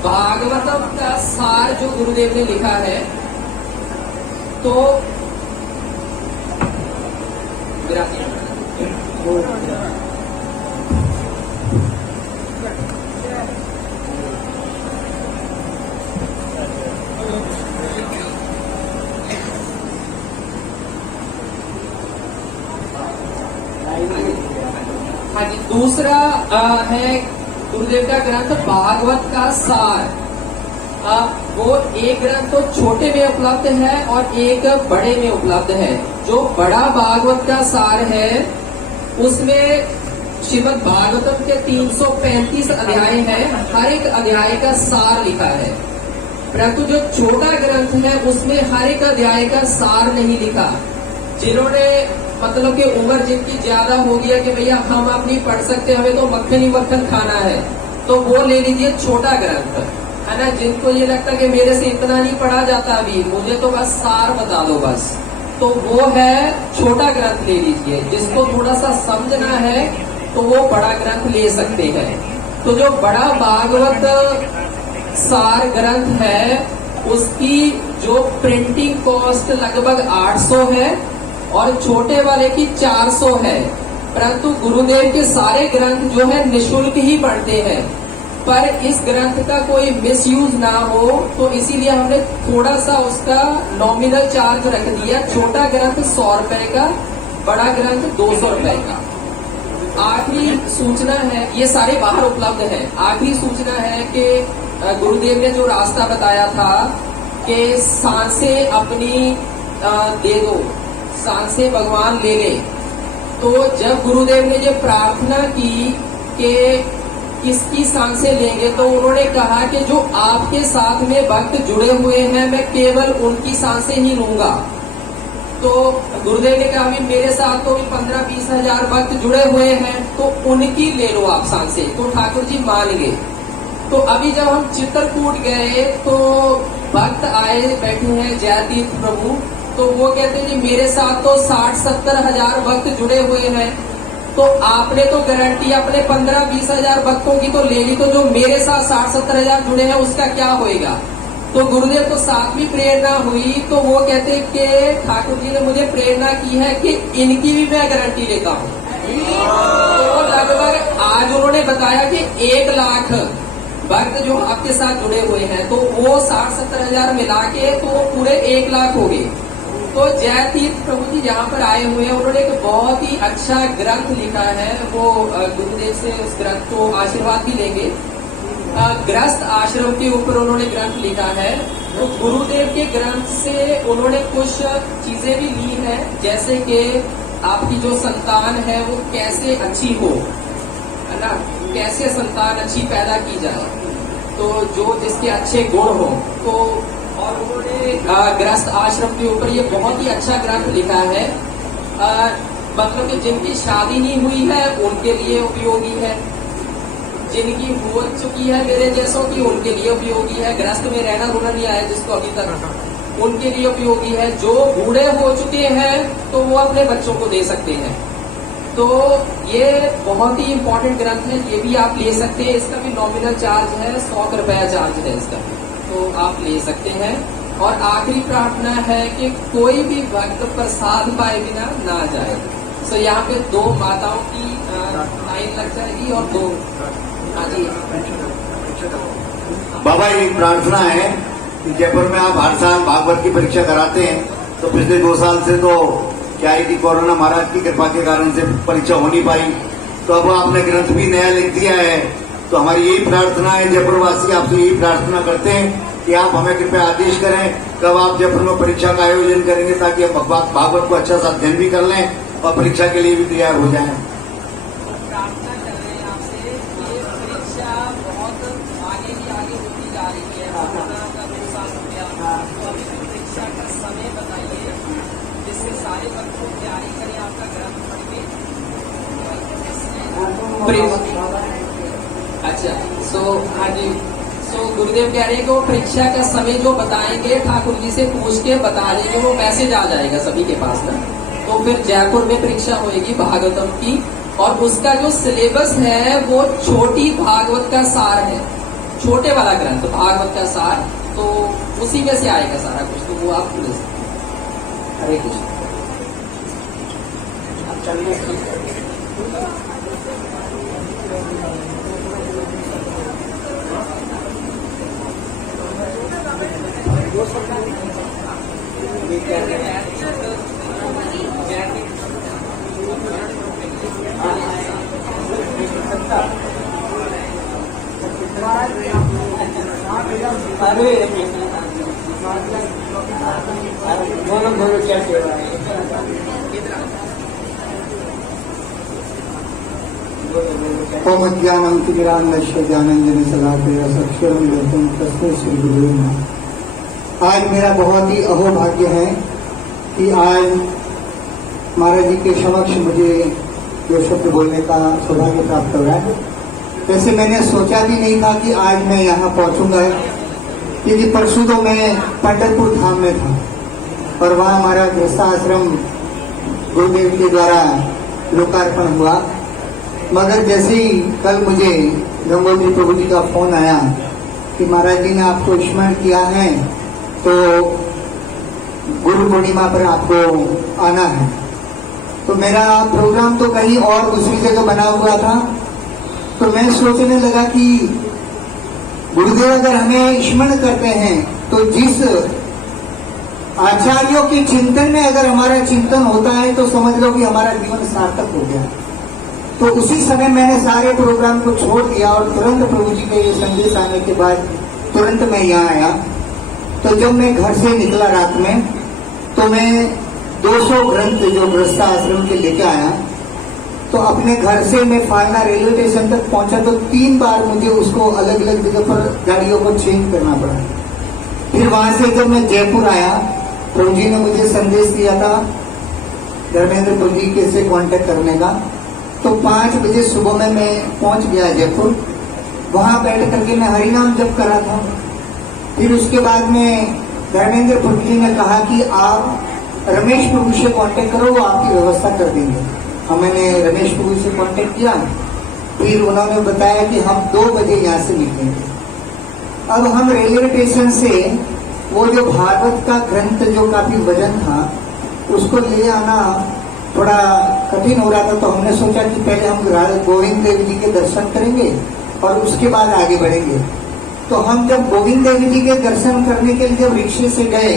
भागवतम का सार, जो गुरुदेव ने लिखा है। तो हाँ जी, दूसरा है गुरुदेव का ग्रंथ भागवत का सार। वो एक ग्रंथ तो छोटे में उपलब्ध है और एक बड़े में उपलब्ध है। जो बड़ा भागवत का सार है उसमें श्रीमद् भागवतम के 335 अध्याय हैं, हर एक अध्याय का सार लिखा है। परंतु जो छोटा ग्रंथ है उसमें हर एक अध्याय का सार नहीं लिखा। जिन्होंने मतलब कि उम्र जिनकी ज्यादा हो गया कि भैया हम अब नहीं पढ़ सकते, हमें तो मक्खन ही मक्खन खाना है, तो वो ले लीजिए छोटा ग्रंथ, है ना। जिनको ये लगता है कि मेरे से इतना नहीं पढ़ा जाता अभी, मुझे तो बस सार बता दो बस, तो वो है छोटा ग्रंथ ले लीजिए। जिसको थोड़ा सा समझना है तो वो बड़ा ग्रंथ ले सकते हैं। तो जो बड़ा भागवत सार ग्रंथ है उसकी जो प्रिंटिंग कॉस्ट लगभग 800 है और छोटे वाले की 400 है, परंतु गुरुदेव के सारे ग्रंथ जो है निशुल्क ही पढ़ते हैं। पर इस ग्रंथ का कोई मिसयूज ना हो तो इसीलिए हमने थोड़ा सा उसका नॉमिनल चार्ज रख दिया। छोटा ग्रंथ 100 रुपए का, बड़ा ग्रंथ 200 रुपए का। आखिरी सूचना है, ये सारे बाहर उपलब्ध है। आखिरी सूचना है कि गुरुदेव ने जो रास्ता बताया था कि सांसें अपनी दे दो, सांसें भगवान ले ले, तो जब गुरुदेव ने ये प्रार्थना की कि किसकी सांसें लेंगे, तो उन्होंने कहा कि जो आपके साथ में भक्त जुड़े हुए हैं मैं केवल उनकी सांसें ही लूंगा। तो गुरुदेव ने कहा भी मेरे साथ तो 15-20 हजार भक्त जुड़े हुए हैं, तो उनकी ले लो आप सांसें। तो ठाकुर जी मान गए। तो अभी जब हम चित्रकूट गए तो भक्त आए बैठे हैं जयतीर्थ प्रभु, तो वो कहते हैं जी मेरे साथ तो 60-70 हजार भक्त जुड़े हुए हैं, तो आपने तो गारंटी अपने 15-20 हजार भक्तों की तो ले ली, तो जो मेरे साथ 60-70 हजार जुड़े हैं उसका क्या होएगा। तो गुरुदेव को सातवीं प्रेरणा हुई, तो वो कहते कि ठाकुर जी ने मुझे प्रेरणा की है कि इनकी भी मैं गारंटी लेता हूँ। तो लगभग आज उन्होंने बताया कि 1 लाख भक्त जो आपके साथ जुड़े हुए हैं, तो वो 60-70 हजार मिला के तो वो पूरे 1 लाख हो गए। तो जयतीर्थ प्रभु जी जहाँ पर आए हुए हैं उन्होंने एक बहुत ही अच्छा ग्रंथ लिखा है, वो गुरुदेव से उस ग्रंथ को आशीर्वाद भी लेंगे। ग्रस्त आश्रम के ऊपर उन्होंने ग्रंथ लिखा है। तो गुरुदेव के ग्रंथ से उन्होंने कुछ चीजें भी ली है, जैसे कि आपकी जो संतान है वो कैसे अच्छी हो, है ना, कैसे संतान अच्छी पैदा की जाए, तो जो जिसके अच्छे गुण हो। तो और उन्होंने ग्रस्त आश्रम के ऊपर ये बहुत ही अच्छा ग्रंथ लिखा है। मतलब कि जिनकी शादी नहीं हुई है उनके लिए उपयोगी है, जिनकी हो चुकी है मेरे जैसों की उनके लिए उपयोगी है, ग्रस्त में रहना रुना नहीं आया जिसको अभी तक उनके लिए उपयोगी है, जो बूढ़े हो चुके हैं तो वो अपने बच्चों को दे सकते हैं। तो ये बहुत ही इम्पोर्टेंट ग्रंथ है, ये भी आप ले सकते हैं। इसका भी नॉमिनल चार्ज है, 100 रुपया चार्ज है इसका, तो आप ले सकते हैं। और आखिरी प्रार्थना है कि कोई भी भक्त प्रसाद पाए बिना ना जाए। तो यहाँ पे 2 माताओं की लाइन लग जाएगी और 2 बाबा एक प्रार्थना है कि जयपुर में आप हर साल भागवत की परीक्षा कराते हैं, तो पिछले 2 साल से तो क्या है कि कोरोना महाराज की कृपा के कारण से परीक्षा हो नहीं पाई, तो अब आपने ग्रंथ भी नया लिख दिया है। तो हमारी यही प्रार्थना है, जयपुर वासी आपसे यही प्रार्थना करते हैं कि आप हमें कृपया आदेश करें कब आप जयपुर में परीक्षा का आयोजन करेंगे, ताकि हम भागवत को अच्छा सा अध्ययन भी कर लें और परीक्षा के लिए भी तैयार हो जाएं। प्रार्थना कर रहे हैं आपसे, ये परीक्षा बहुत आगे की आगे होती जा रही है। कोरोना का 2 साल हो गया, तो अभी परीक्षा का समय बताइए जिससे सारे बच्चों की तैयारी करें, आपका ग्रंथ पढ़ के। अच्छा, हाँ जी, गुरुदेव कह रहे हैं कि वो परीक्षा का समय जो बताएंगे ठाकुर जी से पूछ के बता देंगे, वो मैसेज आ जाएगा सभी के पास ना। तो फिर जयपुर में परीक्षा होगी भागवतम की, और उसका जो सिलेबस है वो छोटी भागवत का सार है, छोटे वाला ग्रंथ भागवत का सार, तो उसी में से आएगा सारा कुछ, तो वो आप पूरे। हरे कृष्ण। दोनों क्या सेवा है। ओम ज्ञानंतिरान्नश्य ज्ञानंजन शलाकया चक्षुरुन्मिलितं तस्मै श्री गुरुवे नमः। आज मेरा बहुत ही अहोभाग्य है कि आज महाराज जी के समक्ष मुझे जो शब्द बोलने का सौभाग्य प्राप्त हो रहा है। वैसे मैंने सोचा भी नहीं था कि आज मैं यहाँ पहुँचूंगा, क्योंकि परसों तो मैं पंढरपुर धाम में था और वहाँ हमारा गृहस्थाश्रम गुरुदेव के द्वारा लोकार्पण हुआ। मगर जैसे ही कल मुझे गंगोत्री प्रभु जी का फोन आया कि महाराज जी ने आपको स्मरण किया है, तो गुरु पूर्णिमा पर आपको आना है। तो मेरा प्रोग्राम तो कहीं और दूसरी जगह बना हुआ था, तो मैं सोचने लगा कि गुरुदेव अगर हमें स्मरण करते हैं तो जिस आचार्यों के चिंतन में अगर हमारा चिंतन होता है तो समझ लो कि हमारा जीवन सार्थक हो गया। तो उसी समय मैंने सारे प्रोग्राम को छोड़ दिया और तुरंत प्रभु जी के ये संदेश आने के बाद तुरंत मैं यहाँ आया। तो जब मैं घर से निकला रात में, तो मैं 200 ग्रंथ जो गृहस्थ आश्रम के लेके आया। तो अपने घर से मैं फालना रेलवे स्टेशन तक पहुंचा तो 3 बार मुझे उसको अलग अलग जगह पर गाड़ियों को चेंज करना पड़ा। फिर वहां से जब मैं जयपुर आया, प्रभु जी ने मुझे संदेश दिया था धर्मेंद्र प्रभु जी के से कांटेक्ट करने का। तो 5 बजे सुबह में मैं पहुंच गया जयपुर। वहां बैठ करके मैं हरिनाम जप करा था। फिर उसके बाद में धर्मेंद्र प्रभु जी ने कहा कि आप रमेश प्रभु से कांटेक्ट करो, वो आपकी व्यवस्था कर देंगे। मैंने रमेश प्रभु से कांटेक्ट किया। फिर उन्होंने बताया कि हम 2 बजे यहाँ से निकलेंगे। अब हम रेलवे स्टेशन से वो जो भागवत का ग्रंथ जो काफी वजन था उसको ले आना थोड़ा कठिन हो रहा था। तो हमने सोचा कि पहले हम राधा गोविंद देव जी के दर्शन करेंगे और उसके बाद आगे बढ़ेंगे। तो हम जब गोविंद देव जी के दर्शन करने के लिए जब रिक्शे से गए,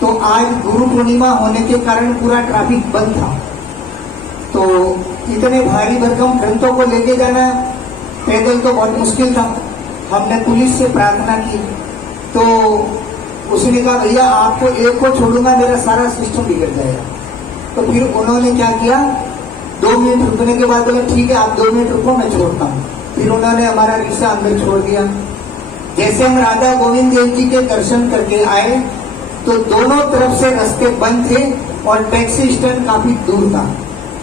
तो आज गुरु पूर्णिमा होने के कारण पूरा ट्रैफिक बंद था। तो इतने भारी भरकम ग्रंथों को लेके जाना पैदल तो बहुत मुश्किल था। हमने पुलिस से प्रार्थना की, तो उसने कहा भैया आपको एक को छोड़ूंगा, मेरा सारा सिस्टम बिगड़ जाएगा। तो फिर उन्होंने क्या किया, 2 मिनट रुकने के बाद बोले ठीक है आप 2 मिनट रुको, मैं छोड़ता हूँ। फिर उन्होंने हमारा रिक्शा अंदर छोड़ दिया। जैसे हम राधा गोविंद देव जी के दर्शन करके आए तो दोनों तरफ से रास्ते बंद थे और टैक्सी स्टैंड काफी दूर था।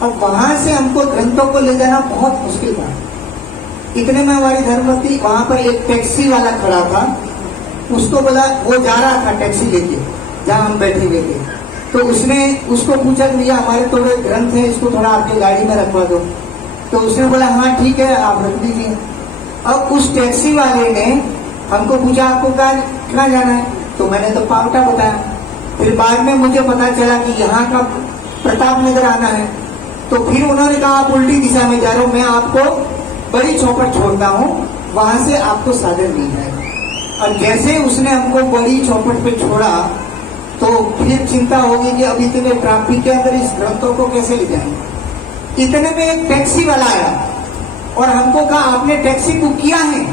अब वहां से हमको ग्रंथों को ले जाना बहुत मुश्किल था। इतने में हमारी धर्मपत्नी वहां पर एक टैक्सी वाला खड़ा था, उसको बोला, वो जा रहा था टैक्सी लेके जहां हम बैठे हुए थे। तो उसने उसको पूछा कि भैया हमारे थोड़े ग्रंथ है, इसको थोड़ा आपके गाड़ी में रखवा दो। तो उसने बोला हाँ ठीक है आप रख दीजिए। अब उस टैक्सी वाले ने हमको पूछा आपको कहाँ जाना है, तो मैंने तो पावटा बताया। फिर बाद में मुझे पता चला कि यहाँ का प्रताप नगर आना है। तो फिर उन्होंने कहा आप उल्टी दिशा में जा रहे हो, मैं आपको बड़ी चौपट छोड़ता हूँ, वहां से आपको साधन मिल जाएगा। और जैसे उसने हमको बड़ी चौपट पे छोड़ा तो फिर चिंता होगी कि अब इतने ट्रैफिक के अंदर इस ग्रंथों को कैसे ले जाएंगे। इतने में एक टैक्सी वाला आया और हमको कहा आपने टैक्सी बुक किया है।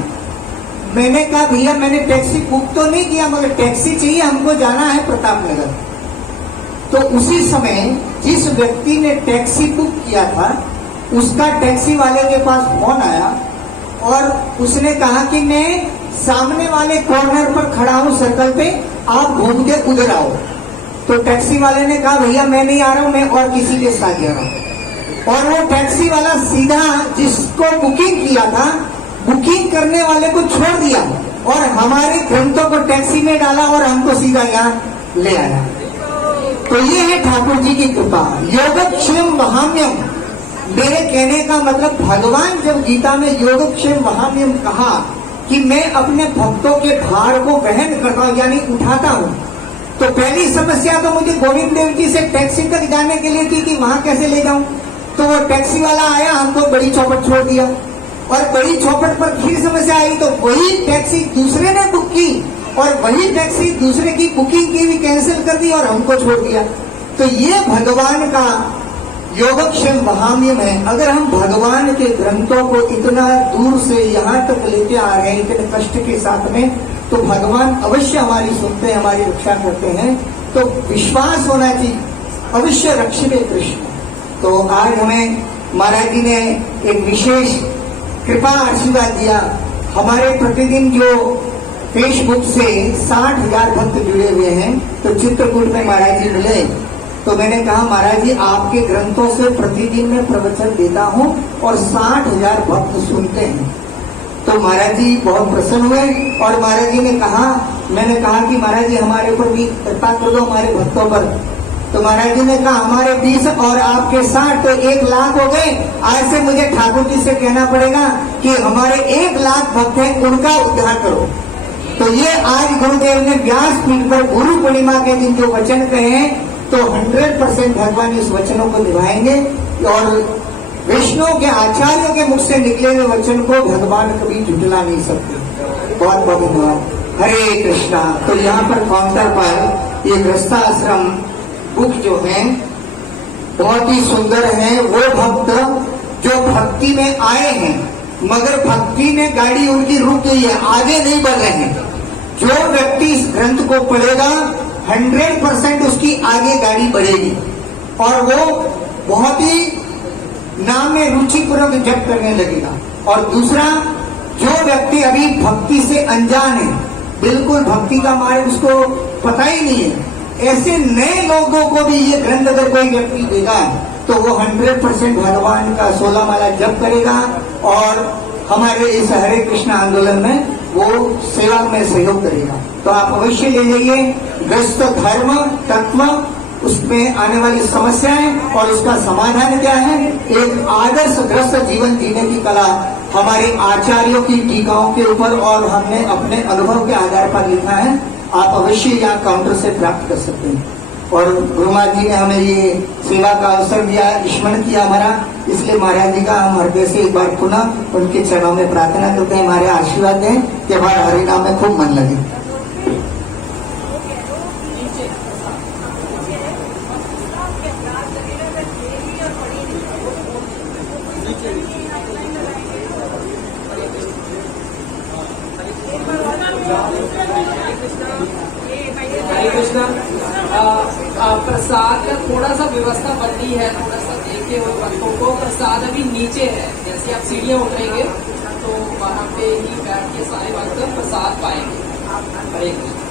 मैंने कहा भैया मैंने टैक्सी बुक तो नहीं किया, मगर टैक्सी चाहिए, हमको जाना है प्रताप नगर। तो उसी समय जिस व्यक्ति ने टैक्सी बुक किया था उसका टैक्सी वाले के पास फोन आया और उसने कहा कि मैं सामने वाले कॉर्नर पर खड़ा हूं सर्कल पे, आप घूम के उधर आओ। तो टैक्सी वाले ने कहा भैया मैं नहीं आ रहा हूं, मैं और किसी के साथ जा रहा हूं। और वो टैक्सी वाला सीधा जिसको बुकिंग किया था, बुकिंग करने वाले को छोड़ दिया और हमारे ग्रंथों को टैक्सी में डाला और हमको सीधा यहाँ ले आया। तो ये है ठाकुर जी की कृपा, योगक्षेम वहाम्यम। मेरे कहने का मतलब भगवान जब गीता में योगक्षेम वहाम्यम कहा कि मैं अपने भक्तों के भार को वहन करता हूँ यानी उठाता हूँ, तो पहली समस्या तो मुझे गोविंद देव जी से टैक्सी तक जाने के लिए थी कि वहां कैसे ले जाऊं। तो वो टैक्सी वाला आया, हमको बड़ी चौपट छोड़ दिया और बड़ी चौपट पर फिर समस्या आई तो वही टैक्सी दूसरे ने बुक की और वही टैक्सी दूसरे की बुकिंग की भी कैंसिल कर दी और हमको छोड़ दिया। तो ये भगवान का योगक्षेम वहाम्यम है। अगर हम भगवान के ग्रंथों को इतना दूर से यहाँ तक लेके आ रहे हैं इतने कष्ट के साथ में, तो भगवान अवश्य हमारी सुनते हैं, हमारी रक्षा करते हैं। तो विश्वास होना चाहिए, अवश्य रक्षित कृष्ण। तो आज हमें महाराज जी ने एक विशेष कृपा आशीर्वाद दिया। हमारे प्रतिदिन जो फेसबुक से 60,000 भक्त जुड़े हुए हैं, तो चित्रकूट में महाराज जी मिले तो मैंने कहा महाराज जी आपके ग्रंथों से प्रतिदिन मैं प्रवचन देता हूँ और 60,000 भक्त सुनते हैं। तो महाराज जी बहुत प्रसन्न हुए और महाराज जी ने कहा, मैंने कहा कि महाराज जी हमारे ऊपर भी कृपा कर दो, हमारे भक्तों पर। तो महाराज जी ने कहा हमारे 20 और आपके 60 तो 1 लाख हो गए। आज से मुझे ठाकुर जी से कहना पड़ेगा कि हमारे 1 लाख भक्त हैं, उनका उद्धार करो। तो ये आज गुरुदेव ने व्यास पीठ पर गुरु पूर्णिमा के दिन जो वचन कहे हैं, तो 100% भगवान इस वचनों को निभाएंगे और वैष्णव के आचार्यों के मुख से निकले हुए वचन को भगवान कभी झुठला नहीं सकते। बहुत बहुत धन्यवाद। हरे कृष्णा। तो यहाँ पर काउंटर पर ये गृहस्थाश्रम बुक जो है बहुत ही सुंदर है। वो भक्त जो भक्ति में आए हैं मगर भक्ति में गाड़ी उनकी रुक गई है, आगे नहीं बढ़ रहे हैं, जो व्यक्ति इस ग्रंथ को पढ़ेगा 100% उसकी आगे गाड़ी बढ़ेगी और वो बहुत ही नाम में रुचिपूर्वक जप करने लगेगा। और दूसरा, जो व्यक्ति अभी भक्ति से अनजान है, बिल्कुल भक्ति का मार्ग उसको पता ही नहीं है, ऐसे नए लोगों को भी ये ग्रंथ अगर कोई व्यक्ति देगा तो वो 100% भगवान का 16 माला जप करेगा और हमारे इस हरे कृष्ण आंदोलन में वो सेवा में सहयोग करेगा। तो आप अवश्य ले जाइए ग्रस्त धर्म तत्व, उसमें आने वाली समस्याएं और उसका समाधान क्या है, एक आदर्श ग्रस्त जीवन जीने की कला हमारे आचार्यों की टीकाओं के ऊपर और हमने अपने अनुभव के आधार पर लिखा है। आप अवश्य यहाँ काउंटर से प्राप्त कर सकते हैं। और गुरु महाराज जी ने हमें ये सेवा का अवसर दिया, स्मरण किया हमारा, इसलिए महाराज जी का हम हृदय से एक बार पुनः उनके चरणों में प्रार्थना करते हैं, हमारे आशीर्वाद दें कि हमारे हरिनाम में खूब मन लगे। हरे कृष्णा। प्रसाद का थोड़ा सा व्यवस्था बननी है, थोड़ा सा देखे हुए भक्तों को। प्रसाद अभी नीचे है, जैसे आप सीढ़ियाँ उतरेंगे तो वहाँ पे ही बैठ के सारे भक्त प्रसाद पाएंगे। हरे कृष्णा।